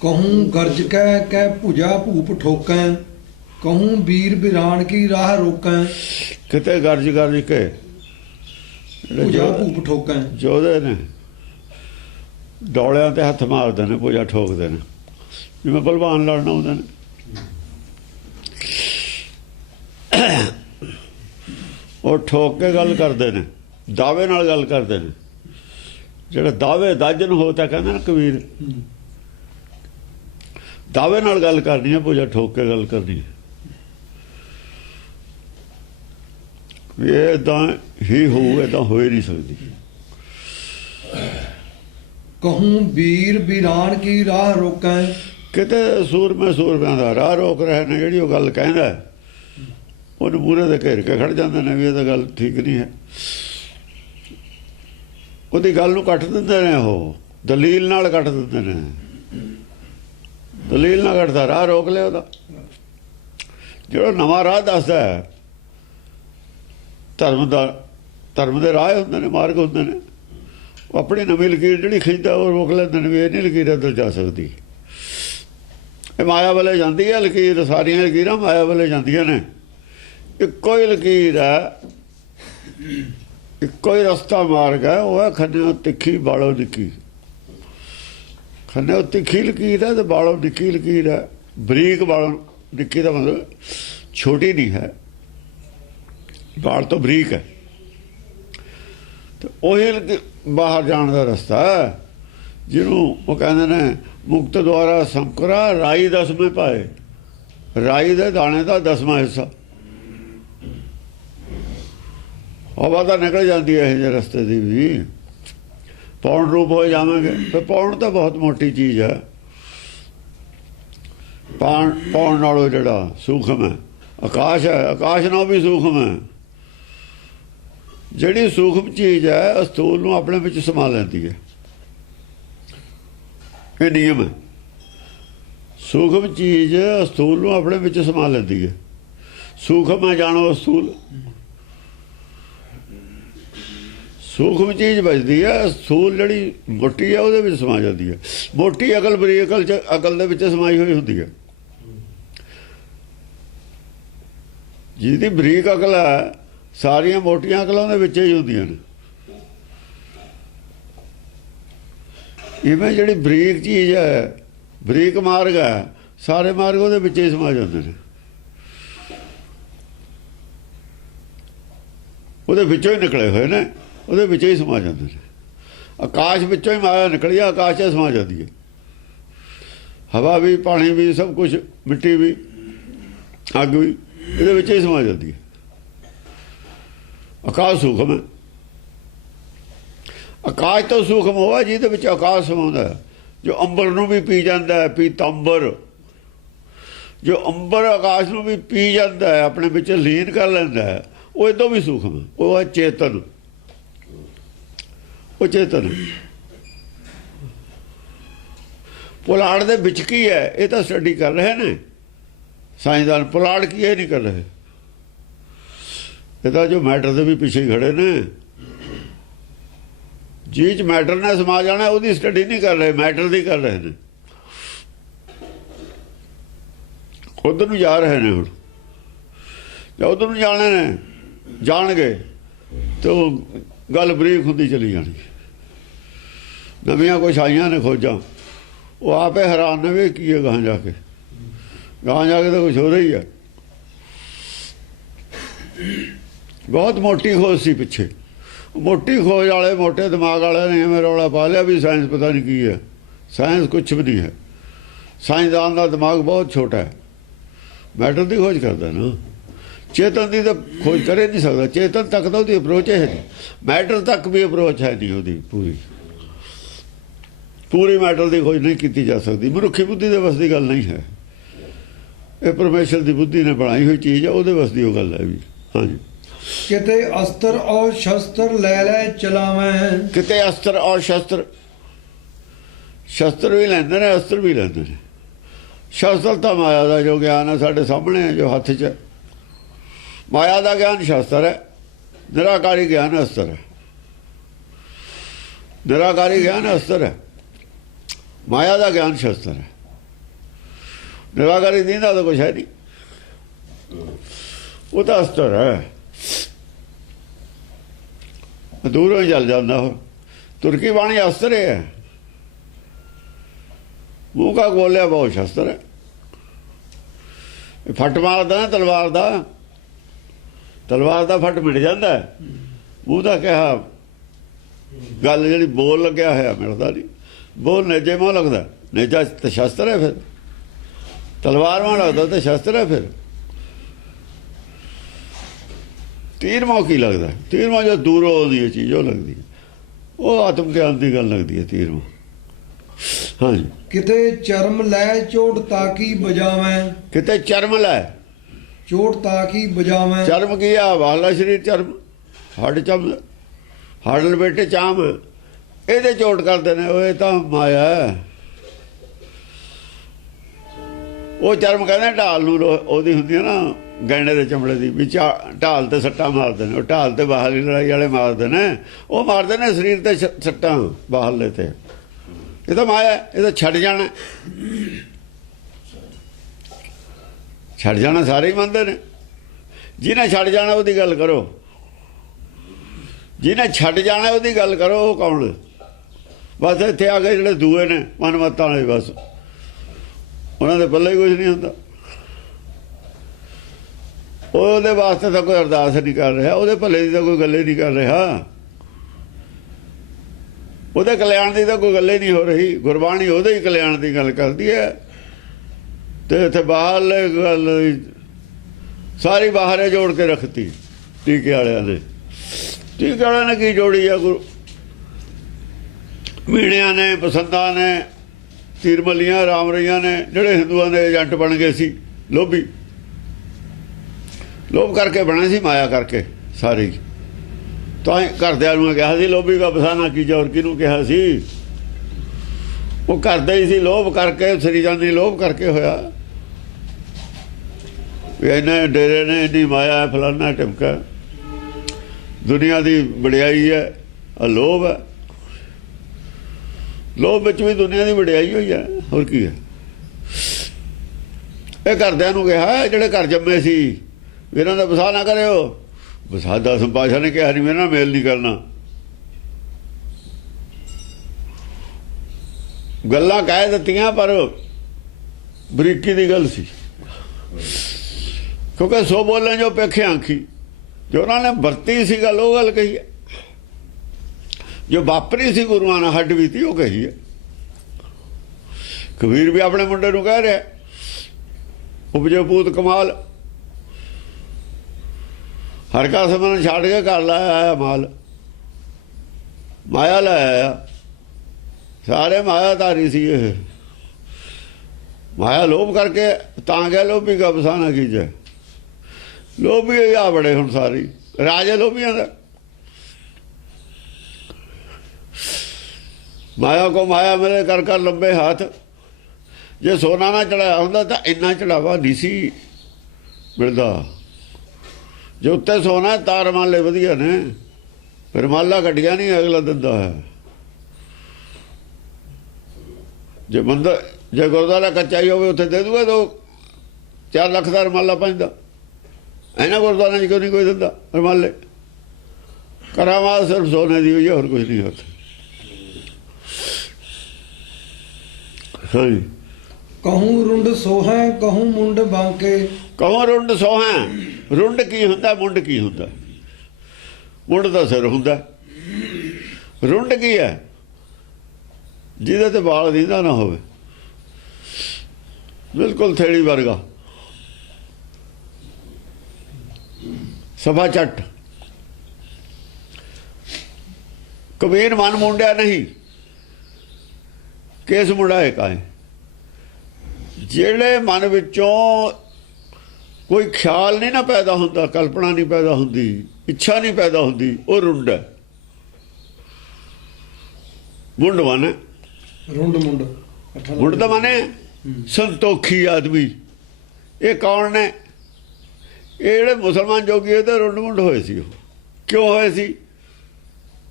कहूँ गर्ज कै भुजा भूप ठोकै, कहूँ वीर बिरान की राह रोकै। किते गर्ज गर्ज के भुजा भूप ठोकै। जोधे ने डौलियां ते हत्थ मारदे ने, भुजा ठोकदे ने, जिवें भलवान लड़न आउंदे ने। ਉਹ ਠੋਕ ਕੇ ਗੱਲ ਕਰਦੇ ਨੇ, ਦਾਅਵੇ ਨਾਲ ਗੱਲ ਕਰਦੇ ਨੇ। ਜਿਹੜਾ ਦਾਅਵੇ ਦਾਜਨ ਹੋ ਤਾਂ ਕਹਿੰਦੇ ਨਾ ਕਬੀਰ, ਦਾਅਵੇ ਨਾਲ ਗੱਲ ਕਰਨੀ ਹੈ, ਭੁਜਾ ਠੋਕ ਕੇ ਗੱਲ ਕਰਨੀ ਹੈ। ਵੀ ਇਹ ਇੱਦਾਂ ਹੀ ਹੋਊ, ਇੱਦਾਂ ਹੋ ਹੀ ਨਹੀਂ ਸਕਦੀ। कहूँ वीर बिरान की राह रोकै। ਕਿਤੇ ਸੂਰਮਿਆਂ ਦਾ ਰਾਹ ਰੋਕ ਰਹੇ ਨੇ। ਜਿਹੜੀ ਉਹ ਗੱਲ ਕਹਿੰਦਾ ਉਹਨੂੰ ਮੂਹਰੇ ਦੇ ਘੇਰ ਕੇ ਖੜ ਜਾਂਦੇ ਨੇ ਵੀ ਇਹ ਤਾਂ ਗੱਲ ਠੀਕ ਨਹੀਂ ਹੈ। ਉਹਦੀ ਗੱਲ ਨੂੰ ਕੱਟ ਦਿੰਦੇ ਨੇ, ਉਹ ਦਲੀਲ ਨਾਲ ਕੱਟ ਦਿੰਦੇ ਨੇ। ਦਲੀਲ ਨਾਲ ਕੱਟਦਾ, ਰਾਹ ਰੋਕ ਲਿਆ ਉਹਦਾ। ਜਿਹੜਾ ਨਵਾਂ ਰਾਹ ਦੱਸਦਾ ਹੈ, ਧਰਮ ਦੇ ਰਾਹ ਹੁੰਦੇ ਨੇ, ਮਾਰਗ ਹੁੰਦੇ ਨੇ, ਉਹ ਆਪਣੀ ਨਵੀਂ ਲਕੀਰ ਜਿਹੜੀ ਖਿੱਚਦਾ ਉਹ ਰੋਕ ਲੈਂਦੇ ਨੇ ਵੀ ਇਹ ਨਹੀਂ ਲਕੀਰ ਇੱਧਰ ਜਾ ਸਕਦੀ। ਇਹ ਮਾਇਆ ਵੱਲੇ ਜਾਂਦੀ ਹੈ ਲਕੀਰ, ਸਾਰੀਆਂ ਲਕੀਰਾਂ ਮਾਇਆ ਵੱਲੇ ਜਾਂਦੀਆਂ ਨੇ। ਇੱਕੋ ਹੀ ਲਕੀਰ ਹੈ, ਇੱਕੋ ਹੀ ਰਸਤਾ ਮਾਰਗ ਹੈ, ਉਹ ਹੈ ਖੰਨਿਓ ਤਿੱਖੀ ਬਾਲੋਂ ਨਿੱਕੀ। ਖੰਨਿਓ ਤਿੱਖੀ ਲਕੀਰ ਹੈ ਤੇ ਬਾਲੋਂ ਨਿੱਕੀ ਲਕੀਰ ਹੈ। ਬਰੀਕ ਬਾਲੋਂ ਨਿੱਕੀ ਦਾ ਮਤਲਬ ਛੋਟੀ ਨਹੀਂ ਹੈ, ਬਾਲ ਤੋਂ ਬਰੀਕ ਹੈ। ਤੇ ਉਹੀ ਬਾਹਰ ਜਾਣ ਦਾ ਰਸਤਾ ਹੈ, ਜਿਹਨੂੰ ਉਹ ਕਹਿੰਦੇ ਨੇ ਮੁਕਤ ਦੁਆਰਾ ਸੰਕਰਾ ਰਾਈ ਦਸਵੇਂ ਪਾਏ। ਰਾਈ ਦੇ ਦਾਣੇ ਦਾ 10ਵਾਂ ਹਿੱਸਾ ਹਵਾ ਤਾਂ ਨਿਕਲ ਜਾਂਦੀ ਹੈ ਇਹ ਜਿਹੇ ਰਸਤੇ ਦੀ ਵੀ। ਪੌਣ ਰੂਪ ਹੋ ਜਾਵਾਂਗੇ ਤੇ ਪੌਣ ਤਾਂ ਬਹੁਤ ਮੋਟੀ ਚੀਜ਼ ਹੈ। ਪੌਣ ਨਾਲੋਂ ਜਿਹੜਾ ਸੂਖਮ ਹੈ ਆਕਾਸ਼ ਹੈ, ਆਕਾਸ਼ ਨਾਲੋਂ ਵੀ ਸੂਖਮ ਹੈ। ਜਿਹੜੀ ਸੂਖਮ ਚੀਜ਼ ਹੈ ਸਥੂਲ ਨੂੰ ਆਪਣੇ ਵਿੱਚ ਸਮਾ ਲੈਂਦੀ ਹੈ। ਇਹ ਨਿਯਮ ਹੈ। ਸੂਖਮ ਚੀਜ਼ ਸਥੂਲ ਨੂੰ ਆਪਣੇ ਵਿੱਚ ਸਮਾ ਲੈਂਦੀ ਹੈ। ਸੂਖਮ ਹੈ ਜਾਣੋ ਸਥੂਲ। ਸੂਖਮ ਚੀਜ਼ ਬਚਦੀ ਹੈ, ਸਥੂਲ ਜਿਹੜੀ ਮੋਟੀ ਹੈ ਉਹਦੇ ਵਿੱਚ ਸਮਾ ਜਾਂਦੀ ਹੈ। ਮੋਟੀ ਅਕਲ ਬਰੀਕ ਅਕਲ ਦੇ ਵਿੱਚ ਸਮਾਈ ਹੋਈ ਹੁੰਦੀ ਹੈ। ਜਿਹਦੀ ਬਰੀਕ ਅਕਲ ਹੈ ਸਾਰੀਆਂ ਮੋਟੀਆਂ ਅਕਲਾਂ ਦੇ ਵਿੱਚ ਹੀ ਹੁੰਦੀਆਂ ਨੇ। ਇਵੇਂ ਜਿਹੜੀ ਬਰੀਕ ਚੀਜ਼ ਹੈ, ਬਰੀਕ ਮਾਰਗ ਹੈ, ਸਾਰੇ ਮਾਰਗ ਉਹਦੇ ਵਿੱਚ ਹੀ ਸਮਾ ਜਾਂਦੇ ਨੇ। ਉਹਦੇ ਵਿੱਚੋਂ ਹੀ ਨਿਕਲੇ ਹੋਏ ਨੇ, ਉਹਦੇ ਵਿੱਚ ਹੀ ਸਮਾ ਜਾਂਦੇ ਨੇ। ਆਕਾਸ਼ ਵਿੱਚੋਂ ਹੀ ਮਾਇਆ ਨਿਕਲੀ, ਆਕਾਸ਼ 'ਚ ਸਮਾ ਜਾਂਦੀ ਹੈ। ਹਵਾ ਵੀ, ਪਾਣੀ ਵੀ, ਸਭ ਕੁਝ, ਮਿੱਟੀ ਵੀ, ਅੱਗ ਵੀ ਇਹਦੇ ਵਿੱਚ ਹੀ ਸਮਾ ਜਾਂਦੀ ਹੈ। ਆਕਾਸ਼ ਸੂਖਮ ਹੈ। ਆਕਾਸ਼ ਤੋਂ ਸੂਖਮ ਹੋਇਆ ਜਿਹਦੇ ਵਿੱਚ ਆਕਾਸ਼ ਸਮਾਉਂਦਾ, ਜੋ ਅੰਬਰ ਨੂੰ ਵੀ ਪੀ ਜਾਂਦਾ ਹੈ, ਪੀਤੰਬਰ। ਜੋ ਅੰਬਰ ਆਕਾਸ਼ ਨੂੰ ਵੀ ਪੀ ਜਾਂਦਾ ਹੈ, ਆਪਣੇ ਵਿੱਚ ਲੀਨ ਕਰ ਲੈਂਦਾ ਹੈ, ਉਹ ਇਦੋਂ ਵੀ ਸੂਖਮ ਹੈ। ਉਹ ਹੈ ਚੇਤਨ। ਉਹ ਚੇਤਨ ਪੁਲਾੜ ਦੇ ਵਿੱਚ ਕੀ ਹੈ ਇਹ ਤਾਂ ਸਟੱਡੀ ਕਰ ਰਹੇ ਨੇ ਸਾਇੰਸਦਾਨ। ਪੁਲਾੜ ਕੀ ਇਹ ਨਹੀਂ ਕਰ ਰਹੇ। ਇਹ ਤਾਂ ਜੋ ਮੈਟਰ ਦੇ ਵੀ ਪਿੱਛੇ ਖੜੇ ਨੇ, ਜਿਹ 'ਚ ਮੈਟਰ ਨੇ ਸਮਾ ਜਾਣਾ ਉਹਦੀ ਸਟੱਡੀ ਨਹੀਂ ਕਰ ਰਹੇ, ਮੈਟਰ ਦੀ ਕਰ ਰਹੇ ਨੇ। ਉਧਰ ਨੂੰ ਜਾ ਰਹੇ ਨੇ। ਹੁਣ ਜੇ ਉਧਰ ਨੂੰ ਜਾਣੇ ਨੇ, ਜਾਣਗੇ ਤਾਂ ਗੱਲ ਬਰੀਕ ਹੁੰਦੀ ਚਲੀ ਜਾਣੀ। ਨਵੀਆਂ ਕੁਛ ਆਈਆਂ ਨੇ ਖੋਜਾਂ, ਉਹ ਆਪੇ ਹੈਰਾਨ ਨੇ ਵੀ ਕੀ ਹੈ ਗਾਹਾਂ ਜਾ ਕੇ। ਗਾਹਾਂ ਜਾ ਕੇ ਤਾਂ ਕੁਛ ਹੋ ਰਹੀ ਹੈ। ਬਹੁਤ ਮੋਟੀ ਖੋਜ ਸੀ ਪਿੱਛੇ। ਮੋਟੀ ਖੋਜ ਵਾਲੇ, ਮੋਟੇ ਦਿਮਾਗ ਵਾਲਿਆਂ ਨੇ ਐਵੇਂ ਰੌਲਾ ਪਾ ਲਿਆ ਵੀ ਸਾਇੰਸ ਪਤਾ ਨਹੀਂ ਕੀ ਹੈ। ਸਾਇੰਸ ਕੁਛ ਵੀ ਨਹੀਂ ਹੈ। ਸਾਇੰਸਦਾਨ ਦਾ ਦਿਮਾਗ ਬਹੁਤ ਛੋਟਾ ਹੈ, ਮੈਟਰ ਦੀ ਖੋਜ ਕਰਦਾ ਨਾ। ਚੇਤਨ ਦੀ ਤਾਂ ਖੋਜ ਕਰੇ ਨਹੀਂ ਸਕਦਾ। ਚੇਤਨ ਤੱਕ ਤਾਂ ਉਹਦੀ ਅਪਰੋਚ ਹੈ ਨਹੀਂ, ਮੈਟਰ ਤੱਕ ਵੀ ਅਪਰੋਚ ਹੈ ਨਹੀਂ ਉਹਦੀ। ਪੂਰੀ ਮੈਟਰ ਦੀ ਖੋਜ ਨਹੀਂ ਕੀਤੀ ਜਾ ਸਕਦੀ। ਮਨੁੱਖੀ ਬੁੱਧੀ ਦੇ ਵੱਸ ਦੀ ਗੱਲ ਨਹੀਂ ਹੈ। ਇਹ ਪਰਮੇਸ਼ਰ ਦੀ ਬੁੱਧੀ ਨੇ ਬਣਾਈ ਹੋਈ ਚੀਜ਼ ਹੈ, ਉਹਦੇ ਵੱਸ ਦੀ ਉਹ ਗੱਲ ਹੈ ਵੀ। ਹਾਂਜੀ। किते अस्त्र और शस्त्र ले ले चलावें। किते अस्त्र और शस्त्र, शस्त्र भी लेंदे ने, अस्त्र भी लेंदे ने। शस्त्र तो माया का जो ज्ञान है साढ़े सामने है, जो हथ च माया का ज्ञान शस्त्र है। निराकारी ज्ञान अस्त्र है। निराकारी ज्ञान अस्त्र है, माया का ज्ञान शस्त्र है। ਨਿਗਾਹਕਾਰੀ ਦੀਂਦਾ ਤਾਂ ਕੁਛ ਹੈ ਨਹੀਂ, ਉਹ ਤਾਂ ਅਸਤਰ ਹੈ, ਦੂਰੋਂ ਹੀ ਚੱਲ ਜਾਂਦਾ। ਉਹ ਤੁਰਕੀ ਬਾਣੀ ਅਸਤਰ ਹੈ, ਮੂੰਹ ਕਾ ਗੋਲਿਆ ਬਹੁਤ ਸ਼ਸਤਰ ਹੈ। ਫੱਟ ਮਾਰਦਾ ਨਾ ਤਲਵਾਰ ਦਾ ਫੱਟ ਮਿਟ ਜਾਂਦਾ, ਮੂੰਹ ਦਾ ਕਿਹਾ ਗੱਲ ਜਿਹੜੀ ਬੋਲ ਲੱਗਿਆ ਹੋਇਆ ਮਿਲਦਾ ਨਹੀਂ। ਬੋਲ ਨੇਜੇ ਮੋਂ ਲੱਗਦਾ, ਨੇਜਾ ਤਾਂ ਸ਼ਸਤਰ ਹੈ, ਫਿਰ ਤਲਵਾਰ ਮਾਂ ਲੱਗਦਾ ਤਾਂ ਸ਼ਸਤਰ ਹੈ। ਫਿਰ ਤੀਰ ਮਾਂ ਕੀ ਲੱਗਦਾ? ਤੀਰ ਮਾਂ ਜੋ ਦੂਰੋਂ ਆਉਂਦੀ ਹੈ ਚੀਜ਼ ਉਹ ਲੱਗਦੀ ਹੈ, ਉਹ ਆਤਮ ਗਿਆਨ ਦੀ ਗੱਲ ਲੱਗਦੀ ਹੈ ਤੀਰ ਮਾਂ। ਹਾਂਜੀ, ਕਿਤੇ ਚਰਮ ਲੈ ਚੋਟ ਤਾਕੀ ਬਜਾਵੇਂ, ਕਿਤੇ ਚਰਮ ਲੈ ਚੋਟ ਤਾਕੀ ਬਜਾਵੇਂ। ਚਰਮ ਕੀ ਆ? ਵਾਲਾ ਸਰੀਰ ਚਰਮ, ਹੱਡ ਚਮ, ਹੱਡ ਲਪੇਟੇ ਚਾਮ, ਇਹਦੇ ਚੋਟ ਕਰਦੇ ਨੇ। ਉਹ ਇਹ ਤਾਂ ਮਾਇਆ ਹੈ। ਉਹ ਚਰਮ ਕਹਿੰਦੇ ਢਾਲ ਨੂੰ, ਉਹਦੀ ਹੁੰਦੀ ਹੈ ਨਾ ਗੈਂਡੇ ਦੇ ਚਮੜੇ ਦੀ, ਵਿੱਚ ਢਾਲ ਤੇ ਸੱਟਾਂ ਮਾਰਦੇ ਨੇ। ਉਹ ਢਾਲ ਤੇ ਬਾਹਰਲੀ ਲੜਾਈ ਵਾਲੇ ਮਾਰਦੇ ਨੇ, ਉਹ ਮਾਰਦੇ ਨੇ ਸਰੀਰ ਤੇ ਸੱਟਾਂ ਬਾਹਰਲੇ ਤੇ। ਇਹ ਤਾਂ ਮਾਇਆ, ਇਹ ਤਾਂ ਛੱਡ ਜਾਣਾ, ਛੱਡ ਜਾਣਾ ਸਾਰੇ ਹੀ ਮੰਨਦੇ ਨੇ। ਜਿਹਨੇ ਛੱਡ ਜਾਣਾ ਉਹਦੀ ਗੱਲ ਕਰੋ, ਜਿਹਨੇ ਛੱਡ ਜਾਣਾ ਉਹਦੀ ਗੱਲ ਕਰੋ। ਉਹ ਕੌਣ? ਬਸ ਇੱਥੇ ਆ ਕੇ ਜਿਹੜੇ ਦੂਏ ਨੇ ਮਨਮਤਾਂ ਵਾਲੇ, ਬਸ ਉਹਨਾਂ ਦੇ ਪੱਲੇ ਹੀ ਕੁਝ ਨਹੀਂ ਹੁੰਦਾ। ਉਹਦੇ ਵਾਸਤੇ ਤਾਂ ਕੋਈ ਅਰਦਾਸ ਨਹੀਂ ਕਰ ਰਿਹਾ, ਉਹਦੇ ਭਲੇ ਦੀ ਤਾਂ ਕੋਈ ਗੱਲ ਹੀ ਨਹੀਂ ਕਰ ਰਿਹਾ, ਉਹਦੇ ਕਲਿਆਣ ਦੀ ਤਾਂ ਕੋਈ ਗੱਲ ਹੀ ਨਹੀਂ ਹੋ ਰਹੀ। ਗੁਰਬਾਣੀ ਉਹਦੇ ਹੀ ਕਲਿਆਣ ਦੀ ਗੱਲ ਕਰਦੀ ਹੈ, ਤੇ ਇੱਥੇ ਬਾਹਰਲੇ ਗੱਲ ਸਾਰੀ ਬਾਹਰੇ ਜੋੜ ਕੇ ਰੱਖਤੀ ਟੀਕੇ ਵਾਲਿਆਂ ਨੇ। ਟੀਕੇ ਵਾਲਿਆਂ ਨੇ ਕੀ ਜੋੜੀ ਆ? ਗੁਰੂ ਮੀਣਿਆਂ ਨੇ, ਪਸੰਦਾਂ ਨੇ, ਤੀਰਮਲੀਆਂ, ਰਾਮਰਈਆਂ ਨੇ, ਜਿਹੜੇ ਹਿੰਦੂਆਂ ਦੇ ਏਜੰਟ ਬਣ ਗਏ ਸੀ, ਲੋਭੀ, ਲੋਭ ਕਰਕੇ ਬਣੇ ਸੀ, ਮਾਇਆ ਕਰਕੇ ਸਾਰੇ। ਤਾਂ ਘਰਦਿਆਂ ਨੂੰ ਕਿਹਾ ਸੀ ਲੋਭੀ ਕਾ ਬਸਾਨਾ ਕੀ, ਔਰ ਕਿਹਨੂੰ ਕਿਹਾ ਸੀ? ਉਹ ਕਰਦੇ ਹੀ ਸੀ ਲੋਭ ਕਰਕੇ, ਸਰੀਰਾਂ ਦੀ ਲੋਭ ਕਰਕੇ ਹੋਇਆ ਵੀ ਇਹਨੇ ਡੇਰੇ ਨੇ, ਇੰਨੀ ਮਾਇਆ, ਫਲਾਨਾ ਟਿਮਕਾ। ਦੁਨੀਆ ਦੀ ਵਡਿਆਈ ਹੈ, ਲੋਭ ਹੈ। ਲੋਭ ਵਿੱਚ ਵੀ ਦੁਨੀਆ ਦੀ ਵਡਿਆਈ ਹੋਈ ਹੈ, ਹੋਰ ਕੀ ਹੈ? ਇਹ ਘਰਦਿਆਂ ਨੂੰ ਕਿਹਾ, ਜਿਹੜੇ ਘਰ ਜੰਮੇ ਸੀ, ਇਹਨਾਂ ਦਾ ਵਸਾ ਨਾ ਕਰਿਓ। ਵਸਾ ਦਸ ਪਾਤਸ਼ਾਹ ਨੇ ਕਿਹਾ ਨਹੀਂ, ਮੇਰੇ ਨਾਲ ਮੇਲ ਨਹੀਂ ਕਰਨਾ। ਗੱਲਾਂ ਕਹਿ ਦਿੱਤੀਆਂ, ਪਰ ਬਰੀਕੀ ਦੀ ਗੱਲ ਸੀ, ਕਿਉਂਕਿ ਸੋ ਬੋਲੇ ਜੋ ਪੇਖੇ ਆਖੀ। ਜੋ ਉਹਨਾਂ ਨੇ ਵਰਤੀ ਸੀ ਗੱਲ, ਉਹ ਗੱਲ ਕਹੀ ਹੈ। ਜੋ ਵਾਪਰੀ ਸੀ ਗੁਰੂਆਂ ਨਾਲ ਹੱਡ ਬੀਤੀ, ਉਹ ਕਹੀ ਹੈ। ਕਬੀਰ ਵੀ ਆਪਣੇ ਮੁੰਡੇ ਨੂੰ ਕਹਿ ਰਿਹਾ, ਉਪਜੋ ਪੂਤ ਕਮਾਲ, ਹਰ ਕਾ ਸਮਨ ਛੱਡ ਕੇ ਘਰ ਲਾਇਆ ਆਇਆ ਮਾਲ। ਮਾਇਆ ਲਾਇਆ, ਸਾਰੇ ਮਾਇਆ ਧਾਰੀ ਸੀ ਇਹ। ਮਾਇਆ ਲੋਭ ਕਰਕੇ ਤਾਂ ਗਿਆ ਲੋਭੀ ਕਾ ਬਸਾਨਾ ਕੀਜੈ। ਲੋਭੀ ਆ ਬੜੇ ਹੁਣ ਸਾਰੀ ਰਾਜੇ ਲੋਭੀਆਂ ਦਾ। ਮਾਇਆ ਕੋ ਮਾਇਆ ਮੇਰੇ ਕਰ ਕਰ ਲੰਬੇ ਹੱਥ। ਜੇ ਸੋਨਾ ਨਾ ਚੜਾਇਆ ਹੁੰਦਾ ਤਾਂ ਇੰਨਾ ਚੜਾਵਾ ਨਹੀਂ ਸੀ ਮਿਲਦਾ। ਜੇ ਉੱਤੇ ਸੋਨਾ ਤਾਂ ਰਮਾਲੇ ਵਧੀਆ ਨੇ, ਫਿਰ ਮਾਲਾ ਘਟੀਆਂ ਨਹੀਂ ਅਗਲਾ ਦਿੰਦਾ ਹੈ। ਜੇ ਬੰਦਾ, ਜੇ ਗੁਰਦੁਆਰਾ ਕੱਚਾ ਹੀ ਹੋਵੇ ਉੱਥੇ ਦੇ ਦੂਗਾ 2-4 ਲੱਖ ਦਾ ਰਮਾਲਾ ਪੈਂਦਾ। ਇਹਨਾਂ ਗੁਰਦੁਆਰਿਆਂ 'ਚ ਕਿਉਂ ਨਹੀਂ ਕੋਈ ਦਿੰਦਾ ਰਮਾਲੇ? ਕਰਾਮਾਤ ਸਿਰਫ ਸੋਨੇ ਦੀ ਹੋਈ ਹੈ, ਹੋਰ ਕੁਝ ਨਹੀਂ ਹੁੰਦਾ। ਹਾਂਜੀ, ਕਹੂੰ ਰੁੰਡ ਸੋਹੈ ਕਹੂੰ ਮੁੰਡ ਬਾਂਕੇ। ਕਹੂੰ ਰੁੰਡ ਸੋਹੈ। ਰੁੰਡ ਕੀ ਹੁੰਦਾ, ਮੁੰਡ ਕੀ ਹੁੰਦਾ? ਮੁੰਡ ਦਾ ਸਿਰ ਹੁੰਦਾ, ਰੁੰਡ ਕੀ ਹੈ? ਜਿਹਦੇ ਤੇ ਵਾਲ ਦੀਦਾ ਨਾ ਹੋਵੇ, ਬਿਲਕੁਲ ਥੇੜੀ ਵਰਗਾ, ਸਭਾ ਚੱਟ। ਕਬੀਰ ਮਨ ਮੁੰਡਿਆ ਨਹੀਂ, ਕੇਸ ਮੁੰਡਾਏ ਕਾਏ। ਜਿਹੜੇ ਮਨ ਵਿੱਚੋਂ ਕੋਈ ਖਿਆਲ ਨਹੀਂ ਨਾ ਪੈਦਾ ਹੁੰਦਾ, ਕਲਪਨਾ ਨਹੀਂ ਪੈਦਾ ਹੁੰਦੀ, ਇੱਛਾ ਨਹੀਂ ਪੈਦਾ ਹੁੰਦੀ, ਉਹ ਰੁੰਡ ਹੈ। ਮੁੰਡ ਮਨ, ਰੁੰਡ ਮੁੰਡ, ਮੁੰਡ ਦਾ ਮਨ ਸੰਤੋਖੀ ਆਦਮੀ। ਇਹ ਕੌਣ ਨੇ? ਇਹ ਜਿਹੜੇ ਮੁਸਲਮਾਨ ਜੋਗੀ ਇਹ ਤਾਂ ਰੁੰਡ ਮੁੰਡ ਹੋਏ ਸੀ। ਉਹ ਕਿਉਂ ਹੋਏ ਸੀ?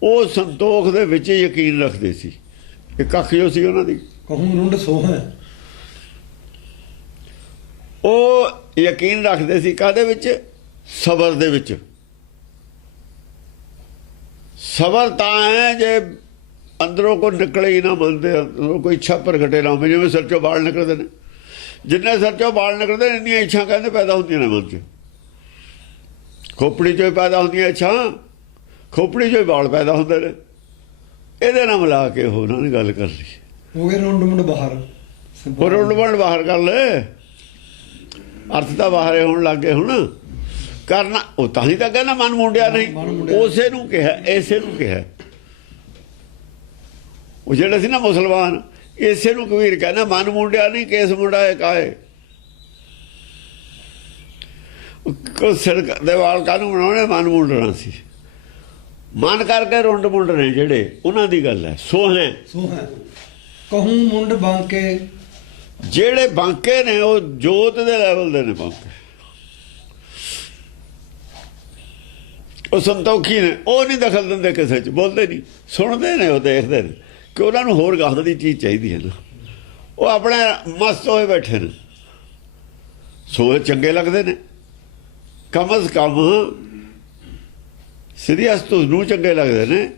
ਉਹ ਸੰਤੋਖ ਦੇ ਵਿੱਚ ਯਕੀਨ ਰੱਖਦੇ ਸੀ। ਇਹ ਕੱਖ ਜੋ ਸੀ ਉਹਨਾਂ ਦੀ। ਕਹੂੰ ਰੁੰਡ ਸੋਹੈ, ਉਹ ਯਕੀਨ ਰੱਖਦੇ ਸੀ ਕਾਹਦੇ ਵਿੱਚ? ਸਬਰ ਦੇ ਵਿੱਚ। ਸਬਰ ਤਾਂ ਹੈ ਜੇ ਅੰਦਰੋਂ ਕੋਈ ਨਿਕਲੇ ਹੀ ਨਾ, ਮੰਨਦੇ ਅੰਦਰੋਂ ਕੋਈ ਇੱਛਾ ਪ੍ਰਗਟੇ ਨਾ ਹੋਵੇ। ਜਿਵੇਂ ਸਿਰ ਚੋਂ ਵਾਲ ਨਿਕਲਦੇ ਨੇ, ਜਿੰਨੇ ਸਿਰ ਚੋਂ ਵਾਲ ਨਿਕਲਦੇ ਨੇ ਇੰਨੀਆਂ ਇੱਛਾ ਕਹਿੰਦੇ ਪੈਦਾ ਹੁੰਦੀਆਂ ਨੇ ਮਨ 'ਚ। ਖੋਪੜੀ 'ਚੋਂ ਹੀ ਪੈਦਾ ਹੁੰਦੀਆਂ ਇੱਛਾ, ਖੋਪੜੀ 'ਚੋਂ ਹੀ ਵਾਲ ਪੈਦਾ ਹੁੰਦੇ ਨੇ। ਇਹਦੇ ਨਾਲ ਮਿਲਾ ਕੇ ਉਹਨਾਂ ਨੇ ਗੱਲ ਕਰ ਲਈ। ਹੋ ਗਏ ਰੁੰਡ ਮੁੰਡ ਬਾਹਰ, ਹੋਰ ਰੁੰਡ ਮੁੰਡ ਬਾਹਰ ਕਰ ਲੈ, ਅਰਥ ਤਾਂ ਬਾਹਰ ਹੋਣ ਲੱਗ ਗਏ ਹੁਣ ਕਰਨਾ। ਉਹ ਤਾਂ ਹੀ ਤਾਂ ਕਹਿੰਦਾ ਮਨ ਮੁੰਡਿਆ ਨਹੀਂ, ਉਸੇ ਨੂੰ ਕਿਹਾ, ਇਸੇ ਨੂੰ ਕਿਹਾ। ਉਹ ਜਿਹੜੇ ਸੀ ਨਾ ਮੁਸਲਮਾਨ, ਇਸੇ ਨੂੰ ਕਬੀਰ ਕਹਿੰਦਾ ਮਨ ਮੁੰਡਿਆ ਨਹੀਂ, ਕੇਸ ਮੁੰਡਾ ਹੈ ਕਾਏ। ਕੋ ਸਿਰ ਦੇ ਵਾਲ ਕਾਹਨੂੰ ਬਣਾਉਣੇ? ਮਨ ਮੁੰਡਣਾ ਸੀ। ਮਨ ਕਰਕੇ ਰੁੰਡ ਮੁੰਡ ਨੇ ਜਿਹੜੇ, ਉਹਨਾਂ ਦੀ ਗੱਲ ਹੈ। ਸੋ ਹੈ ਕਹੂੰ ਮੁੰਡ ਬਾਂਕੇ, ਜਿਹੜੇ ਬਾਂਕੇ ਨੇ ਉਹ ਜੋਤ ਦੇ ਲੈਵਲ ਦੇ ਨੇ। ਬਾਂਕੇ ਉਹ ਸੰਤੋਖੀ ਨੇ, ਉਹ ਨਹੀਂ ਦਖਲ ਦਿੰਦੇ ਕਿਸੇ 'ਚ, ਬੋਲਦੇ ਨਹੀਂ, ਸੁਣਦੇ ਨੇ, ਉਹ ਦੇਖਦੇ ਨੇ ਕਿ ਉਹਨਾਂ ਨੂੰ ਹੋਰ ਗਾਹਾਂ ਦੀ ਚੀਜ਼ ਚਾਹੀਦੀ ਹੈ ਨਾ। ਉਹ ਆਪਣੇ ਮਸਤ ਹੋਏ ਬੈਠੇ ਨੇ, ਸੋ ਚੰਗੇ ਲੱਗਦੇ ਨੇ। ਕਮ ਅਜ਼ ਕਮ ਸ੍ਰੀ ਅਸਤੂ ਨੂੰ ਚੰਗੇ ਲੱਗਦੇ ਨੇ।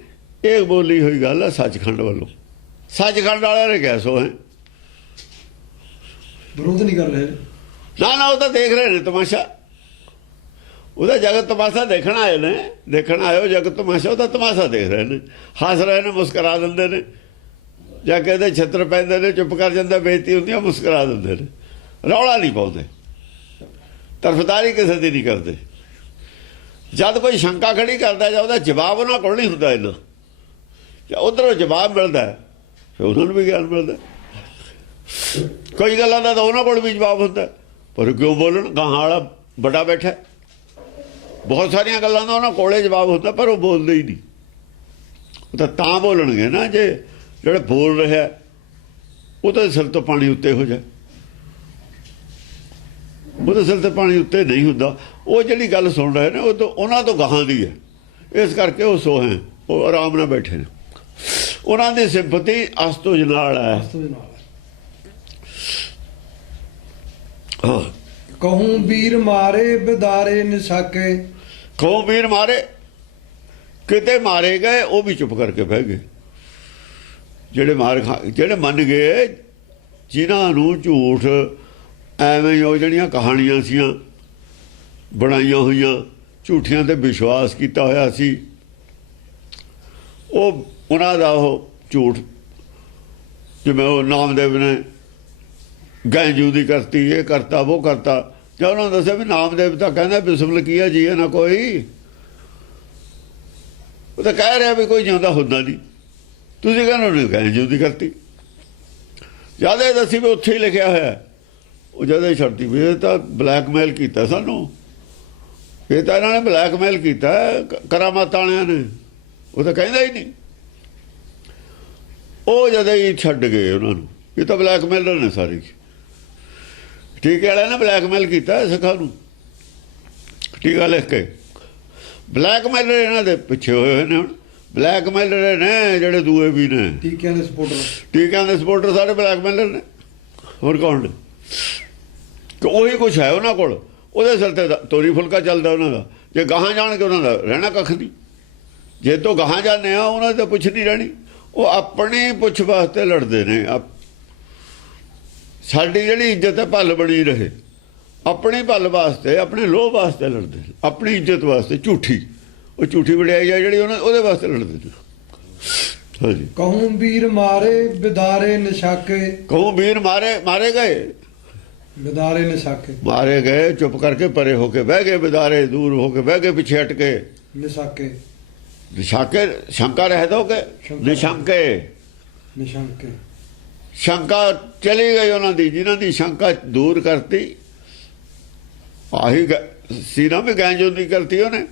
ਇਹ ਬੋਲੀ ਹੋਈ ਗੱਲ ਹੈ ਸੱਚਖੰਡ ਵੱਲੋਂ। ਸੱਚਖੰਡ ਵਾਲਿਆਂ ਨੇ ਕਿਹਾ ਸੋ ਹੈ, ਵਿਰੋਧ ਨਹੀਂ ਕਰ ਰਹੇ ਨਾ। ਉਹ ਤਾਂ ਦੇਖ ਰਹੇ ਨੇ ਤਮਾਸ਼ਾ, ਉਹਦਾ ਜਗਤ ਤਮਾਸ਼ਾ ਦੇਖਣ ਆਏ ਨੇ। ਦੇਖਣ ਆਇਓ ਜਗਤ ਤਮਾਸ਼ਾ, ਉਹਦਾ ਤਮਾਸ਼ਾ ਦੇਖ ਰਹੇ ਨੇ, ਹੱਸ ਰਹੇ ਨੇ, ਮੁਸਕਰਾ ਦਿੰਦੇ ਨੇ। ਜਾਂ ਕਹਿੰਦੇ ਛਿੱਤਰ ਪੈਂਦੇ ਨੇ, ਚੁੱਪ ਕਰ ਜਾਂਦਾ, ਬੇਇੱਜ਼ਤੀ ਹੁੰਦੀ ਆ, ਮੁਸਕਰਾ ਦਿੰਦੇ ਨੇ, ਰੌਲਾ ਨਹੀਂ ਪਾਉਂਦੇ, ਤਰਫਦਾਰੀ ਕਿਸੇ ਦੀ ਨਹੀਂ ਕਰਦੇ। ਜਦ ਕੋਈ ਸ਼ੰਕਾ ਖੜੀ ਕਰਦਾ ਜਾਂ ਉਹਦਾ ਜਵਾਬ ਉਹਨਾਂ ਕੋਲ ਨਹੀਂ ਹੁੰਦਾ ਇੰਨਾ, ਜਾਂ ਉੱਧਰੋਂ ਜਵਾਬ ਮਿਲਦਾ ਫਿਰ ਉਹਨਾਂ ਨੂੰ ਵੀ ਗਿਆਨ ਮਿਲਦਾ। ਕੋਈ ਗੱਲਾਂ ਦਾ ਤਾਂ ਉਹਨਾਂ ਕੋਲ ਵੀ ਜਵਾਬ ਹੁੰਦਾ, ਪਰ ਕਿਉਂ ਬੋਲਣ? ਗਾਹਾਂ ਵਾਲਾ ਵੱਡਾ ਬੈਠਾ, ਬਹੁਤ ਸਾਰੀਆਂ ਗੱਲਾਂ ਦਾ ਉਹਨਾਂ ਕੋਲੇ ਜਵਾਬ ਹੁੰਦਾ, ਪਰ ਉਹ ਬੋਲਦੇ ਹੀ ਨਹੀਂ। ਉਹ ਤਾਂ ਬੋਲਣਗੇ ਨਾ ਜੇ ਜਿਹੜਾ ਬੋਲ ਰਿਹਾ ਉਹਦੇ ਸਿਰ ਤੋਂ ਪਾਣੀ ਉੱਤੇ ਹੋ ਜਾਏ। ਉਹਦੇ ਸਿਰ ਤੇ ਪਾਣੀ ਉੱਤੇ ਨਹੀਂ ਹੁੰਦਾ। ਉਹ ਜਿਹੜੀ ਗੱਲ ਸੁਣ ਰਹੇ ਨੇ ਉਹ ਤਾਂ ਉਹਨਾਂ ਤੋਂ ਗਾਹਾਂ ਦੀ ਹੈ, ਇਸ ਕਰਕੇ ਉਹ ਸੋ ਹੈ, ਉਹ ਆਰਾਮ ਨਾਲ ਬੈਠੇ ਨੇ। ਉਹਨਾਂ ਦੀ ਸਿੰਪਤੀ ਅਸਤੁਜ ਨਾਲ ਹੈ। ਕਹੂੰ ਵੀਰ ਮਾਰੇ ਬਿਦਾਰੇ ਨਿਸਾਕੇ, ਕਹੂੰ ਵੀਰ ਮਾਰੇ, ਕਿਤੇ ਮਾਰੇ ਗਏ ਉਹ ਵੀ ਚੁੱਪ ਕਰਕੇ ਬਹਿ ਗਏ। ਜਿਹੜੇ ਮੰਨ ਗਏ, ਜਿਨ੍ਹਾਂ ਨੂੰ ਝੂਠ ਐਵੇਂ ਉਹ ਜਿਹੜੀਆਂ ਕਹਾਣੀਆਂ ਸੀਆਂ ਬਣਾਈਆਂ ਹੋਈਆਂ, ਝੂਠੀਆਂ ਤੇ ਵਿਸ਼ਵਾਸ ਕੀਤਾ ਹੋਇਆ ਸੀ, ਉਹ ਉਹਨਾਂ ਦਾ ਉਹ ਝੂਠ, ਜਿਵੇਂ ਉਹ ਨਾਮਦੇਵ ਨੇ ਗੈਂਜੂ ਦੀ ਕਰਤੀ, ਇਹ ਕਰਤਾ, ਉਹ ਕਰਤਾ। ਜਾਂ ਉਹਨਾਂ ਨੂੰ ਦੱਸਿਆ ਵੀ ਨਾਮਦੇਵ ਤਾਂ ਕਹਿੰਦਾ ਬਿਸਮਿਲ ਕੀ ਹੈ ਜੀ, ਨਾ ਕੋਈ, ਉਹ ਤਾਂ ਕਹਿ ਰਿਹਾ ਵੀ ਕੋਈ ਜਿਉਂਦਾ ਹੁੰਦਾ ਨਹੀਂ, ਤੁਸੀਂ ਕਹਿੰਦੇ ਗੈਂਜੂ ਦੀ ਕਰਤੀ। ਜਦ ਇਹ ਦੱਸੀ ਵੀ ਉੱਥੇ ਹੀ ਲਿਖਿਆ ਹੋਇਆ, ਉਹ ਜਦ ਇਹ ਛੱਡਤੀ ਵੀ ਇਹ ਤਾਂ ਬਲੈਕਮੇਲ ਕੀਤਾ ਸਾਨੂੰ, ਇਹ ਤਾਂ ਇਹਨਾਂ ਨੇ ਬਲੈਕਮੇਲ ਕੀਤਾ ਕਰਾਮਾਤ ਵਾਲਿਆਂ ਨੇ, ਉਹ ਤਾਂ ਕਹਿੰਦਾ ਹੀ ਨਹੀਂ। ਉਹ ਜਦ ਹੀ ਛੱਡ ਗਏ ਉਹਨਾਂ ਨੂੰ, ਇਹ ਤਾਂ ਬਲੈਕਮੇਲਰ ਨੇ ਸਾਰੇ। ਟੀਕੇ ਵਾਲਿਆਂ ਨੇ ਬਲੈਕਮੇਲ ਕੀਤਾ ਸਿੱਖਾਂ ਨੂੰ, ਟੀਕਾ ਲਿਖ ਕੇ। ਬਲੈਕਮੇਲਰ ਇਹਨਾਂ ਦੇ ਪਿੱਛੇ ਹੋਏ ਨੇ ਹੁਣ, ਬਲੈਕਮੇਲਰ ਨੇ ਜਿਹੜੇ ਦੂਏ ਵੀ ਨੇ, ਟੀਕਿਆਂ ਦੇ ਸਪੋਰਟਰ। ਟੀਕਿਆਂ ਦੇ ਸਪੋਰਟਰ ਸਾਰੇ ਬਲੈਕਮੇਲਰ ਨੇ, ਹੋਰ ਕੌਣ ਨੇ? ਕਿ ਉਹੀ ਕੁਛ ਹੈ ਉਹਨਾਂ ਕੋਲ, ਉਹਦੇ ਸਿਰ ਤੇ ਤੋਰੀ ਫੁਲਕਾ ਚੱਲਦਾ ਉਹਨਾਂ ਦਾ। ਜੇ ਗਾਹਾਂ ਜਾਣਗੇ ਉਹਨਾਂ ਦਾ ਰਹਿਣਾ ਕੱਖ ਨਹੀਂ। ਜੇ ਤੋਂ ਗਾਹਾਂ ਜਾਂਦੇ ਆ ਉਹਨਾਂ ਦੀ ਤਾਂ ਪੁੱਛ ਨਹੀਂ ਰਹਿਣੀ। ਉਹ ਆਪਣੀ ਪੁੱਛ ਵਾਸਤੇ ਲੜਦੇ ਨੇ। ਸਾਡੀ ਜਿਹੜੀ ਇੱਜ਼ਤ ਹੈ ਭੱਲ ਬਣੀ ਰਹੇ, ਆਪਣੇ ਭੱਲ ਵਾਸਤੇ, ਆਪਣੇ ਲੋਭ ਵਾਸਤੇ ਲੜਦੇ ਨੇ, ਆਪਣੀ ਇੱਜ਼ਤ ਵਾਸਤੇ। ਝੂਠੀ, ਉਹ ਝੂਠੀ ਵਡਿਆਈ ਹੈ ਜਿਹੜੀ ਉਹਦੇ ਵਾਸਤੇ ਲੜਦੇ ਨੇ। ਹਾਂਜੀ, ਕਹੂੰ ਵੀਰ ਮਾਰੇ ਬਿਦਾਰੇ ਨਿਸ਼ਾਕੇ, ਕਹੂੰ ਵੀਰ ਮਾਰੇ ਗਏ, ਬਿਦਾਰੇ ਨਿਸ਼ਾਕੇ, ਮਾਰੇ ਗਏ, ਚੁੱਪ ਕਰਕੇ ਪਰੇ ਹੋ ਕੇ ਬਹਿ ਗਏ, ਬਿਦਾਰੇ ਦੂਰ ਹੋ ਕੇ ਬਹਿ ਗਏ, ਪਿੱਛੇ ਹਟ ਕੇ। ਨਿਸ਼ਾਕੇ, ਨਿਸ਼ਾਕੇ ਸ਼ੰਕਾ ਰਹਿ ਦੋਗੇ, ਨਿਸ਼ੰਕੇ, ਨਿਸ਼ੰਕੇ, ਸ਼ੰਕਾ ਚਲੀ ਗਈ ਉਹਨਾਂ ਦੀ, ਜਿਨ੍ਹਾਂ ਦੀ ਸ਼ੰਕਾ ਦੂਰ ਕਰਤੀ। ਆਹੀ ਸੀਨਾ ਵੀ ਗੈਂਜੋਂ ਦੀ ਕਰਤੀ ਉਹਨੇ,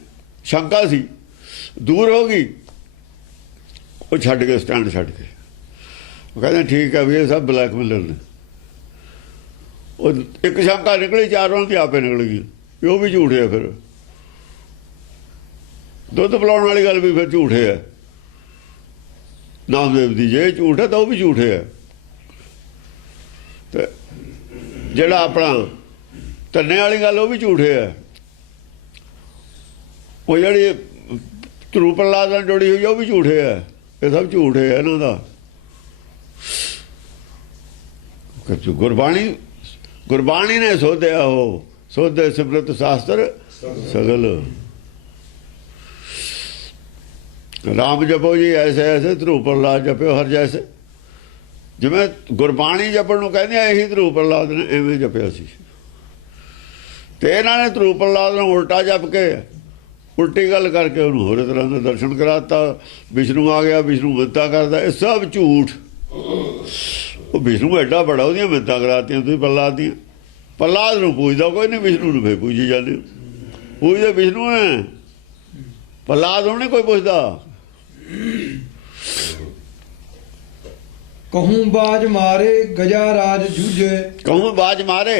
ਸ਼ੰਕਾ ਸੀ, ਦੂਰ ਹੋ ਗਈ। ਉਹ ਛੱਡ ਕੇ, ਸਟੈਂਡ ਛੱਡ ਕੇ, ਉਹ ਕਹਿੰਦੇ ਠੀਕ ਹੈ ਵੀ ਇਹ ਸਭ ਬਲੈਕਮੇਲਰ ਨੇ। ਉਹ ਇੱਕ ਸ਼ੰਕਾ ਨਿਕਲੀ, ਚਾਰ ਦੀ ਆਪੇ ਨਿਕਲ ਗਈ, ਉਹ ਵੀ ਝੂਠ ਹੈ। ਫਿਰ ਦੁੱਧ ਪਿਲਾਉਣ ਵਾਲੀ ਗੱਲ ਵੀ ਫਿਰ ਝੂਠ ਹੈ। ਨਾਮਦੇਵ ਦੀ ਜੇ ਝੂਠ ਹੈ ਤਾਂ ਉਹ ਵੀ ਝੂਠ ਹੈ। ਤੇ ਜਿਹੜਾ ਆਪਣਾ ਧੰਨੇ ਵਾਲੀ ਗੱਲ ਉਹ ਵੀ ਝੂਠੇ ਹੈ। ਉਹ ਜਿਹੜੀ ਧਰੂ ਪ੍ਰਹਲਾਦ ਨਾਲ ਜੋੜੀ ਹੋਈ ਉਹ ਵੀ ਝੂਠੇ ਹੈ। ਇਹ ਸਭ ਝੂਠ ਹੈ ਇਹਨਾਂ ਦਾ। ਗੁਰਬਾਣੀ ਨੇ ਸੋਧਿਆ, ਉਹ ਸੋਧੇ ਸਿਮਰਤ ਸ਼ਾਸਤਰ ਸਗਲ। ਰਾਮ ਜਪੋ ਜੀ ਐਸੇ ਐਸੇ, ਧਰੂ ਪ੍ਰਹਲਾਦ ਜਪਿਓ ਹਰ ਜੈਸੇ। ਜਿਵੇਂ ਗੁਰਬਾਣੀ ਜਪਣ ਨੂੰ ਕਹਿੰਦੇ ਆ, ਇਹੀ ਧਰੂ ਪ੍ਰਹਲਾਦ ਨੇ ਐਵੇਂ ਜਪਿਆ ਸੀ। ਤੇ ਇਹਨਾਂ ਨੇ ਧਰੂ ਪ੍ਰਹਲਾਦ ਨੂੰ ਉਲਟਾ ਜਪ ਕੇ, ਉਲਟੀ ਗੱਲ ਕਰਕੇ ਉਹਨੂੰ ਹੋਰ ਤਰ੍ਹਾਂ ਦਾ ਦਰਸ਼ਨ ਕਰਾਤਾ। ਵਿਸ਼ਨੂੰ ਆ ਗਿਆ, ਵਿਸ਼ਨੂੰ ਮਿੰਨਤਾਂ ਕਰਦਾ। ਇਹ ਸਭ ਝੂਠ। ਉਹ ਵਿਸ਼ਨੂੰ ਐਡਾ ਬੜਾ, ਉਹਦੀਆਂ ਮਿੰਨਤਾਂ ਕਰਾਤੀਆਂ ਤੁਸੀਂ ਪ੍ਰਹਲਾਦ ਦੀਆਂ। ਪ੍ਰਹਲਾਦ ਨੂੰ ਪੂਜਦਾ ਕੋਈ ਨਹੀਂ, ਵਿਸ਼ਨੂੰ ਨੂੰ ਫੇਰ ਪੂਜੀ ਜਾਂਦੇ ਹੋ। ਪੂਜਦੇ ਵਿਸ਼ਨੂੰ ਨੇ, ਪ੍ਰਹਲਾਦ ਨੂੰ ਨਹੀਂ ਕੋਈ ਪੁੱਛਦਾ। कहूँ बाज मारे गजा राज जूझे। कहूँ बाज मारे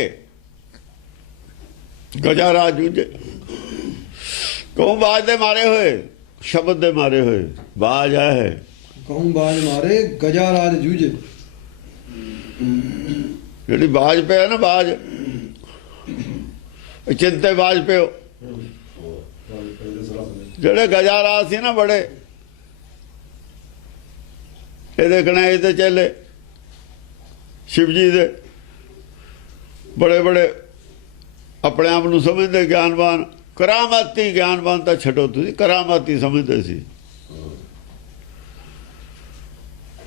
गजा राज जूझे। कहूँ बाज दे मारे हुए, शब्द दे मारे हुए। बाज है, कहूँ बाज मारे गजा राज जूझे। ਜਿਹੜੀ ਬਾਜ ਪਿਆ ਨਾ, ਬਾਜ ਚਿੰਤੇ ਬਾਜ ਪਿਓ। ਜਿਹੜੇ ਗਜਾ ਰਾਜ ਸੀ ਨਾ ਬੜੇ, ਇਹ ਦੇਖਣਾ ਇਹ ਤੇ ਚੱਲੇ ਸ਼ਿਵ ਜੀ ਦੇ ਬੜੇ ਬੜੇ ਆਪਣੇ ਆਪ ਨੂੰ ਸਮਝਦੇ ਗਿਆਨਵਾਨ। ਕਰਾਮਾਤੀ ਗਿਆਨਵਾਨ ਤਾਂ ਛੱਡੋ ਤੁਸੀਂ, ਕਰਾਮਾਤੀ ਸਮਝਦੇ ਸੀ।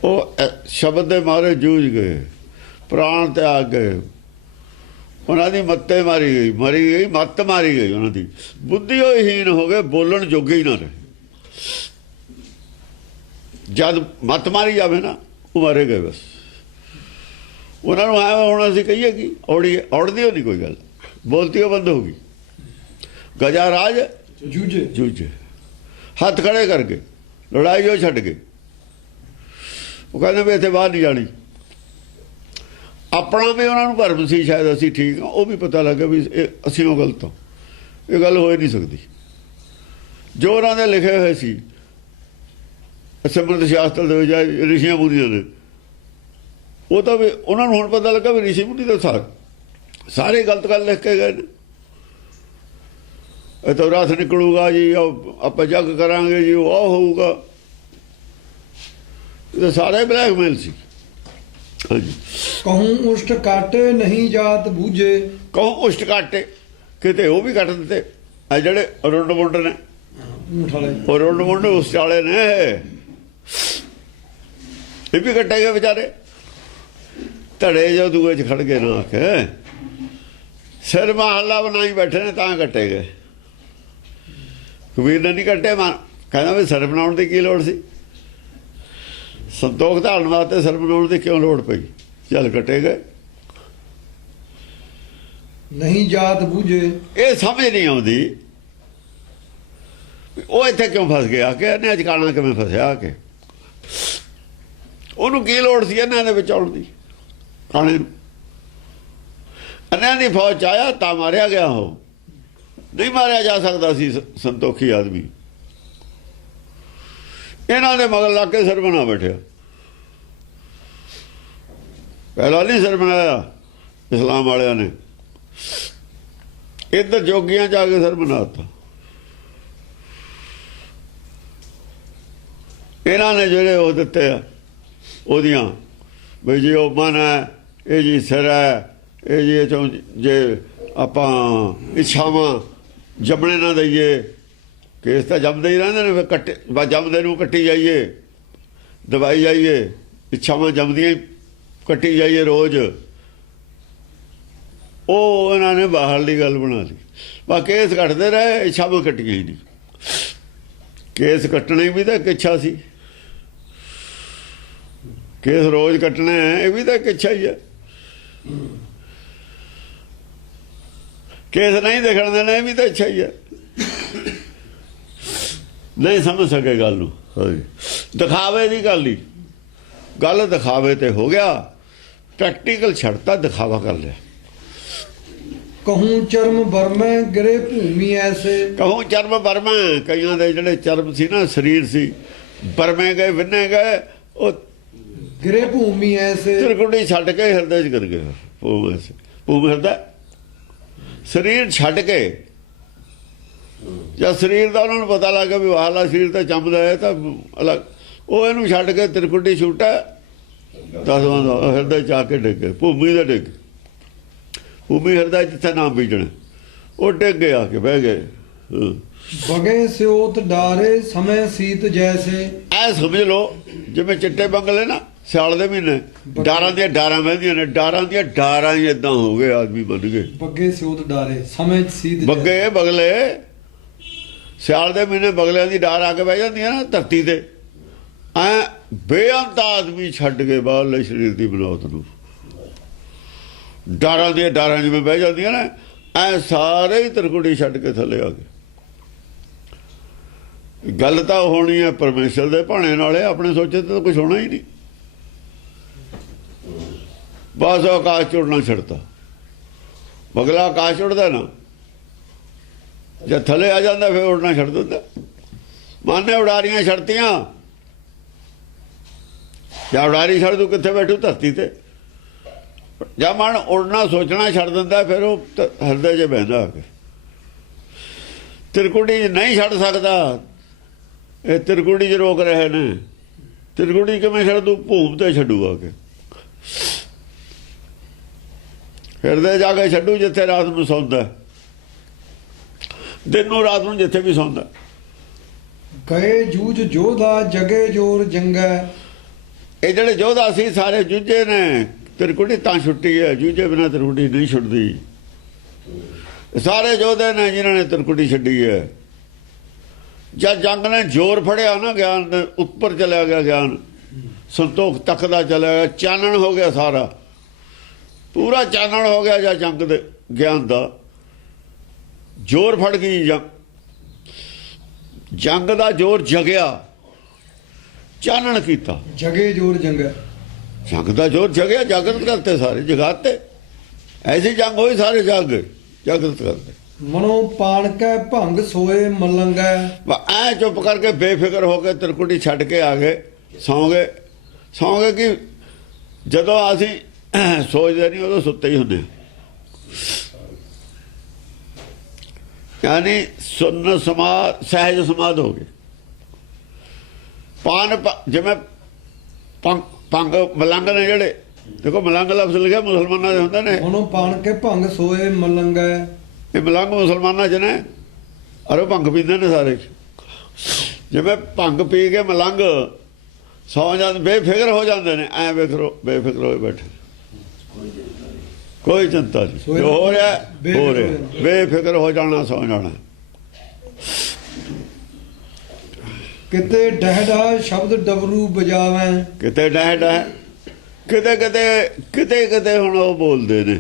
ਉਹ ਸ਼ਬਦ ਦੇ ਮਾਰੇ ਜੂਝ ਗਏ, ਪ੍ਰਾਣ ਤਿਆਗ ਗਏ। ਉਹਨਾਂ ਦੀ ਮੱਤੇ ਮਾਰੀ ਗਈ, ਮਰੀ ਗਈ, ਮੱਤ ਮਾਰੀ ਗਈ ਉਹਨਾਂ ਦੀ। ਬੁੱਧੀ ਉਹ ਹੀਨ ਹੋ ਗਏ, ਬੋਲਣ ਜੋਗੇ ਹੀ ਨਾ ਰਹੇ। ਜਦ ਮੱਤ ਮਾਰੀ ਜਾਵੇ ਨਾ, ਉਹ ਮਾਰੇ ਗਏ ਬਸ। ਉਹਨਾਂ ਨੂੰ ਆਇਆ ਹੁਣ ਅਸੀਂ ਕਹੀਏ ਕਿ ਔੜਦੀ ਹੋ ਨਹੀਂ ਕੋਈ ਗੱਲ, ਬੋਲਤੀ ਉਹ ਬੰਦ ਹੋ ਗਈ। ਗਜਾ ਰਾਜ ਜੂਝੇ ਜੂਝੇ, ਹੱਥ ਖੜੇ ਕਰਕੇ ਲੜਾਈ ਉਹ ਛੱਡ ਗਏ। ਉਹ ਕਹਿੰਦੇ ਵੀ ਇੱਥੇ ਬਾਹਰ ਨਹੀਂ ਜਾਣੀ। ਆਪਣਾ ਵੀ ਉਹਨਾਂ ਨੂੰ ਭਰਮ ਸੀ ਸ਼ਾਇਦ ਅਸੀਂ ਠੀਕ ਹਾਂ, ਉਹ ਵੀ ਪਤਾ ਲੱਗਾ ਵੀ ਅਸੀਂ ਉਹ ਗਲਤ ਹਾਂ। ਇਹ ਗੱਲ ਹੋ ਹੀ ਨਹੀਂ ਸਕਦੀ। ਜੋ ਉਹਨਾਂ ਦੇ ਲਿਖੇ ਹੋਏ ਸੀ ਸਿਮਰਤ ਸ਼ਾਸਤਰ ਦੇ ਵਿੱਚ ਰਿਸ਼ੀਆਂ ਮੁਨੀਆਂ ਨੇ, ਉਹ ਤਾਂ ਵੀ ਉਹਨਾਂ ਨੂੰ ਹੁਣ ਪਤਾ ਲੱਗਾ ਵੀ ਰਿਸ਼ੀ ਮੁਨੀ ਤਾਂ ਸਾਰੇ ਗਲਤ ਗੱਲ ਲਿਖ ਕੇ ਗਏ ਨੇ। ਇਹ ਤਾਂ ਰਥ ਨਿਕਲੂਗਾ ਜੀ, ਆਪਾਂ ਜੱਗ ਕਰਾਂਗੇ ਜੀ, ਉਹ ਹੋਊਗਾ। ਇਹ ਸਾਰੇ ਬਲੈਕਮੇਲ ਸੀ। ਹਾਂਜੀ। कहूँ उष्ट काटे नहीं जात बूझे। ਕਹੂੰ ਉਸ਼ਟ ਕਾਟੇ, ਕਿਤੇ ਉਹ ਵੀ ਕੱਟ ਦਿੱਤੇ। ਆ ਜਿਹੜੇ ਰੁੰਡ ਮੁੰਡ ਨੇ, ਊਂਠ ਵਾਲੇ, ਉਹ ਰੁੰਡ ਮੁੰਡ ਉਸ ਵਾਲੇ ਨੇ, ਇਹ ਵੀ ਕੱਟੇ ਗਏ ਵਿਚਾਰੇ। ਧੜੇ ਜੋ ਦੂਏ ਚ ਖੜ ਗਏ ਨਾ ਆ ਕੇ, ਸਿਰ ਮਹੱਲਾ ਬਣਾਈ ਬੈਠੇ ਨੇ ਤਾਂ ਕੱਟੇ ਗਏ। ਕਬੀਰ ਨੇ ਨਹੀਂ ਕੱਟੇ। ਕਹਿੰਦਾ ਵੀ ਸਿਰ ਬਣਾਉਣ ਦੀ ਕੀ ਲੋੜ ਸੀ? ਸੰਤੋਖ ਧਾਰਨ ਵਾਸਤੇ ਸਿਰ ਬਣਾਉਣ ਦੀ ਕਿਉਂ ਲੋੜ ਪਈ? ਚੱਲ ਕੱਟੇ ਗਏ। नहीं जात बूझे। ਇਹ ਸਮਝ ਨਹੀਂ ਆਉਂਦੀ ਉਹ ਇੱਥੇ ਕਿਉਂ ਫਸ ਗਿਆ, ਕਿ ਇਹਨੇ ਅਚਕਾਣਾ ਕਿਵੇਂ ਫਸਿਆ, ਕਿ ਉਹਨੂੰ ਕੀ ਲੋੜ ਸੀ ਇਹਨਾਂ ਦੇ ਵਿੱਚ ਆਉਣ ਦੀ? ਕਾਣੇ ਨੂੰ ਇਹਨਾਂ ਦੀ ਫੌਜ 'ਚ ਆਇਆ ਤਾਂ ਮਾਰਿਆ ਗਿਆ। ਉਹ ਨਹੀਂ ਮਾਰਿਆ ਜਾ ਸਕਦਾ ਸੀ ਸੰਤੋਖੀ ਆਦਮੀ। ਇਹਨਾਂ ਦੇ ਮਗਰ ਲੱਗ ਕੇ ਸਿਰ ਬਣਾ ਬੈਠਿਆ। ਪਹਿਲਾਂ ਨਹੀਂ ਸਿਰ ਬਣਾਇਆ ਇਸਲਾਮ ਵਾਲਿਆਂ ਨੇ, ਇੱਧਰ ਜੋਗੀਆਂ ਜਾ ਕੇ ਸਿਰ ਬਣਾਤਾ। ਇਹਨਾਂ ਨੇ ਜਿਹੜੇ ਉਹ ਦਿੱਤੇ ਆ ਉਹਦੀਆਂ, ਬਈ ਜੀ ਉਹ ਮਨ ਹੈ, ਇਹ ਜੀ ਸਿਰ ਹੈ, ਇਹ ਜੀ ਚੋਂ ਜੇ ਆਪਾਂ ਇੱਛਾਵਾਂ ਜੰਮਣੇ ਨਾ ਦਈਏ। ਕੇਸ ਤਾਂ ਜੰਮਦੇ ਹੀ ਰਹਿੰਦੇ ਨੇ, ਫਿਰ ਕੱਟੇ ਜੰਮਦੇ ਨੂੰ ਕੱਟੀ ਜਾਈਏ, ਦਵਾਈ ਜਾਈਏ। ਇੱਛਾਵਾਂ ਜੰਮਦੀਆਂ ਕੱਟੀ ਜਾਈਏ ਰੋਜ਼। ਉਹ ਇਹਨਾਂ ਨੇ ਬਾਹਰਲੀ ਗੱਲ ਬਣਾ ਲਈ। ਬਾ ਕੇਸ ਕੱਟਦੇ ਰਹੇ, ਇੱਛਾਵਾਂ ਕੱਟੀਆਂ ਹੀ ਨਹੀਂ। ਕੇਸ ਕੱਟਣੇ ਵੀ ਤਾਂ ਇੱਕ ਇੱਛਾ ਸੀ। ਕੇਸ ਰੋਜ਼ ਕੱਟਣੇ ਇਹ ਵੀ ਤਾਂ ਇੱਕ ਇੱਛਾ ਹੀ ਹੈ। ਕੇਸ ਨਹੀਂ ਦੇਖਣ ਦੇਣਾ ਇਹ ਵੀ ਤਾਂ ਇੱਛਾ ਹੀ ਹੈ। ਨਹੀਂ ਸਮਝ ਸਕੇ ਗੱਲ ਨੂੰ। ਦਿਖਾਵੇ ਦੀ ਗੱਲ ਹੀ, ਗੱਲ ਦਿਖਾਵੇ ਤੇ ਹੋ ਗਿਆ। ਪ੍ਰੈਕਟੀਕਲ ਛੱਡਤਾ, ਦਿਖਾਵਾ ਕਰ ਲਿਆ। कहूँ चर्म बरमे गिरे भूमि ऐसे। ਕਹੂੰ ਚਰਮ ਬਰਮਾ, ਕਈਆਂ ਦੇ ਜਿਹੜੇ ਚਰਮ ਸੀ ਨਾ, ਸਰੀਰ ਸੀ, ਬਰਮੇ ਗਏ, ਵਿੰਨੇ ਗਏ। ਉਹ गिरे भूमि ऐसे। ਤਿਰਕੁੰਡੀ ਛੱਡ ਕੇ ਹਿਰਦੇ 'ਚ ਕਰ ਗਏ। ਭੂਮ ਹਿਰਦਾ ਸਰੀਰ ਛੱਡ ਕੇ ਜਦ ਸਰੀਰ ਦਾ ਉਹਨਾਂ ਨੂੰ ਪਤਾ ਲੱਗ ਗਿਆ ਵੀ ਵਾਹਲਾ ਸਰੀਰ ਤਾਂ ਚੰਮਦਾ ਹੈ ਤਾਂ ਅਲੱਗ, ਉਹ ਇਹਨੂੰ ਛੱਡ ਕੇ ਤਿਰਕੁਟੀ ਛੁੱਟਾ ਦਸਵਾਂ ਦਾ ਹਿਰਦੇ ਚ ਆ ਕੇ ਡਿੱਗੇ, ਭੂਮੀ ਦਾ ਡਿੱਗ, ਭੂਮੀ ਹਿਰਦਾ ਜਿੱਥੇ ਨਾਮ ਬੀਜਣਾ ਉਹ ਡਿੱਗ ਗਏ, ਆ ਕੇ ਬਹਿ ਗਏ। ਬਗੇ ਸਿਓਤ ਡਾਰੇ ਸਮੇਂ ਸੀਤ ਜੈਸੇ। ਐ ਸਮਝ ਲਓ ਜਿਵੇਂ ਚਿੱਟੇ ਬੰਗਲੇ ਨਾ ਸਿਆਲ ਦੇ ਮਹੀਨੇ ਡਾਰਾਂ ਦੀਆਂ ਡਾਰਾਂ ਬਹਿੰਦੀਆਂ ਨੇ, ਡਾਰਾਂ ਦੀਆਂ ਡਾਰਾਂ ਹੀ ਏਦਾਂ ਹੋ ਗਏ, ਆਦਮੀ ਬਣ ਗਏ। ਬੱਗੇ ਸਿਓਤ ਡਾਰੇ ਸਮੇਂ ਸੀਤ ਬੱਗੇ ਬਗਲੇ ਸਿਆਲ ਦੇ ਮਹੀਨੇ ਬਗਲਿਆਂ ਦੀ ਡਾਰ ਆ ਕੇ ਬਹਿ ਜਾਂਦੀ ਹੈ ਨਾ ਧਰਤੀ ਤੇ, ਐ ਬੇਅੰਤ ਆਦਮੀ ਛੱਡ ਕੇ ਬਾਹਰਲੇ ਸਰੀਰ ਦੀ ਬਣਾਵਟ ਨੂੰ, ਡਾਰਾਂ ਦੀਆਂ ਡਾਰਾਂ ਜਿਵੇਂ ਬਹਿ ਜਾਂਦੀਆਂ ਨੇ, ਐ ਸਾਰੇ ਹੀ ਤਿਰਕੁਟੀ ਛੱਡ ਕੇ ਥੱਲੇ ਆ ਗਏ। ਗੱਲ ਤਾਂ ਹੋਣੀ ਹੈ ਪਰਮੇਸ਼ਰ ਦੇ ਭਾਣੇ ਨਾਲੇ, ਆਪਣੇ ਸੋਚੇ ਤਾਂ ਕੁਝ ਹੋਣਾ ਹੀ ਨਹੀਂ। ਬਸ ਆਕਾਸ਼ ਚ ਉੜਨਾ ਛੱਡਤਾ, ਬਗਲਾ ਆਕਾਸ਼ ਉੜਦਾ ਨਾ, ਜਦ ਥੱਲੇ ਆ ਜਾਂਦਾ ਫਿਰ ਉੜਨਾ ਛੱਡ ਦਿੰਦਾ। ਮਾਨੇ ਉਡਾਰੀਆਂ ਛੱਡਤੀਆਂ, ਜਾਂ ਉਡਾਰੀ ਛੱਡ ਦੂ ਕਿੱਥੇ ਬੈਠੂ ਧਰਤੀ ਤੇ, ਜਾਂ ਮਨ ਉੜਨਾ ਸੋਚਣਾ ਛੱਡ ਦਿੰਦਾ, ਫਿਰ ਉਹ ਹਿਰਦੇ 'ਚ ਬਹਿੰਦਾ ਆ ਕੇ। ਤਿਰਕੁਟੀ ਨਹੀਂ ਛੱਡ ਸਕਦਾ, ਇਹ ਤਿਰਕੁਟੀ 'ਚ ਰੋਕ ਰਹੇ ਨੇ। ਤਿਰਕੁਟੀ ਕਿਵੇਂ ਛੱਡ ਦੂ? ਭੂਮ ਤੇ ਛੱਡੂ ਆ ਕੇ, ਹਿਰਦੇ ਜਾ ਕੇ ਛੱਡੂ ਜਿੱਥੇ ਰਾਤ ਨੂੰ ਸੌਂਦਾ, ਦਿਨ ਨੂੰ ਰਾਤ ਨੂੰ ਜਿੱਥੇ ਵੀ ਸੌਂਦਾ। ਗਏ ਜੂਝ ਜੋਧਾ ਜਗੇ ਜੋਰ ਜੰਗਾ। ਇਹ ਜਿਹੜੇ ਯੋਧਾ ਸੀ ਸਾਰੇ ਜੂਝੇ ਨੇ, ਤਿਰਕੁਟੀ ਤਾਂ ਛੁੱਟੀ ਹੈ, ਜੂਝੇ ਬਿਨਾਂ ਤਿਰਕੁਟੀ ਨਹੀਂ ਛੁੱਟਦੀ। ਸਾਰੇ ਯੋਧੇ ਨੇ ਜਿਨ੍ਹਾਂ ਨੇ ਤਿਰਕੁਟੀ ਛੱਡੀ ਹੈ। ਜਦ ਜੰਗ ਨੇ ਜ਼ੋਰ ਫੜਿਆ ਨਾ, ਗਿਆਨ ਦੇ ਉੱਪਰ ਚਲਿਆ ਗਿਆ, ਗਿਆਨ ਸੰਤੋਖ ਤੱਕ ਦਾ ਚਲਿਆ ਗਿਆ, ਚਾਨਣ ਹੋ ਗਿਆ, ਸਾਰਾ ਪੂਰਾ ਚਾਨਣ ਹੋ ਗਿਆ। ਜਾਂ ਜੰਗ ਦੇ ਗਿਆਨ ਦਾ ਜ਼ੋਰ ਫੜ ਗਈ, ਜੰਗ ਦਾ ਜ਼ੋਰ ਜਗਿਆ, ਚਾਨਣ ਕੀਤਾ, ਜਗੇ ਜੋਰ ਜੰਗਾ। ਜੰਗ ਦਾ ਜ਼ੋਰ ਜਗਿਆ, ਜਾਗਰਤ ਕਰਤੇ ਸਾਰੇ, ਜਗਾਤੇ। ਐਸੀ ਜੰਗ ਹੋਈ ਸਾਰੇ ਜਾਗ ਗਏ, ਜਾਗਰਤ ਕਰਤੇ। ਮਨੋਂ ਪਾਣ ਕੇ ਭੰਗ ਸੋਏ ਮਲੰਗਾ। ਐ ਚੁੱਪ ਕਰਕੇ ਬੇਫਿਕਰ ਹੋ ਕੇ ਤਿਰਕੁਟੀ ਛੱਡ ਕੇ ਆ ਗਏ, ਸੌਂ ਗਏ। ਸੌਂ ਗਏ ਕਿ ਜਦੋਂ ਅਸੀਂ ਸੋਚਦੇ ਨਹੀਂ ਉਦੋਂ ਸੁੱਤੇ ਹੀ ਹੁੰਦੇ, ਯਾਨੀ ਸੁੰਨ ਸਮਾਧ, ਸਹਿਜ ਸਮਾਧ ਹੋ ਗਏ। ਪਾਨ ਜਿਵੇਂ ਭੰਗ ਮਲੰਗ ਨੇ ਜਿਹੜੇ, ਦੇਖੋ ਮਲੰਗ ਲਫ਼ਜ਼ ਲਿਖਿਆ ਮੁਸਲਮਾਨਾਂ ਦੇ ਹੁੰਦੇ ਨੇ। ਉਹਨੂੰ ਪਾਣ ਕੇ ਭੰਗ ਸੋਏ ਮਲੰਗਾ। ਇਹ ਮਲੰਗ ਮੁਸਲਮਾਨਾਂ 'ਚ ਨੇ, ਅਰੇ ਭੰਗ ਪੀਂਦੇ ਨੇ ਸਾਰੇ। ਜਿਵੇਂ ਭੰਗ ਪੀ ਕੇ ਮਲੰਗ ਸੌ ਜਾਂਦੇ, ਬੇਫਿਕਰ ਹੋ ਜਾਂਦੇ ਨੇ, ਐ ਬੇਫਿਕਰ ਹੋਏ ਬੈਠੇ, ਕੋਈ ਚਿੰਤਾ ਨਹੀਂ, ਜੋ ਹੋ ਰਿਹਾ ਹੋ ਰਿਹਾ, ਬੇਫਿਕਰ ਹੋ ਜਾਣਾ, ਸੌ ਜਾਣਾ। ਕਿਤੇ ਡਹਿਡਾ ਸ਼ਬਦ ਡਬਰੂ ਬਜਾਵੇਂ। ਕਿਤੇ ਡਹਿ ਕਿਤੇ ਕਿਤੇ ਕਿਤੇ ਕਿਤੇ ਹੁਣ ਉਹ ਬੋਲਦੇ ਨੇ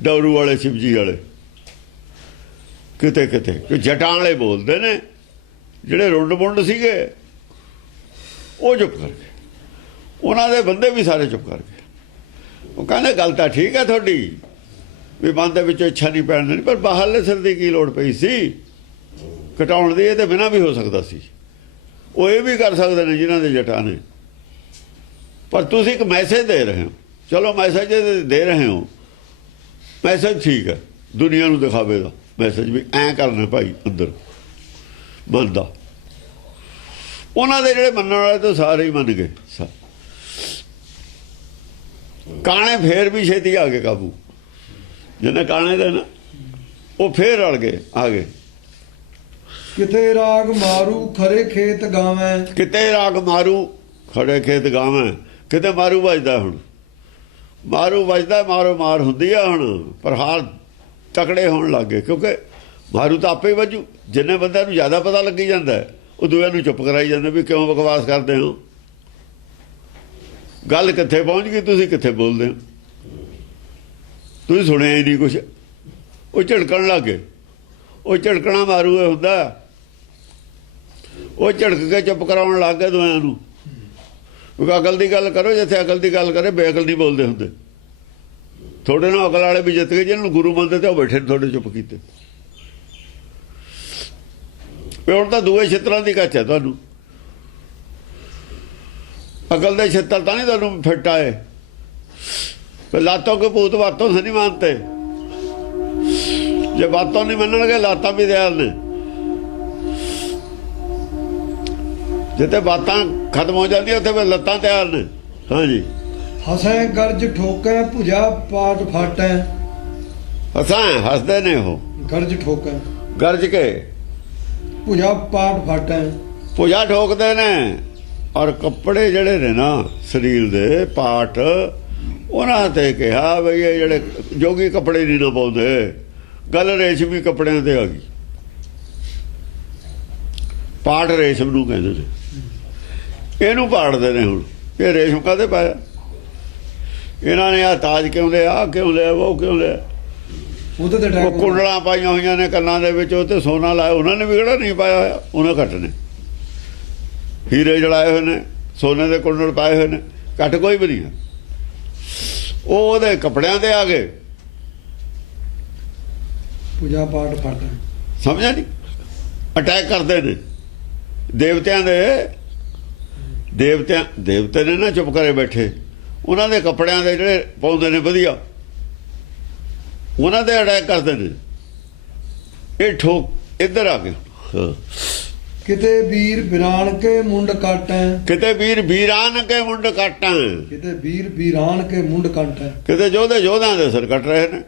ਡਬਰੂ ਵਾਲੇ, ਸ਼ਿਵਜੀ ਵਾਲੇ, ਕਿਤੇ ਕਿਤੇ ਜਟਾਂ ਵਾਲੇ ਬੋਲਦੇ ਨੇ। ਜਿਹੜੇ ਰੁੰਡ ਬੁੰਡ ਸੀਗੇ ਉਹ ਚੁੱਪ ਕਰ ਗਏ, ਉਹਨਾਂ ਦੇ ਬੰਦੇ ਵੀ ਸਾਰੇ ਚੁੱਪ ਕਰ ਗਏ। ਉਹ ਕਹਿੰਦੇ ਗੱਲ ਤਾਂ ਠੀਕ ਹੈ ਤੁਹਾਡੀ ਵੀ ਮਨ ਦੇ ਵਿੱਚ ਇੱਛਾ ਨਹੀਂ ਪੈਣ ਦੇਣੀ, ਪਰ ਬਾਹਰਲੇ ਸਿਰ ਦੀ ਕੀ ਲੋੜ ਪਈ ਸੀ ਘਟਾਉਣ ਦੀ? ਇਹ ਤਾਂ ਬਿਨਾਂ ਵੀ ਹੋ ਸਕਦਾ ਸੀ। ਉਹ ਇਹ ਵੀ ਕਰ ਸਕਦੇ ਨੇ ਜਿਨ੍ਹਾਂ ਦੇ ਜਟਾਂ ਨੇ, ਪਰ ਤੁਸੀਂ ਇੱਕ ਮੈਸੇਜ ਦੇ ਰਹੇ ਹੋ। ਚਲੋ ਮੈਸੇਜ ਦੇ ਰਹੇ ਹੋ, ਮੈਸੇਜ ਠੀਕ ਹੈ, ਦੁਨੀਆ ਨੂੰ ਦਿਖਾਵੇ ਦਾ ਮੈਸੇਜ ਵੀ ਐਂ ਕਰਨਾ ਭਾਈ ਅੰਦਰ ਮਨ ਦਾ। ਉਹਨਾਂ ਦੇ ਜਿਹੜੇ ਮੰਨਣ ਵਾਲੇ ਤਾਂ ਸਾਰੇ ਹੀ ਮੰਨ ਗਏ। ਕਾਣੇ ਫੇਰ ਵੀ ਛੇਤੀ ਆ ਗਏ ਕਾਬੂ, ਜਿਹਨੇ ਕਾਣੇ ਦੇ ਨਾ ਉਹ ਫੇਰ ਰਲ ਗਏ, ਆ ਗਏ। ਕਿਤੇ ਰਾਗ ਮਾਰੂ ਖਰੇ ਖੇਤ ਗਾਵੇਂ। ਕਿਤੇ ਰਾਗ ਮਾਰੂ ਖੜੇ ਖੇਤ ਗਾਵੇਂ। ਕਿਤੇ ਮਾਰੂ ਵੱਜਦਾ, ਹੁਣ ਮਾਰੂ ਵੱਜਦਾ, ਮਾਰੋ ਮਾਰ ਹੁੰਦੀ ਆ ਹੁਣ, ਪਰ ਹਾਲ ਤਕੜੇ ਹੋਣ ਲੱਗ ਗਏ, ਕਿਉਂਕਿ ਮਾਰੂ ਤਾਂ ਆਪੇ ਹੀ ਵੱਜੂ। ਜਿੰਨੇ ਬੰਦਿਆਂ ਨੂੰ ਜ਼ਿਆਦਾ ਪਤਾ ਲੱਗੀ ਜਾਂਦਾ ਉਹ ਦੂਜਿਆਂ ਨੂੰ ਚੁੱਪ ਕਰਾਈ ਜਾਂਦੇ ਵੀ ਕਿਉਂ ਬਕਵਾਸ ਕਰਦੇ ਹੋ, ਗੱਲ ਕਿੱਥੇ ਪਹੁੰਚ ਗਈ, ਤੁਸੀਂ ਕਿੱਥੇ ਬੋਲਦੇ ਹੋ, ਤੁਸੀਂ ਸੁਣਿਆ ਹੀ ਨਹੀਂ ਕੁਛ। ਉਹ ਝਿੜਕਣ ਲੱਗ ਗਏ। ਉਹ ਝਿੜਕਣਾ ਮਾਰੂ ਇਹ ਹੁੰਦਾ, ਉਹ ਝਿੜਕ ਕੇ ਚੁੱਪ ਕਰਾਉਣ ਲੱਗ ਗਏ ਦੁਆਿਆਂ ਨੂੰ। ਕਿਉਂਕਿ ਅਕਲ ਦੀ ਗੱਲ ਕਰੋ, ਜਿੱਥੇ ਅਕਲ ਦੀ ਗੱਲ ਕਰੇ ਬੇਅਕਲ ਨਹੀਂ ਬੋਲਦੇ ਹੁੰਦੇ। ਤੁਹਾਡੇ ਨਾਲ ਅਕਲ ਵਾਲੇ ਵੀ ਜਿੱਤ ਗਏ, ਜਿਹਨਾਂ ਨੂੰ ਗੁਰੂ ਮੰਨਦੇ ਤੇ ਉਹ ਬੈਠੇ ਤੁਹਾਡੇ ਚੁੱਪ ਕੀਤੇ। ਹੁਣ ਤਾਂ ਦੂਏ ਛਿੱਤਰਾਂ ਦੀ ਕੱਚ ਹੈ ਤੁਹਾਨੂੰ, ਅਕਲ ਦੇ ਛਿੱਤਰ ਤਾਂ ਨਹੀਂ ਤੁਹਾਨੂੰ ਫਿੱਟ ਆਏ। ਲਾਤੋਂ ਕੇ ਭੂਤ ਬਾਤੋਂ ਸੇ ਨਹੀਂ ਮਾਨਤੇ। ਜੇ ਬਾਤੋਂ ਨਹੀਂ ਮੰਨਣਗੇ ਲਾਤਾਂ ਵੀ ਤਿਆਰ ਨੇ। ਜਿੱਥੇ ਬਾਤਾਂ ਖਤਮ ਹੋ ਜਾਂਦੀਆਂ ਉੱਥੇ ਫਿਰ ਲੱਤਾਂ ਤਿਆਰ ਨੇ। ਹਾਂਜੀ। ਹਸੈ ਗਰਜ ਠੋਕੈ ਭੁਜਾ ਪਾਟ ਫਾਟੈ। ਹਸਾਂ ਹੱਸਦੇ ਨੇ ਉਹ, ਗਰਜ ਠੋਕੈ ਗਰਜ ਕੇ ਭੁਜਾ ਪਾਟ ਫਾਟੈ। ਪੂਜਾ ਠੋਕਦੇ ਨੇ। ਔਰ ਕੱਪੜੇ ਜਿਹੜੇ ਨੇ ਨਾ ਸਰੀਰ ਦੇ ਪਾਟ, ਉਹਨਾਂ ਤੇ ਕਿਹਾ ਬਈ ਇਹ ਜਿਹੜੇ ਜੋਗੀ ਕੱਪੜੇ ਨਹੀਂ ਨਾ ਪਾਉਂਦੇ। ਗੱਲ ਰੇਸ਼ਮੀ ਕੱਪੜਿਆਂ ਤੇ ਆ ਗਈ। ਪਾਟ ਰੇਸ਼ਮ ਨੂੰ ਕਹਿੰਦੇ ਨੇ। ਇਹਨੂੰ ਪਾੜਦੇ ਨੇ। ਹੁਣ ਇਹ ਰੇਸ਼ਮ ਕਾਹਦੇ ਪਾਇਆ? ਇਹਨਾਂ ਨੇ ਆਹ ਤਾਜ ਕਿਉਂ ਲਿਆ, ਆਹ ਕਿਉਂ ਲਿਆ, ਉਹ ਕਿਉਂ ਲਿਆ? ਉਹਦੇ ਤੇ ਉਹ ਅਟੈਕ ਕੁੰਡਲਾਂ ਪਾਈਆਂ ਹੋਈਆਂ ਨੇ ਕੰਨਾਂ ਦੇ ਵਿੱਚ, ਉਹ ਤੇ ਸੋਨਾ ਲਾਇਆ। ਉਹਨਾਂ ਨੇ ਵੀ ਕਿਹੜਾ ਨਹੀਂ ਪਾਇਆ ਹੋਇਆ? ਉਹਨਾਂ ਘੱਟ ਨੇ। ਹੀਰੇ ਜੜਾਏ ਹੋਏ ਨੇ, ਸੋਨੇ ਦੇ ਕੁੰਡਲ ਪਾਏ ਹੋਏ ਨੇ, ਘੱਟ ਕੋਈ ਵੀ ਨਹੀਂ ਹੈ। ਉਹ ਉਹਦੇ ਕੱਪੜਿਆਂ ਤੇ ਆ ਗਏ। ਭੁਜਾ ਪਾਟ ਫਾਟੈ। ਸਮਝਿਆ ਨਹੀਂ? ਅਟੈਕ ਕਰਦੇ ਨੇ ਦੇਵਤਿਆਂ ਦੇ। ਦੇਵਤੇ ਨੇ ਨਾ ਚੁੱਪ ਕਰੇ ਬੈਠੇ, ਉਹਨਾਂ ਦੇ ਕੱਪੜਿਆਂ ਦੇ ਜਿਹੜੇ ਪਾਉਂਦੇ ਨੇ ਵਧੀਆ, ਉਹਨਾਂ ਦੇ ਅਟੈਕ ਕਰਦੇ ਨੇ। ਇਹ ਠੋਕ ਇੱਧਰ ਆ ਗਏ। ਕਿਤੇ ਵੀਰ ਬਿਰਾਨ ਕੇ ਮੁੰਡ ਕਾਟੈ। ਕਿਤੇ ਵੀਰ ਵੀਰਾਨ ਕੇ ਮੁੰਡ ਕੱਟਾਂ। ਕਿਤੇ ਵੀਰ ਵੀਰਾਨ ਕੇ ਮੁੰਡ ਕਾਟੈ। ਕਿਤੇ ਯੋਧਿਆਂ ਦੇ ਸਿਰ ਕੱਟ ਰਹੇ ਨੇ।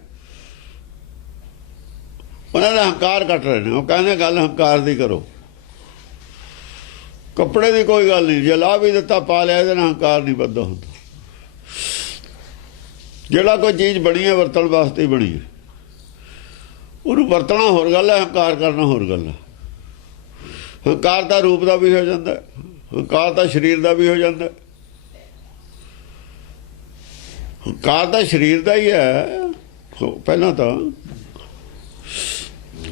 ਉਹਨਾਂ ਦਾ ਹੰਕਾਰ ਕੱਟ ਰਹੇ ਨੇ। ਉਹ ਕਹਿੰਦੇ ਗੱਲ ਹੰਕਾਰ ਦੀ ਕਰੋ, ਕੱਪੜੇ ਦੀ ਕੋਈ ਗੱਲ ਨਹੀਂ। ਜੇ ਲਾ ਵੀ ਦਿੱਤਾ ਪਾ ਲਿਆ, ਇਹਦੇ ਨਾਲ ਹੰਕਾਰ ਨਹੀਂ ਵੱਧਦਾ ਹੁੰਦਾ। ਜਿਹੜਾ ਕੋਈ ਚੀਜ਼ ਬਣੀ ਹੈ ਵਰਤਣ ਵਾਸਤੇ ਬਣੀ ਹੈ, ਉਹਨੂੰ ਵਰਤਣਾ ਹੋਰ ਗੱਲ ਹੈ, ਹੰਕਾਰ ਕਰਨਾ ਹੋਰ ਗੱਲ ਹੈ। ਹੰਕਾਰ ਦਾ ਰੂਪ ਦਾ ਵੀ ਹੋ ਜਾਂਦਾ, ਹੰਕਾਰ ਦਾ ਸਰੀਰ ਦਾ ਵੀ ਹੋ ਜਾਂਦਾ। ਹੰਕਾਰ ਦਾ ਸਰੀਰ ਦਾ ਹੀ ਹੈ ਪਹਿਲਾਂ ਤਾਂ।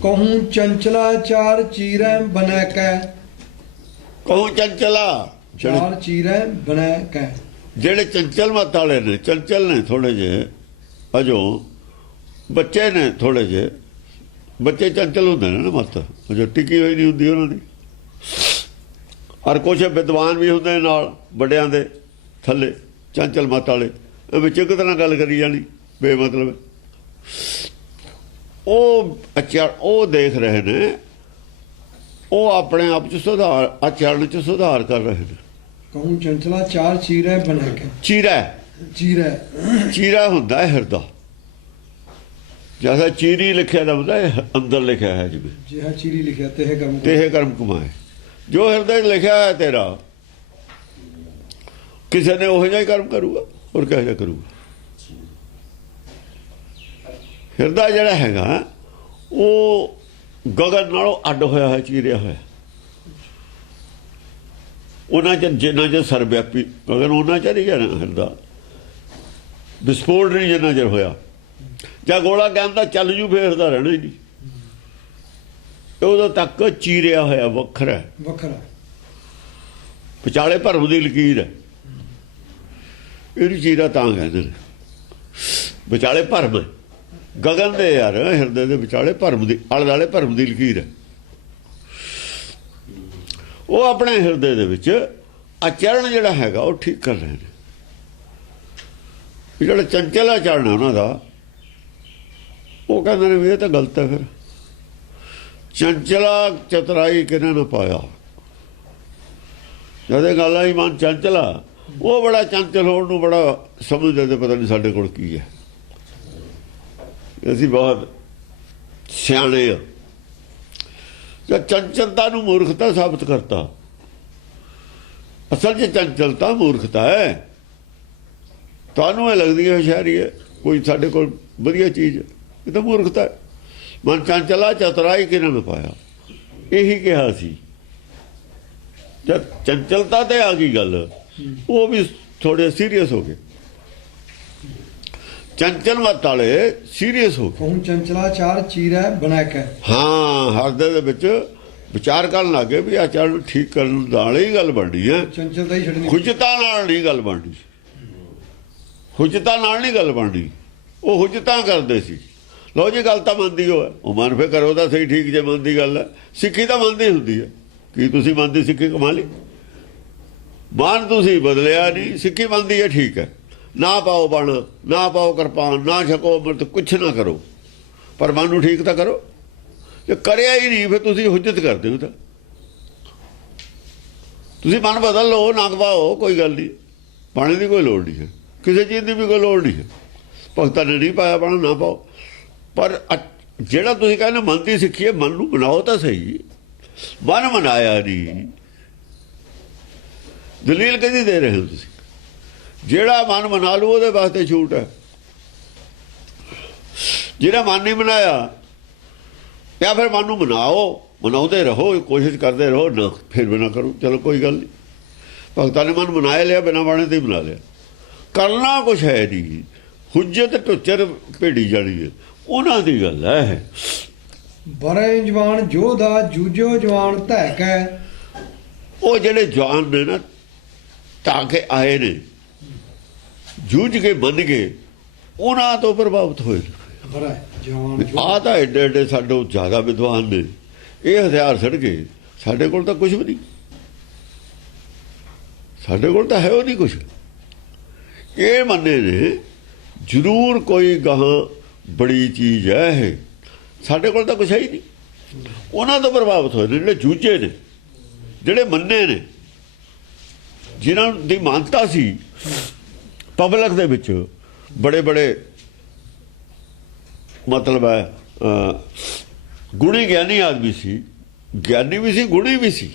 ਕਹੂੰ ਚੰਚਲਾ ਚਾਰ ਚੀਰੈ ਬਨੈ ਕੈ। ਕਹੂੰ ਚੰਚਲਾ, ਚਾਰ ਚੀਰੈ ਬਨੈ ਕੈ। ਜਿਹੜੇ ਚੰਚਲ ਮਤ ਵਾਲੇ ਨੇ, ਚੰਚਲ ਨੇ ਥੋੜੇ ਜਿਹੇ, ਅਜੋ ਬੱਚੇ ਨੇ ਥੋੜੇ ਜਿਹੇ। ਬੱਚੇ ਚੰਚਲ ਹੁੰਦੇ ਨੇ ਨਾ, ਮਤ ਅਜੋ ਟਿਕੀ ਹੋਈ ਨਹੀਂ ਹੁੰਦੀ ਉਹਨਾਂ ਦੀ। ਔਰ ਕੁਛ ਵਿਦਵਾਨ ਵੀ ਹੁੰਦੇ ਨਾਲ ਵੱਡਿਆਂ ਦੇ ਥੱਲੇ, ਚੰਚਲ ਮਤ ਵਾਲੇ। ਵਿੱਚ ਇੱਕ ਤਰ੍ਹਾਂ ਗੱਲ ਕਰੀ ਜਾਣੀ ਬੇਮਤਲਬ। ਉਹ ਅੱਛਾ, ਉਹ ਦੇਖ ਰਹੇ ਨੇ, ਉਹ ਆਪਣੇ ਆਪ ਚ ਸੁਧਾਰ, ਆਚਰਣ ਚ ਸੁਧਾਰ ਕਰ ਰਹੇ ਨੇ। ਕਹੂੰ ਚੰਚਲਾ ਚਾਰ ਚੀਰੈ ਬਨੈ ਕੈ। ਚੀਰਾ, ਚੀਰੈ ਚੀਰਾ ਹੁੰਦਾ ਹੈ ਹਿਰਦਾ। ਜਿਆਦਾ ਚੀਰੀ ਲਿਖਿਆ ਦਾ ਹੁੰਦਾ ਹੈ, ਅੰਦਰ ਲਿਖਿਆ ਹੈ ਜਿਵੇਂ ਜਿਹਾ ਚੀਰੀ ਲਿਖਿਆ ਤੇਹ ਕਰਮ ਕਮਾਏ। ਜੋ ਹਿਰਦੇ 'ਚ ਲਿਖਿਆ ਹੈ ਤੇਰਾ, ਕਿਸੇ ਨੇ ਉਹ ਜਿਹਾ ਹੀ ਕਰਮ ਕਰੂਗਾ, ਹੋਰ ਕਿਹੋ ਜਿਹਾ ਕਰੂਗਾ? ਹਿਰਦਾ ਜਿਹੜਾ ਹੈਗਾ ਉਹ ਗਗਨ ਨਾਲੋਂ ਅੱਡ ਹੋਇਆ ਹੈ, ਚੀਰਿਆ ਹੋਇਆ। ਉਹਨਾਂ ਚ ਜਿੰਨਾ ਚਿਰ ਸਰਵਿਆਪੀ ਗਗਨ ਉਹਨਾਂ ਚ ਨਹੀਂ ਜਾਣਾ ਹਿਰਦਾ, ਵਿਸਫੋਟ ਨਹੀਂ ਜਿੰਨਾ ਚਿਰ ਹੋਇਆ। ਜਾਂ ਗੋਲਾ ਕਹਿੰਦਾ ਚੱਲ ਜੂ, ਫੇਰਦਾ ਰਹਿਣਾ ਹੀ ਨਹੀਂ। ਉਦੋਂ ਤੱਕ ਚੀਰਿਆ ਹੋਇਆ ਵੱਖਰਾ ਵੱਖਰਾ। ਵਿਚਾਲੇ ਭਰਮ ਦੀ ਲਕੀਰ ਹੈ, ਇਹਨੂੰ ਚੀਰਾ ਤਾਂ ਕਹਿੰਦੇ ਨੇ। ਵਿਚਾਲੇ ਭਰਮ ਗਗਨ ਦੇ ਯਾਰ ਹਿਰਦੇ ਦੇ ਵਿਚਾਲੇ ਭਰਮ ਦੀ, ਆਲੇ ਦੁਆਲੇ ਭਰਮ ਦੀ ਲਕੀਰ ਹੈ। ਉਹ ਆਪਣੇ ਹਿਰਦੇ ਦੇ ਵਿੱਚ ਆਚਰਣ ਜਿਹੜਾ ਹੈਗਾ ਉਹ ਠੀਕ ਕਰ ਰਹੇ ਨੇ। ਜਿਹੜਾ ਚੰਚਲ ਆਚਰਣ ਹੈ ਉਹਨਾਂ ਦਾ, ਉਹ ਕਹਿੰਦੇ ਨੇ ਵੀ ਇਹ ਤਾਂ ਗਲਤ ਹੈ। ਫਿਰ ਚੰਚਲਾ ਚਤਰਾਈ ਕਿਹਨੇ ਨਾ ਪਾਇਆ। ਜਦ ਗੱਲ ਆਈ ਮਨ ਚੰਚਲਾ, ਉਹ ਬੜਾ ਚੰਚਲ ਹੋਣ ਨੂੰ ਬੜਾ ਸਮਝਦੇ ਤੇ ਪਤਾ ਨਹੀਂ ਸਾਡੇ ਕੋਲ ਕੀ ਹੈ। ਅਸੀਂ ਬਹੁਤ ਸਿਆਣੇ ਆ। ਜਦ ਚੰਚਲਤਾ ਨੂੰ ਮੂਰਖਤਾ ਸਾਬਤ ਕਰਤਾ। ਅਸਲ 'ਚ ਚੰਚਲਤਾ ਮੂਰਖਤਾ ਹੈ। ਤੁਹਾਨੂੰ ਇਹ ਲੱਗਦੀ ਹੈ ਹੁਸ਼ਿਆਰੀ ਹੈ, ਕੋਈ ਸਾਡੇ ਕੋਲ ਵਧੀਆ ਚੀਜ਼, ਇਹ ਤਾਂ ਮੂਰਖਤਾ ਹੈ। ਮਨ ਚੰਚਲਾ ਚਤਰਾਈ ਕਿਹਨਾਂ ਨੂੰ ਪਾਇਆ, ਇਹੀ ਕਿਹਾ ਸੀ। ਜਦ ਚੰਚਲਤਾ ਤੇ ਆ ਗਈ ਗੱਲ, ਉਹ ਵੀ ਥੋੜੇ ਸੀਰੀਅਸ ਹੋ ਗਏ। ਚੰਚਲ ਮਤ ਵਾਲੇ ਸੀਰੀਅਸ ਹੋ ਗਏ। ਕਹੂੰ ਚੰਚਲਾ ਚਾਰ ਚੀਰੈ ਬਨੈ ਕੈ। ਹਾਂ, ਹਿਰਦੇ ਦੇ ਵਿੱਚ ਵਿਚਾਰ ਕਰਨ ਲੱਗੇ ਵੀ ਆਚਰਣ ਠੀਕ ਕਰਨ ਨਾਲ ਹੀ ਗੱਲ ਬਣਨੀ ਹੈ। ਚੰਚਲਤਾ ਹੀ ਛੱਡਣੀ, ਹੁਜਤਾਂ ਨਾਲ ਨਹੀਂ ਗੱਲ ਬਣਨੀ। ਹੁਜਤਾਂ ਨਾਲ ਨਹੀਂ ਗੱਲ ਬਣਨੀ। ਉਹ ਹੁਜਤਾਂ ਕਰਦੇ ਸੀ। ਲਓ ਜੀ ਗੱਲ ਤਾਂ ਮੰਨਦੀ ਉਹ ਮਨ ਫੇ ਕਰੋ ਤਾਂ ਸਹੀ, ਠੀਕ ਜੇ ਮਨ ਦੀ ਗੱਲ ਹੈ। ਸਿੱਖੀ ਤਾਂ ਮੰਨਦੀ ਹੁੰਦੀ ਹੈ। ਕੀ ਤੁਸੀਂ ਮੰਨਦੀ ਸਿੱਖੀ ਕਮਾ ਲਈ? ਮਨ ਤੁਸੀਂ ਬਦਲਿਆ ਨਹੀਂ, ਸਿੱਖੀ ਮੰਨਦੀ ਹੈ, ਠੀਕ ਹੈ। ਨਾ ਪਾਓ ਬਣ, ਨਾ ਪਾਓ ਕਿਰਪਾਨ, ਨਾ ਛਕੋ ਅੰਮ੍ਰਿਤ, ਕੁਛ ਨਾ ਕਰੋ, ਪਰ ਮਨ ਨੂੰ ਠੀਕ ਤਾਂ ਕਰੋ। ਜੇ ਕਰਿਆ ਹੀ ਨਹੀਂ ਫਿਰ ਤੁਸੀਂ ਹੁਜਤ ਕਰਦੇ ਹੋ। ਤਾਂ ਤੁਸੀਂ ਮਨ ਬਦਲ ਲਓ, ਨਾ ਪਾਓ, ਕੋਈ ਗੱਲ ਨਹੀਂ, ਪਾਣੀ ਦੀ ਕੋਈ ਲੋੜ ਨਹੀਂ ਹੈ, ਕਿਸੇ ਚੀਜ਼ ਦੀ ਵੀ ਕੋਈ ਲੋੜ ਨਹੀਂ ਹੈ। ਭਗਤਾਂ ਨੇ ਨਹੀਂ ਪਾਇਆ ਪਾਣਾ, ਨਾ ਪਾਓ। ਪਰ ਜਿਹੜਾ ਤੁਸੀਂ ਕਹਿੰਦੇ ਮਨ ਦੀ ਸਿੱਖੀ ਹੈ, ਮਨ ਨੂੰ ਬਣਾਓ ਤਾਂ ਸਹੀ। ਮਨ ਮਨਾਇਆ ਨਹੀਂ, ਦਲੀਲ ਕਿਹਦੀ ਦੇ ਰਹੇ ਹੋ ਤੁਸੀਂ? ਜਿਹੜਾ ਮਨ ਮਨਾ ਲੂ ਉਹਦੇ ਵਾਸਤੇ ਛੂਟ ਹੈ। ਜਿਹੜਾ ਮਨ ਨਹੀਂ ਬਣਾਇਆ, ਜਾਂ ਫਿਰ ਮਨ ਨੂੰ ਮਨਾਓ, ਮਨਾਉਂਦੇ ਰਹੋ, ਕੋਸ਼ਿਸ਼ ਕਰਦੇ ਰਹੋ, ਨਾ ਫਿਰ ਵੀ ਨਾ ਕਰੋ, ਚਲੋ ਕੋਈ ਗੱਲ ਨਹੀਂ। ਭਗਤਾਂ ਨੇ ਮਨ ਬਣਾ ਲਿਆ, ਬਿਨਾਂ ਬਾਣੇ ਤੇ ਹੀ ਬਣਾ ਲਿਆ। ਕਰਨਾ ਕੁਛ ਹੈ ਨਹੀਂ, ਹੁਜਤ ਟੁੱਚਰ ਭੇੜੀ ਜਾਣੀ ਹੈ, ਉਹਨਾਂ ਦੀ ਗੱਲ ਹੈ। ਬਰੇ ਜਵਾਨ ਜੋਧਾ ਜੂਝੋ ਜਵਾਨ ਧੈ ਕੈ। ਉਹ ਜਿਹੜੇ ਜਵਾਨ ਨੇ ਨਾ, ਤਾਂ ਕੇ ਆਏ ਨੇ, ਜੂਝ ਕੇ ਬਣ ਗਏ, ਉਹਨਾਂ ਤੋਂ ਪ੍ਰਭਾਵਿਤ ਹੋਏ। ਆ ਤਾਂ ਏਡੇ ਏਡੇ ਸਾਡੇ ਜ਼ਿਆਦਾ ਵਿਦਵਾਨ ਨੇ, ਇਹ ਹਥਿਆਰ ਛੱਡ ਗਏ। ਸਾਡੇ ਕੋਲ ਤਾਂ ਕੁਛ ਵੀ ਨਹੀਂ, ਸਾਡੇ ਕੋਲ ਤਾਂ ਹੈ ਉਹ ਨਹੀਂ ਕੁਛ। ਇਹ ਮੰਨੇ ਨੇ ਜ਼ਰੂਰ ਕੋਈ ਗਾਹਾਂ ਬੜੀ ਚੀਜ਼ ਹੈ ਇਹ, ਸਾਡੇ ਕੋਲ ਤਾਂ ਕੁਛ ਹੈ ਹੀ ਨਹੀਂ। ਉਹਨਾਂ ਤੋਂ ਪ੍ਰਭਾਵਿਤ ਹੋਏ ਨੇ ਜਿਹੜੇ ਜੂਝੇ ਨੇ, ਜਿਹੜੇ ਮੰਨੇ ਨੇ, ਜਿਨ੍ਹਾਂ ਦੀ ਮਾਨਤਾ ਸੀ ਪਬਲਿਕ ਦੇ ਵਿੱਚ। ਬੜੇ ਬੜੇ ਮਤਲਬ ਹੈ ਗੁਣੀ ਗਿਆਨੀ ਆਦਮੀ ਸੀ, ਗਿਆਨੀ ਵੀ ਸੀ, ਗੁਣੀ ਵੀ ਸੀ।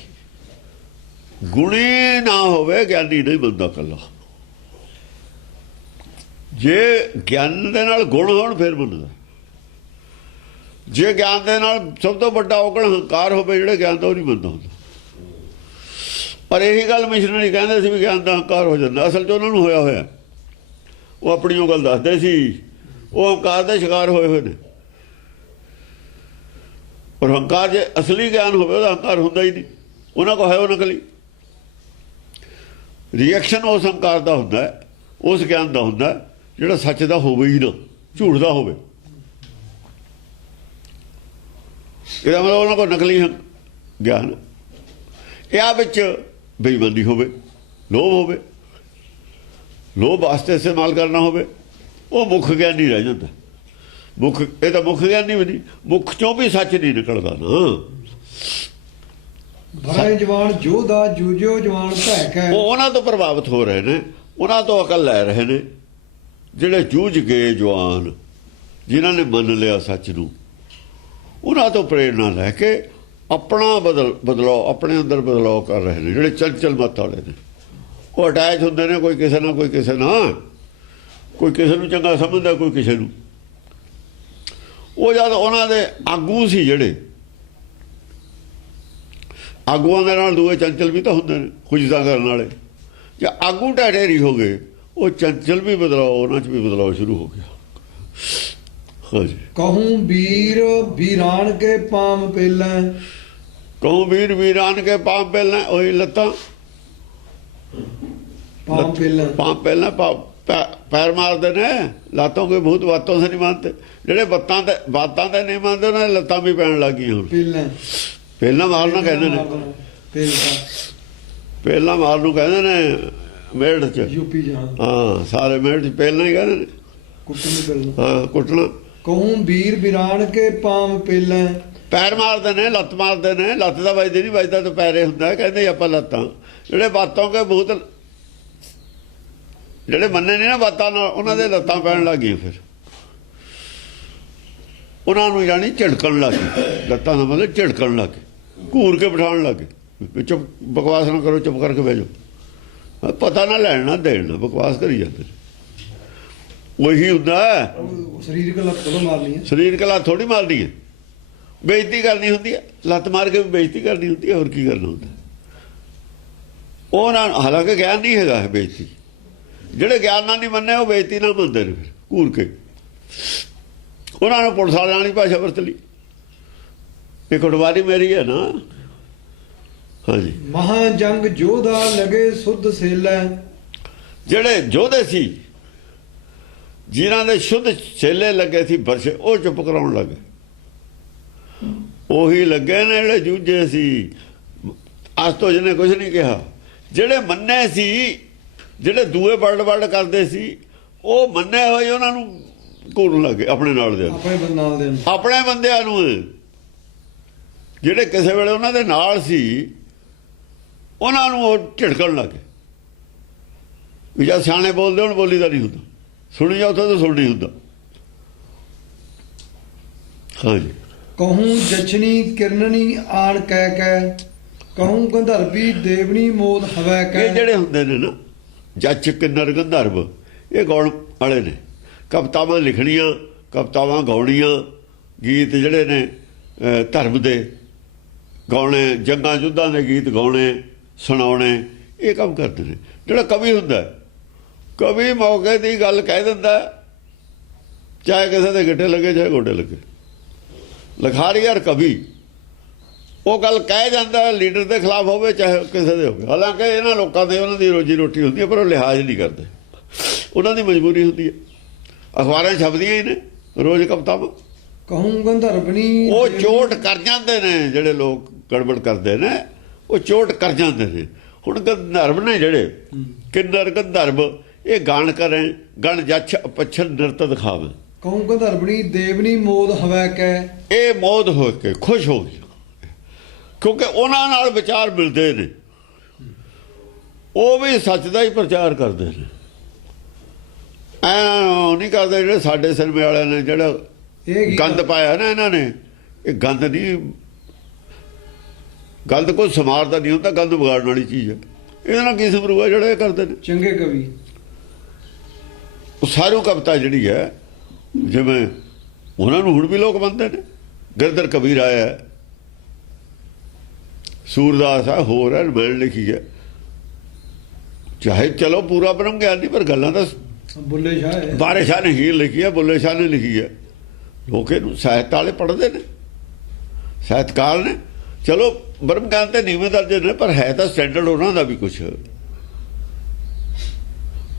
ਗੁਣੀ ਨਾ ਹੋਵੇ ਗਿਆਨੀ ਨਹੀਂ ਬਣਦਾ ਇਕੱਲਾ। ਜੇ ਗਿਆਨ ਦੇ ਨਾਲ ਗੁਣ ਹੋਣ ਫਿਰ ਬਣਦਾ। ਜੇ ਗਿਆਨ ਦੇ ਨਾਲ ਸਭ ਤੋਂ ਵੱਡਾ ਔਗਣ ਹੰਕਾਰ ਹੋਵੇ, ਜਿਹੜੇ ਗਿਆਨ ਦਾ ਉਹ ਨਹੀਂ ਬਣਦਾ ਹੁੰਦਾ। ਪਰ ਇਹੀ ਗੱਲ ਮਿਸ਼ਨਰੀ ਕਹਿੰਦੇ ਸੀ ਵੀ ਗਿਆਨ ਦਾ ਹੰਕਾਰ ਹੋ ਜਾਂਦਾ। ਅਸਲ 'ਚ ਉਹਨਾਂ ਨੂੰ ਹੋਇਆ ਹੋਇਆ, ਉਹ ਆਪਣੀ ਉਹ ਗੱਲ ਦੱਸਦੇ ਸੀ, ਉਹ ਹੰਕਾਰ ਦੇ ਸ਼ਿਕਾਰ ਹੋਏ ਹੋਏ ਨੇ। ਪਰ ਹੰਕਾਰ ਜੇ ਅਸਲੀ ਗਿਆਨ ਹੋਵੇ, ਉਹਦਾ ਹੰਕਾਰ ਹੁੰਦਾ ਹੀ ਨਹੀਂ। ਉਹਨਾਂ ਕੋਲ ਹੈ ਉਹ ਨਕਲੀ। ਰਿਐਕਸ਼ਨ ਉਸ ਹੰਕਾਰ ਦਾ ਹੁੰਦਾ, ਉਸ ਗਿਆਨ ਦਾ ਹੁੰਦਾ ਜਿਹੜਾ ਸੱਚ ਦਾ ਹੋਵੇ ਹੀ ਨਾ, ਝੂਠ ਦਾ ਹੋਵੇ। ਇਹਦਾ ਮਤਲਬ ਉਹਨਾਂ ਕੋਲ ਨਕਲੀ ਗਿਆਨ। ਇਹ ਵਿੱਚ ਬੇਈਮਾਨੀ ਹੋਵੇ, ਲੋਭ ਹੋਵੇ, ਲੋਭ ਵਾਸਤੇ ਇਸਤੇਮਾਲ ਕਰਨਾ ਹੋਵੇ, ਉਹ ਮੁੱਖ ਗਿਆਨ ਨਹੀਂ ਰਹਿ ਜਾਂਦਾ। ਮੁੱਖ ਇਹ ਤਾਂ ਮੁੱਖ ਗਿਆਨ ਨਹੀਂ ਵੀ, ਮੁੱਖ ਚੋਂ ਵੀ ਸੱਚ ਨਹੀਂ ਨਿਕਲਦਾ ਨਾ। ਬਰੇ ਜਵਾਨ ਜੋਧਾ ਜੂਝੋ ਜਵਾਨ ਧੈ ਕੈ। ਉਹ ਉਹਨਾਂ ਤੋਂ ਪ੍ਰਭਾਵਿਤ ਹੋ ਰਹੇ ਨੇ, ਉਹਨਾਂ ਤੋਂ ਅਕਲ ਲੈ ਰਹੇ ਨੇ। ਜਿਹੜੇ ਜੂਝ ਗਏ ਜਵਾਨ, ਜਿਨ੍ਹਾਂ ਨੇ ਮੰਨ ਲਿਆ ਸੱਚ ਨੂੰ, ਉਹਨਾਂ ਤੋਂ ਪ੍ਰੇਰਨਾ ਲੈ ਕੇ ਆਪਣਾ ਬਦਲਾਓ, ਆਪਣੇ ਅੰਦਰ ਬਦਲਾਓ ਕਰ ਰਹੇ ਨੇ। ਜਿਹੜੇ ਚੰਚਲ ਮੱਤ ਵਾਲੇ ਨੇ, ਉਹ ਅਟੈਚ ਹੁੰਦੇ ਨੇ ਕੋਈ ਕਿਸੇ ਨਾਲ, ਕੋਈ ਕਿਸੇ ਨਾਲ, ਕੋਈ ਕਿਸੇ ਨੂੰ ਚੰਗਾ ਸਮਝਦਾ, ਕੋਈ ਕਿਸੇ ਨੂੰ। ਉਹ ਜਦ ਉਹਨਾਂ ਦੇ ਆਗੂ ਸੀ, ਜਿਹੜੇ ਆਗੂਆਂ ਦੇ ਨਾਲ ਦੂਏ ਚੰਚਲ ਵੀ ਤਾਂ ਹੁੰਦੇ ਨੇ, ਖੁਜਦਾ ਕਰਨ ਵਾਲੇ। ਜੇ ਆਗੂ ਢੇਰੀ ਹੋ ਗਏ, ਉਹ ਚੰਚਲ ਵੀ ਬਦਲਾਓ, ਉਹਨਾਂ 'ਚ ਵੀ ਬਦਲਾਓ ਸ਼ੁਰੂ ਹੋ ਗਿਆ। ਹਾਂਜੀ, ਕਹੂੰ ਵੀਰ ਵੀਰਾਨ ਕੇ ਪਾਮ ਪਹਿਲਾਂ। ਕਹੂੰ ਵੀਰ ਵੀਰਾਨ ਕੇ ਪਾਮ ਪਹਿਲਾਂ, ਉਹੀ ਲੱਤਾਂ ਪਾਮ ਪਹਿਲਾਂ, ਪਾਮ ਪਹਿਲਾਂ ਪੈਰ ਮਾਰਦੇ ਨੇ। ਲਾਤੋਂ ਕੋਈ ਭੂਤ ਬਾਤੋਂ ਸੇ ਨਹੀਂ ਮੰਨਦੇ। ਜਿਹੜੇ ਬਾਤਾਂ ਤੇ ਨਹੀਂ ਮੰਨਦੇ, ਉਹਨਾਂ ਦੀ ਲੱਤਾਂ ਵੀ ਪੈਣ ਲੱਗ ਗਈਆਂ ਹੁਣ। ਪਹਿਲਾਂ ਮਾਰਨਾ ਕਹਿੰਦੇ ਨੇ, ਪਹਿਲਾਂ ਮਾਰ ਨੂੰ ਕਹਿੰਦੇ ਨੇ ਮੇੜ 'ਚ, ਯੂਪੀ ਹਾਂ, ਸਾਰੇ ਮੇੜ 'ਚ ਪਹਿਲਾਂ ਹੀ ਕਹਿੰਦੇ ਨੇ, ਹਾਂ, ਕੁੱਟਣਾ। ਕਹੂੰ ਵੀਰ ਵੀਰਾਨ ਕੇ ਪਾਮ ਪਹਿਲਾਂ। ਪੈਰ ਮਾਰਦੇ ਨੇ, ਲੱਤ ਮਾਰਦੇ ਨੇ। ਲੱਤ ਦਾ ਵੱਜਦੀ ਨਹੀਂ, ਵੱਜਦਾ ਤਾਂ ਪੈਰੇ ਹੁੰਦਾ। ਕਹਿੰਦੇ ਆਪਾਂ ਲੱਤਾਂ। ਜਿਹੜੇ ਬਾਤੋਂ ਕੇ ਭੂਤ, ਜਿਹੜੇ ਮੰਨੇ ਨਹੀਂ ਨਾ ਬਾਤਾਂ ਨਾਲ, ਉਹਨਾਂ ਦੇ ਲੱਤਾਂ ਪੈਣ ਲੱਗ ਗਈਆਂ। ਫਿਰ ਉਹਨਾਂ ਨੂੰ ਜਾਣੀ ਝਿੜਕਣ ਲੱਗ ਗਏ। ਲੱਤਾਂ ਦਾ ਮਤਲਬ ਝਿੜਕਣ ਲੱਗ ਗਏ, ਘੂਰ ਕੇ ਬਿਠਾਉਣ ਲੱਗ ਗਏ। ਚੁੱਪ, ਬਕਵਾਸ ਨਾ ਕਰੋ, ਚੁੱਪ ਕਰਕੇ ਬਹਿ ਜਾਓ। ਪਤਾ ਨਾ ਲੈਣ ਨਾ ਦੇਣ, ਬਕਵਾਸ ਕਰੀ ਜਾਂਦੇ ਨੇ। ਉਹੀ ਹੁੰਦਾ ਸਰੀਰਕ ਲੱਤ ਥੋੜਾ ਮਾਰਨੀ ਹੈ, ਸਰੀਰਕ ਲੱਤ ਥੋੜੀ ਮਾਰਨੀ ਹੈ। ਬੇਇੱਜ਼ਤੀ ਕਰਨੀ ਹੁੰਦੀ ਹੈ, ਲੱਤ ਮਾਰ ਕੇ ਵੀ ਬੇਇੱਜ਼ਤੀ ਕਰਨੀ ਹੁੰਦੀ ਹੈ। ਹੋਰ ਕੀ ਕਰਨਾ ਹੁੰਦਾ? ਉਹ ਨਾ, ਹਾਲਾਂਕਿ ਗਿਆਨ ਨਹੀਂ ਹੈਗਾ ਹੈ ਬੇਇੱਜ਼ਤੀ। ਜਿਹੜੇ ਗਿਆਨ ਨਾਲ ਨਹੀਂ ਮੰਨੇ, ਉਹ ਬੇਇੱਜ਼ਤੀ ਨਾਲ ਮੰਨਦੇ ਨੇ। ਫਿਰ ਘੂਰ ਕੇ ਉਹਨਾਂ ਨੂੰ ਪੁਲਿਸ ਵਾਲਿਆਂ ਵਾਲੀ ਭਾਸ਼ਾ ਵਰਤ ਲਈ। ਇਹ ਕੁਟਵਾਰੀ ਮੇਰੀ ਹੈ ਨਾ। ਹਾਂਜੀ, ਮਹਾ ਜੰਗ ਜੋਧਾ ਲਗੇ ਸੁਧ ਸੇਲਾ। ਜਿਹੜੇ ਯੋਧੇ ਸੀ, ਜਿਨ੍ਹਾਂ ਦੇ ਸ਼ੁੱਧ ਛੇਲੇ ਲੱਗੇ ਸੀ ਵਰਸ਼ੇ, ਉਹ ਚੁੱਪ ਕਰਾਉਣ ਲੱਗੇ। ਉਹੀ ਲੱਗੇ ਨੇ ਜਿਹੜੇ ਜੂਝੇ ਸੀ। ਅੱਜ ਤੋਂ ਜਿਹਨੇ ਕੁਝ ਨਹੀਂ ਕਿਹਾ। ਜਿਹੜੇ ਮੰਨੇ ਸੀ, ਜਿਹੜੇ ਦੂਏ ਵਰਡ ਕਰਦੇ ਸੀ, ਉਹ ਮੰਨੇ ਹੋਏ ਉਹਨਾਂ ਨੂੰ ਘੂਰਨ ਲੱਗੇ ਆਪਣੇ ਨਾਲ ਦੇ ਆਪਣੇ ਨਾਲ ਦੇ ਨੂੰ। ਆਪਣੇ ਬੰਦਿਆਂ ਨੂੰ ਜਿਹੜੇ ਕਿਸੇ ਵੇਲੇ ਉਹਨਾਂ ਦੇ ਨਾਲ ਸੀ ਉਹਨਾਂ ਨੂੰ ਉਹ ਝਿੜਕਣ ਲੱਗੇ ਵੀ ਜਦ ਸਿਆਣੇ ਬੋਲਦੇ ਹੁਣ ਬੋਲੀ ਦਾ ਨਹੀਂ ਹੁੰਦਾ, ਸੁਣੀ ਜਾ ਉੱਥੇ ਤਾਂ ਸੁਣਨੀ ਹੁੰਦਾ। ਹਾਂਜੀ ਕਹੂੰ ਜਛਨੀ ਕਿਰਨਨੀ ਆਣ ਕਹਿ ਕਹਿ, ਕਹੂੰ ਗੰਧਰਵੀ ਦੇਵਨੀ ਮੋਦ ਹਵੈ ਇਹ ਕਹਿ। ਜਿਹੜੇ ਹੁੰਦੇ ਨੇ ਨਾ ਜੱਚ ਕਿੰਨਰ ਗੰਧਰਵ, ਇਹ ਗਾਉਣ ਵਾਲੇ ਨੇ, ਕਵਿਤਾਵਾਂ ਲਿਖਣੀਆਂ, ਕਵਿਤਾਵਾਂ ਗਾਉਣੀਆਂ, ਗੀਤ ਜਿਹੜੇ ਨੇ ਧਰਮ ਦੇ ਗਾਉਣੇ, ਜੰਗਾਂ ਯੁੱਧਾਂ ਦੇ ਗੀਤ ਗਾਉਣੇ ਸੁਣਾਉਣੇ, ਇਹ ਕੰਮ ਕਰਦੇ ਨੇ। ਜਿਹੜਾ ਕਵੀ ਹੁੰਦਾ, ਕਵੀ ਮੌਕੇ ਦੀ ਗੱਲ ਕਹਿ ਦਿੰਦਾ, ਚਾਹੇ ਕਿਸੇ ਦੇ ਗਿੱਟੇ ਲੱਗੇ ਚਾਹੇ ਗੋਡੇ ਲੱਗੇ। ਲਿਖਾਰੀ ਯਾਰ ਕਵੀ ਉਹ ਗੱਲ ਕਹਿ ਜਾਂਦਾ, ਲੀਡਰ ਦੇ ਖਿਲਾਫ ਹੋਵੇ ਚਾਹੇ ਕਿਸੇ ਦੇ ਹੋਵੇ। ਹਾਲਾਂਕਿ ਇਹਨਾਂ ਲੋਕਾਂ ਦੇ ਉਹਨਾਂ ਦੀ ਰੋਜੀ ਰੋਟੀ ਹੁੰਦੀ ਹੈ, ਪਰ ਉਹ ਲਿਹਾਜ਼ ਨਹੀਂ ਕਰਦੇ, ਉਹਨਾਂ ਦੀ ਮਜਬੂਰੀ ਹੁੰਦੀ ਹੈ। ਅਖਬਾਰਾਂ ਛਪਦੀਆਂ ਹੀ ਨੇ ਰੋਜ਼ ਕਵਿਤਾਵਾਂ। ਕਹੂੰ ਗੰਧਰਵਨੀ ਉਹ ਚੋਟ ਕਰ ਜਾਂਦੇ ਨੇ, ਜਿਹੜੇ ਲੋਕ ਗੜਬੜ ਕਰਦੇ ਨੇ ਉਹ ਚੋਟ ਕਰ ਜਾਂਦੇ ਨੇ। ਹੁਣ ਗੰਧਰਵ ਨੇ ਜਿਹੜੇ ਕਿੰਨਰ ਗੰਧਰਵ, ਇਹ ਗਾਣ ਕਰੇ, ਗਣ ਜੱਛ ਪਛਨ ਨਿਰਤ ਦਿਖਾਵੇ। ਕਹੂੰ ਗੰਧਰਵਣੀ ਦੇਵਨੀ ਮੋਦ ਹਵੈ ਕਹਿ। ਇਹ ਮੋਦ ਹੋ ਕੇ ਖੁਸ਼ ਹੋ ਗਈ, ਕਿਉਂਕਿ ਉਹਨਾਂ ਨਾਲ ਵਿਚਾਰ ਮਿਲਦੇ ਨੇ, ਉਹ ਵੀ ਸੱਚ ਦਾ ਹੀ ਪ੍ਰਚਾਰ ਕਰਦੇ ਨੇ। ਐ ਨਹੀਂ ਕਰਦੇ ਜਿਹੜੇ ਸਾਡੇ ਸਿਨੇਮੇ ਵਾਲਿਆਂ ਨੇ ਜਿਹੜਾ ਇਹ ਗੰਦ ਪਾਇਆ ਨਾ ਇਹਨਾਂ ਨੇ। ਇਹ ਗੰਦ ਨਹੀਂ, ਗੰਦ ਕੋਈ ਸਮਾਰਦਾ ਨਹੀਂ ਹੁੰਦਾ, ਗੰਦ ਵਿਗਾੜਨ ਵਾਲੀ ਚੀਜ਼ ਹੈ। ਇਹਦੇ ਨਾਲ ਕੀ ਸਮਰੂਗਾ ਜਿਹੜਾ ਇਹ ਕਰਦੇ ਨੇ ਚੰਗੇ ਕਵੀ। ਉਹ ਸਾਰੀ ਕਵਿਤਾ ਜਿਹੜੀ ਹੈ, ਜਿਵੇਂ ਉਹਨਾਂ ਨੂੰ ਹੁਣ ਵੀ ਲੋਕ ਮੰਨਦੇ ਨੇ। ਗਿਰਧਰ ਕਬੀਰ ਆਇਆ, ਸੂਰਦਾਸ ਆ, ਹੋਰ ਹੈ, ਰਮਾਇਣ ਲਿਖੀ ਹੈ, ਚਾਹੇ ਚਲੋ ਪੂਰਾ ਬ੍ਰਹਮ ਗਿਆਨ ਨਹੀਂ, ਪਰ ਗੱਲਾਂ ਤਾਂ ਬੁੱਲੇ ਸ਼ਾਹ ਹੈ, ਬਾਰੇ ਸ਼ਾਹ ਨੇ ਹੀ ਲਿਖੀ ਹੈ, ਬੁੱਲੇ ਸ਼ਾਹ ਨੇ ਲਿਖੀ ਹੈ। ਲੋਕ ਇਹਨੂੰ ਸਾਹਿਤ ਵਾਲੇ ਪੜ੍ਹਦੇ ਨੇ, ਸਾਹਿਤਕਾਰ ਨੇ। ਚਲੋ ਬ੍ਰਹਮ ਗਿਆਨ ਤੇ ਨੀਵੇਂ ਦਰਜੇ ਨੇ, ਪਰ ਹੈ ਤਾਂ ਸਟੈਂਡਰਡ ਉਹਨਾਂ ਦਾ ਵੀ ਕੁਛ।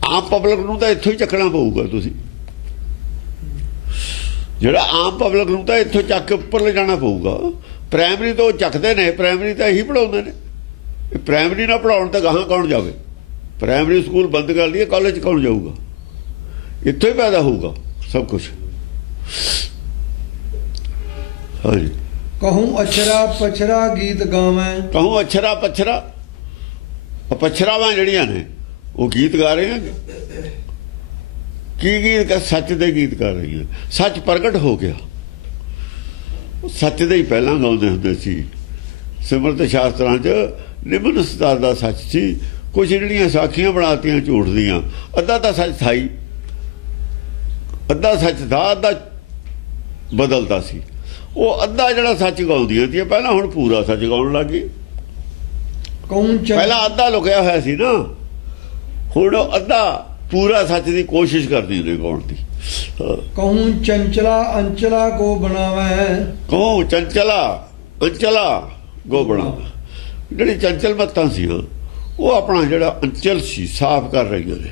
ਆਮ ਪਬਲਿਕ ਨੂੰ ਤਾਂ ਇੱਥੋਂ ਹੀ ਚੱਕਣਾ ਪਊਗਾ। ਤੁਸੀਂ ਜਿਹੜਾ ਆਮ ਪਬਲਿਕ ਨੂੰ ਤਾਂ ਇੱਥੋਂ ਚੱਕ ਕੇ ਉੱਪਰ ਲੈ ਜਾਣਾ ਪਊਗਾ। ਪ੍ਰਾਇਮਰੀ ਤੋਂ ਚੱਕਦੇ ਨੇ, ਪ੍ਰਾਇਮਰੀ ਤਾਂ ਇਹੀ ਪੜਾਉਂਦੇ ਨੇ। ਪ੍ਰਾਇਮਰੀ ਨਾ ਪੜਾਉਣ ਤਾਂ ਗਾਹਾਂ ਕੌਣ ਜਾਵੇ? ਪ੍ਰਾਇਮਰੀ ਸਕੂਲ ਬੰਦ ਕਰ ਲਈਏ, ਕਾਲਜ ਕੌਣ ਜਾਊਗਾ? ਇੱਥੋਂ ਹੀ ਪੈਦਾ ਹੋਊਗਾ ਸਭ ਕੁਝ। ਹਾਂਜੀ ਕਹੂੰ ਅਛਰਾ ਪਛਰਾ ਗੀਤ ਗਾਵੇਂ। ਕਹੂੰ ਅਛਰਾ ਪਛਰਾ, ਪਛਰਾਵਾਂ ਜਿਹੜੀਆਂ ਨੇ ਉਹ ਗੀਤ ਗਾ ਰਹੇ ਆ। ਕੀ ਗੀਤ? ਸੱਚ ਦੇ ਗੀਤ ਗਾ ਰਹੀ ਹੈ। ਸੱਚ ਪ੍ਰਗਟ ਹੋ ਗਿਆ, ਸੱਚ ਦੇ ਹੀ ਪਹਿਲਾਂ ਗਾਉਂਦੇ ਹੁੰਦੇ ਸੀ। ਸਿਮਰਤ ਸ਼ਾਸਤਰਾਂ 'ਚ ਨਿਮਨ ਸਤਾਰ ਦਾ ਸੱਚ ਸੀ। ਕੁਝ ਜਿਹੜੀਆਂ ਸਾਖੀਆਂ ਬਣਾਤੀਆਂ ਝੂਠ ਦੀਆਂ, ਅੱਧਾ ਤਾਂ ਸੱਚ ਥਾ ਹੀ, ਅੱਧਾ ਸੱਚ ਥਾ, ਅੱਧਾ ਬਦਲਦਾ ਸੀ। ਉਹ ਅੱਧਾ ਜਿਹੜਾ ਸੱਚ ਗਾਉਂਦੀਆਂ ਸੀ ਪਹਿਲਾਂ, ਹੁਣ ਪੂਰਾ ਸੱਚ ਗਾਉਣ ਲੱਗ ਗਈ। ਕਹੂੰ ਪਹਿਲਾਂ ਅੱਧਾ ਲੁਕਿਆ ਹੋਇਆ ਸੀ ਨਾ, ਹੁਣ ਉਹ ਅੱਧਾ ਪੂਰਾ ਸੱਚ ਦੀ ਕੋਸ਼ਿਸ਼ ਕਰਦੀ ਨੇ ਗਾਉਣ ਦੀ। ਕਹੂੰ ਚੰਚਲਾ ਅੰਚਲਾ ਕੋ ਬਣਾਵੇ। ਕਹੂੰ ਚੰਚਲਾ ਅੰਚਲਾ ਗੋ ਬਣਾਵੇ। ਜਿਹੜੀ ਚੰਚਲ ਮੱਤਾਂ ਸੀ ਉਹ ਆਪਣਾ ਜਿਹੜਾ ਅੰਚਲ ਸੀ ਸਾਫ਼ ਕਰ ਰਹੀਆਂ ਨੇ।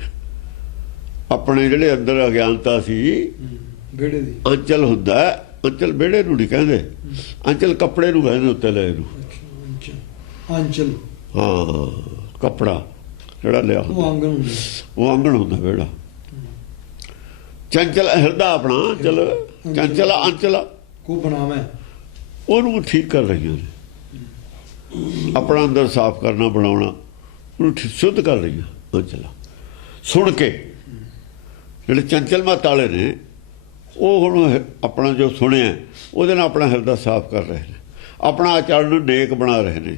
ਆਪਣੇ ਜਿਹੜੇ ਅੰਦਰ ਅਗਿਆਨਤਾ ਸੀ, ਬੇੜੇ ਦੀ ਅੰਚਲ ਹੁੰਦਾ। ਅੰਚਲ ਬੇੜੇ ਨੂੰ ਨਹੀਂ ਕਹਿੰਦੇ, ਅੰਚਲ ਕੱਪੜੇ ਨੂੰ ਕਹਿੰਦੇ ਉੱਤੇ ਲੈ ਨੂੰ। ਅੰਚਲ ਹਾਂ, ਕੱਪੜਾ ਜਿਹੜਾ ਲਿਆ ਉਹ ਆਂਗਣ ਹੁੰਦਾ, ਉਹ ਆਂਗਣ ਹੁੰਦਾ ਵਿਹੜਾ। ਚੰਚਲ ਹਿਰਦਾ ਆਪਣਾ ਅੰਚਲ, ਚੰਚਲਾ ਅੰਚਲਾ ਕੋ ਬਣਾਵੇ। ਉਹਨੂੰ ਠੀਕ ਕਰ ਰਹੀਆਂ ਨੇ, ਆਪਣਾ ਅੰਦਰ ਸਾਫ਼ ਕਰਨਾ, ਬਣਾਉਣਾ, ਉਹਨੂੰ ਸ਼ੁੱਧ ਕਰ ਰਹੀਆਂ ਅੰਚਲਾ। ਸੁਣ ਕੇ ਜਿਹੜੇ ਚੰਚਲ ਮੱਤ ਵਾਲੇ ਨੇ ਉਹ ਹੁਣ ਆਪਣਾ ਜੋ ਸੁਣਿਆ ਉਹਦੇ ਨਾਲ ਆਪਣਾ ਹਿਰਦਾ ਸਾਫ਼ ਕਰ ਰਹੇ ਨੇ, ਆਪਣਾ ਆਚਰਣ ਨੂੰ ਨੇਕ ਬਣਾ ਰਹੇ ਨੇ,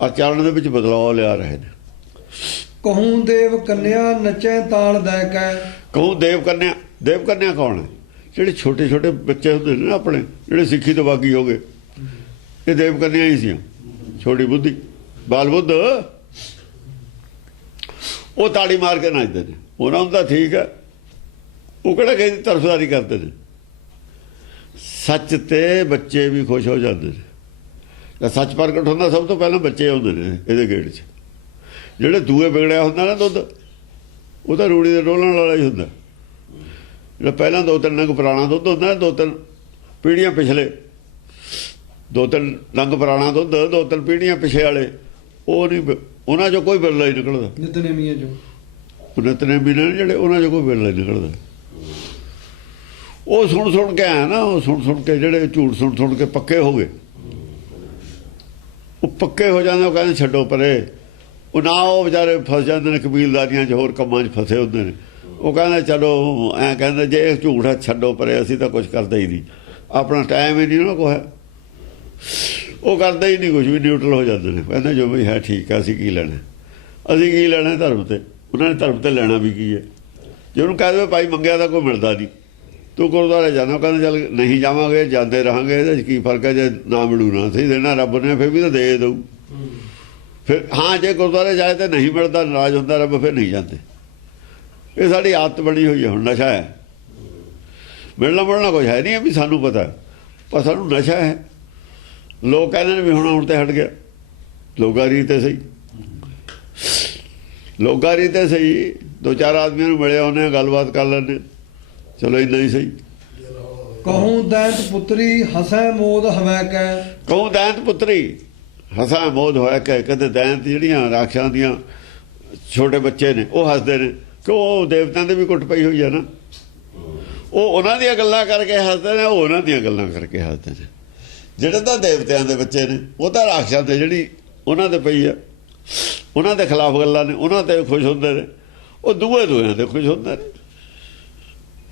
ਆਚਰਣ ਦੇ ਵਿੱਚ ਬਦਲਾਅ ਲਿਆ ਰਹੇ ਨੇ। ਕਹੂੰ ਦੇਵ ਕੰਨਿਆ ਨੱਚੇ ਤਾਲ ਦੇ ਕੇ। ਕਹੂੰ ਦੇਵ ਕੰਨਿਆ। ਦੇਵ ਕੰਨਿਆ ਕੌਣ ਹੈ? ਜਿਹੜੇ ਛੋਟੇ ਛੋਟੇ ਬੱਚੇ ਹੁੰਦੇ ਨੇ ਨਾ ਆਪਣੇ, ਜਿਹੜੇ ਸਿੱਖੀ ਤੋਂ ਬਾਗੀ ਹੋ ਗਏ, ਇਹ ਦੇਵ ਕੰਨਿਆ ਹੀ ਸੀ। ਛੋਟੀ ਬੁੱਧੀ, ਬਾਲ ਬੁੱਧ, ਉਹ ਤਾੜੀ ਮਾਰ ਕੇ ਨੱਚਦੇ ਨੇ। ਉਹਨਾਂ ਨੂੰ ਤਾਂ ਠੀਕ ਹੈ, ਉਹ ਕਿਹੜਾ ਕਿਸੇ ਦੀ ਤਰਫਦਾਰੀ ਕਰਦੇ ਨੇ। ਸੱਚ ਤੇ ਬੱਚੇ ਵੀ ਖੁਸ਼ ਹੋ ਜਾਂਦੇ ਨੇ। ਤਾਂ ਸੱਚ ਪ੍ਰਗਟ ਹੁੰਦਾ ਸਭ ਤੋਂ ਪਹਿਲਾਂ ਬੱਚੇ ਆਉਂਦੇ ਨੇ ਇਹਦੇ ਗੇੜ 'ਚ। ਜਿਹੜੇ ਦੂਏ ਵਿਗੜਿਆ ਹੁੰਦਾ ਨਾ ਦੁੱਧ, ਉਹ ਤਾਂ ਰੂੜੀ ਦੇ ਡੋਲਣ ਵਾਲਾ ਹੀ ਹੁੰਦਾ। ਜਿਹੜਾ ਪਹਿਲਾਂ 2-3 ਨੰਗ ਪੁਰਾਣਾ ਦੁੱਧ ਹੁੰਦਾ, 2-3 ਪੀੜ੍ਹੀਆਂ ਪਿਛਲੇ, 2-3 ਨੰਗ ਪੁਰਾਣਾ ਦੁੱਧ, 2-3 ਪੀੜ੍ਹੀਆਂ ਪਿਛੇ ਵਾਲੇ, ਉਹ ਨਹੀਂ, ਉਹਨਾਂ 'ਚੋਂ ਕੋਈ ਬਿਰਲਾ ਹੀ ਨਿਕਲਦਾ। ਨਿਤਨੇਮੀਆਂ ਚੋਂ, ਨਿਤਨੇਮੀ ਨੇ ਜਿਹੜੇ, ਉਹਨਾਂ 'ਚੋਂ ਕੋਈ ਬਿਰਲਾ ਹੀ ਨਿਕਲਦਾ। ਉਹ ਸੁਣ ਕੇ ਆਇਆ ਨਾ, ਉਹ ਸੁਣ ਕੇ ਜਿਹੜੇ ਝੂਠ ਸੁਣ ਕੇ ਪੱਕੇ ਹੋ ਗਏ, ਉਹ ਪੱਕੇ ਹੋ ਜਾਂਦੇ, ਉਹ ਕਹਿੰਦੇ ਛੱਡੋ ਪਰੇ। ਉਹ ਨਾ ਉਹ ਵਿਚਾਰੇ ਫਸ ਜਾਂਦੇ ਨੇ ਕਬੀਲਦਾਰੀਆਂ 'ਚ, ਹੋਰ ਕੰਮਾਂ 'ਚ ਫਸੇ ਹੁੰਦੇ ਨੇ। ਉਹ ਕਹਿੰਦੇ ਚਲੋ ਐਂ ਕਹਿੰਦੇ ਜੇ ਇਹ ਝੂਠ ਹੈ ਛੱਡੋ ਪਰੇ, ਅਸੀਂ ਤਾਂ ਕੁਝ ਕਰਦੇ ਹੀ ਨਹੀਂ, ਆਪਣਾ ਟਾਈਮ ਹੀ ਨਹੀਂ ਨਾ ਕੋਈ ਹੈ, ਉਹ ਕਰਦੇ ਹੀ ਨਹੀਂ ਕੁਝ ਵੀ, ਨਿਊਟਰਲ ਹੋ ਜਾਂਦੇ ਨੇ। ਕਹਿੰਦੇ ਜੋ ਵੀ ਹੈ ਠੀਕ ਹੈ, ਅਸੀਂ ਕੀ ਲੈਣਾ, ਅਸੀਂ ਕੀ ਲੈਣਾ ਧਰਮ ਤੇ, ਉਹਨਾਂ ਨੇ ਧਰਮ ਤੇ ਲੈਣਾ ਵੀ ਕੀ ਹੈ। ਜੇ ਉਹਨੂੰ ਕਹਿ ਦੇਵੇ ਭਾਈ ਮੰਗਿਆ ਤਾਂ ਕੋਈ ਮਿਲਦਾ ਨਹੀਂ, ਤੂੰ ਗੁਰਦੁਆਰੇ ਜਾਣਾ, ਕਹਿੰਦੇ ਚੱਲ ਨਹੀਂ ਜਾਵਾਂਗੇ, ਜਾਂਦੇ ਰਹਾਂਗੇ, ਇਹਦੇ 'ਚ ਕੀ ਫਰਕ ਹੈ, ਜੇ ਨਾ ਮਿਲੂ ਨਾ ਸਹੀ, ਦੇਣਾ ਰੱਬ ਨੇ ਫਿਰ ਵੀ ਤਾਂ ਦੇ ਦਊ। ਫਿਰ ਹਾਂ ਜੇ ਗੁਰਦੁਆਰੇ ਜਾਏ ਤਾਂ ਨਹੀਂ ਮਿਲਦਾ, ਨਾਰਾਜ਼ ਹੁੰਦਾ ਰੱਬ, ਫਿਰ ਨਹੀਂ ਜਾਂਦੇ। ਇਹ ਸਾਡੀ ਆਦਤ ਬਣੀ ਹੋਈ ਹੈ, ਹੁਣ ਨਸ਼ਾ ਹੈ, ਮਿਲਣਾ ਕੁਝ ਹੈ ਨਹੀਂ, ਵੀ ਸਾਨੂੰ ਪਤਾ, ਪਰ ਸਾਨੂੰ ਨਸ਼ਾ ਹੈ। ਲੋਕ ਕਹਿੰਦੇ ਨੇ ਵੀ ਹੁਣ ਤੇ ਹਟ ਗਿਆ, ਲੋਗਾਰੀ ਤੇ ਸਹੀ, ਲੋਗਾਰੀ ਤੇ ਸਹੀ, ਦੋ ਚਾਰ ਆਦਮੀਆਂ ਨੂੰ ਮਿਲਿਆ ਉਹਨੇ ਗੱਲਬਾਤ ਕਰ ਲੈਂਦੇ, ਚਲੋ ਇੰਨਾ ਹੀ ਸਹੀ। ਕਹੂੰ ਦੈਂਤ ਪੁੱਤਰੀ ਹਸੈ ਮੋਦ ਹਵੈ ਕੈ, ਕਹੂੰ ਦੈਂਤ ਪੁੱਤਰੀ ਹਸਾ ਮੋਦ ਹੋਇਆ ਕਿ ਕਹਿੰਦੇ ਦੈਂਤ ਜਿਹੜੀਆਂ ਰਾਖਸ਼ਾਂ ਦੀਆਂ ਛੋਟੇ ਬੱਚੇ ਨੇ ਉਹ ਹੱਸਦੇ ਨੇ, ਕਿ ਉਹ ਦੇਵਤਿਆਂ ਦੇ ਵੀ ਕੁੱਟ ਪਈ ਹੋਈ ਹੈ ਨਾ, ਉਹ ਉਹਨਾਂ ਦੀਆਂ ਗੱਲਾਂ ਕਰਕੇ ਹੱਸਦੇ ਨੇ, ਉਹ ਉਹਨਾਂ ਦੀਆਂ ਗੱਲਾਂ ਕਰਕੇ ਹੱਸਦੇ ਨੇ। ਜਿਹੜੇ ਤਾਂ ਦੇਵਤਿਆਂ ਦੇ ਬੱਚੇ ਨੇ ਉਹ ਤਾਂ ਰਾਖਸ਼ਾਂ ਤੇ ਜਿਹੜੀ ਉਹਨਾਂ ਦੇ ਪਈ ਆ, ਉਹਨਾਂ ਦੇ ਖਿਲਾਫ ਗੱਲਾਂ ਨੇ, ਉਹਨਾਂ ਤੇ ਖੁਸ਼ ਹੁੰਦੇ ਨੇ, ਉਹ ਦੂਆਂ ਤੇ ਖੁਸ਼ ਹੁੰਦੇ ਨੇ।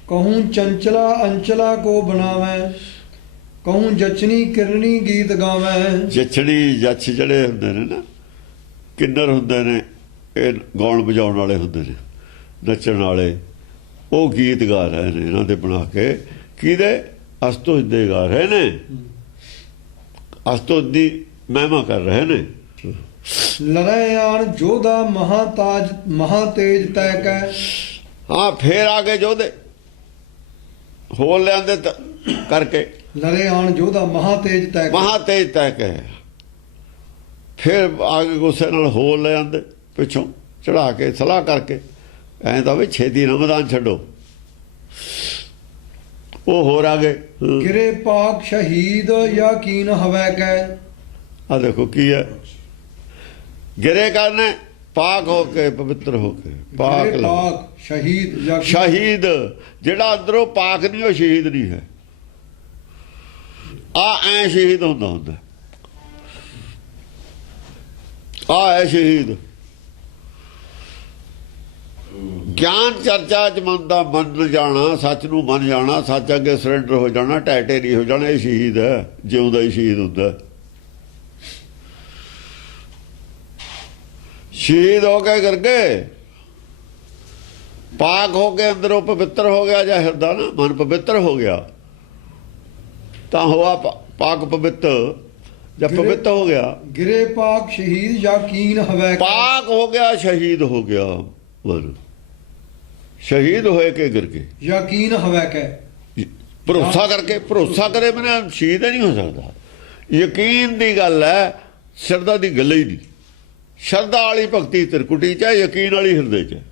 ਕਹੂੰ ਚੰਚਲਾ ਅੰਚਲਾ ਕੋ ਬਣਾਵੈ, ਕਹੂੰ ਜਚਨੀ ਕਿਰਨੀ ਗੀਤ ਗਾਵੈ। ਜੱਛਣੀ ਜੱਛ ਜਿਹੜੇ ਹੁੰਦੇ ਨੇ ਨਾ, ਕਿੰਨਰ ਹੁੰਦੇ ਨੇ, ਇਹ ਗਾਉਣ ਵਜਾਉਣ ਵਾਲੇ ਹੁੰਦੇ ਨੇ, ਨੱਚਣ ਵਾਲੇ, ਉਹ ਗੀਤ ਗਾ ਰਹੇ ਨੇ ਇਹਨਾਂ ਦੇ ਬਣਾ ਕੇ। ਕਿਹਦੇ ਅਸਤੁਜ ਦੇ ਗਾ ਰਹੇ ਨੇ, ਅਸਤੁਜ ਦੀ ਮਹਿਮਾ ਕਰ ਰਹੇ ਨੇ। ਲੜੈ ਆਣ ਜੋਧਾ ਮਹਾਤਾਜ ਮਹਾਤੇਜ ਤੈ ਕੈ। ਹਾਂ ਫੇਰ ਆ ਗਏ ਜੋਧੇ, ਹੋਰ ਲਿਆਂਦੇ ਕਰਕੇ, ਲੜੇ ਆਣ ਜੋਧਾ ਮਹਾਤੇਜ ਤੈ ਕੈ, ਮਹਾਤੇਜ ਤੈ ਕੈ। ਫਿਰ ਆ ਕੇ ਗੁੱਸੇ ਨਾਲ ਹੋਰ ਲੈ ਆਂਦੇ ਪਿੱਛੋਂ ਚੜਾ ਕੇ, ਸਲਾਹ ਕਰਕੇ, ਐਂ ਤਾਂ ਵੀ ਛੇਤੀ ਨਾ ਮੈਦਾਨ ਛੱਡੋ, ਉਹ ਹੋਰ ਆ ਗਏ। ਗਿਰੇ ਪਾਕ ਸ਼ਹੀਦ ਯਕੀਨ ਹਵੈ ਕੈ। ਆ ਦੇਖੋ ਕੀ ਹੈ, ਗਿਰੇ ਕਰਨੇ ਪਾਕ ਹੋ ਕੇ, ਪਵਿੱਤਰ ਹੋ ਕੇ, ਪਾਕ ਗਿਰੇ ਪਾਕ ਸ਼ਹੀਦ ਯਕੀਨ। ਸ਼ਹੀਦ ਜਿਹੜਾ ਅੰਦਰੋਂ ਪਾਕ ਨਹੀਂ, ਉਹ ਸ਼ਹੀਦ ਨਹੀਂ ਹੈ। ਆ ਐ ਸ਼ਹੀਦ ਹੁੰਦਾ, ਆ ਹੈ ਸ਼ਹੀਦ। ਗਿਆਨ ਚਰਚਾ ਚ ਮਨ ਦਾ ਮੰਨ ਜਾਣਾ, ਸੱਚ ਨੂੰ ਮੰਨ ਜਾਣਾ, ਸੱਚ ਅੱਗੇ ਸਰੈਂਡਰ ਹੋ ਜਾਣਾ, ਟੈਟੇ ਨਹੀਂ ਹੋ ਜਾਣਾ, ਇਹ ਸ਼ਹੀਦ ਹੈ, ਜਿਉਂਦਾ ਹੀ ਸ਼ਹੀਦ ਹੁੰਦਾ। ਸ਼ਹੀਦ ਹੋ ਕੇ ਕਰਕੇ, ਪਾਕ ਹੋ ਕੇ, ਅੰਦਰੋਂ ਪਵਿੱਤਰ ਹੋ ਗਿਆ, ਜਾਂ ਹਿਰਦਾ ਨਾ ਮਨ ਪਵਿੱਤਰ ਹੋ ਗਿਆ ਤਾਂ ਹੋਆ ਪਾਕ ਪਵਿੱਤਰ, ਜਾਂ ਪਵਿੱਤਰ ਹੋ ਗਿਆ। ਗਿਰੇ ਪਾਕ ਸ਼ਹੀਦ ਯਕੀਨ ਹਵੈ ਕੈ। ਪਾਕ ਹੋ ਗਿਆ, ਸ਼ਹੀਦ ਹੋ ਗਿਆ ਮਨ, ਸ਼ਹੀਦ ਹੋਏ ਕੇ ਗਿਰ ਕੇ, ਯਕੀਨ ਹਵੈ ਕੈ। ਭਰੋਸਾ ਕਰਕੇ, ਭਰੋਸਾ ਕਰੇ ਬਿਨਾਂ ਸ਼ਹੀਦ ਨਹੀਂ ਹੋ ਸਕਦਾ। ਯਕੀਨ ਦੀ ਗੱਲ ਹੈ, ਸ਼ਰਧਾ ਦੀ ਗੱਲ ਹੀ ਨਹੀਂ। ਸ਼ਰਧਾ ਵਾਲੀ ਭਗਤੀ ਤਿਰਕੁਟੀ ਚ ਹੈ, ਯਕੀਨ ਵਾਲੀ ਹਿਰਦੇ ਚ ਹੈ।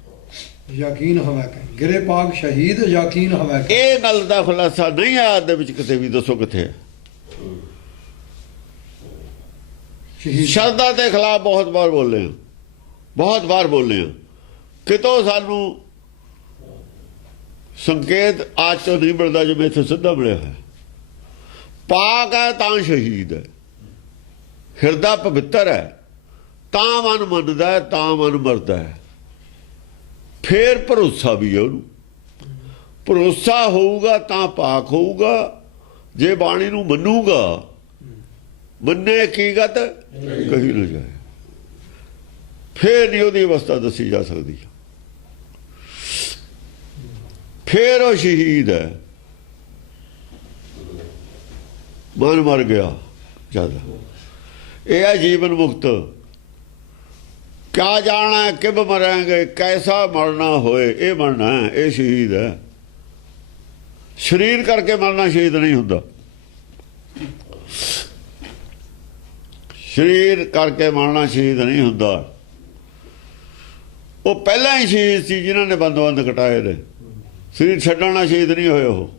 ਯਕੀਨ ਹਵੈ ਕੈ, ਗਿਰੇ ਪਾਕ ਸ਼ਹੀਦ ਯਕੀਨ ਹਵੈ ਕੈ। ਇਹ ਗੱਲ ਦਾ ਖੁਲਾਸਾ ਨਹੀਂ ਆ ਦੇ ਵਿੱਚ ਕਿਤੇ ਵੀ, ਦੱਸੋ ਕਿੱਥੇ ਹੈ। ਸ਼ਹੀਦ ਸ਼ਰਧਾ ਦੇ ਖਿਲਾਫ ਬਹੁਤ ਵਾਰ ਬੋਲੇ ਹਾਂ, ਬਹੁਤ ਵਾਰ ਬੋਲੇ ਹਾਂ, ਕਿਤੋਂ ਸਾਨੂੰ ਸੰਕੇਤ ਆਜ ਤੋਂ ਨਹੀਂ ਮਿਲਦਾ, ਜਿਵੇਂ ਇੱਥੇ ਸਿੱਧਾ ਮਿਲਿਆ ਹੈ। ਪਾਕ ਹੈ ਤਾਂ ਸ਼ਹੀਦ ਹੈ, ਹਿਰਦਾ ਪਵਿੱਤਰ ਹੈ ਤਾਂ ਮਨ ਮੰਨਦਾ ਹੈ, ਤਾਂ ਮਨ ਮਰਦਾ ਹੈ। ਫੇਰ ਭਰੋਸਾ ਵੀ ਹੈ ਉਹਨੂੰ, ਭਰੋਸਾ ਹੋਊਗਾ ਤਾਂ ਪਾਕ ਹੋਊਗਾ। ਜੇ ਬਾਣੀ ਨੂੰ ਮੰਨੂਗਾ, ਮੰਨੇ ਕੀ ਗਤ ਕਹੀ ਨਾ ਜਾਏ, ਫੇਰ ਨਹੀਂ ਉਹਦੀ ਅਵਸਥਾ ਦੱਸੀ ਜਾ ਸਕਦੀ। ਫੇਰ ਉਹ ਸ਼ਹੀਦ ਹੈ, ਮਨ ਮਰ ਗਿਆ ਜਦ। ਇਹ ਹੈ ਜੀਵਨ ਮੁਕਤ। ਕਿਆ ਜਾਣਾ ਕਿਬ ਮਰਾਂਗੇ, ਕੈਸਾ ਮਰਨਾ ਹੋਏ, ਇਹ ਮਰਨਾ ਹੈ, ਇਹ ਸ਼ਹੀਦ ਹੈ। ਸਰੀਰ ਕਰਕੇ ਮਰਨਾ ਸ਼ਹੀਦ ਨਹੀਂ ਹੁੰਦਾ, ਸਰੀਰ ਕਰਕੇ ਮਰਨਾ ਸ਼ਹੀਦ ਨਹੀਂ ਹੁੰਦਾ। ਉਹ ਪਹਿਲਾਂ ਹੀ ਸ਼ਹੀਦ ਸੀ ਜਿਨ੍ਹਾਂ ਨੇ ਬੰਦ ਕਟਾਏ ਨੇ, ਸਰੀਰ ਛੱਡਣ ਨਾਲ ਸ਼ਹੀਦ ਨਹੀਂ ਹੋਏ ਉਹ।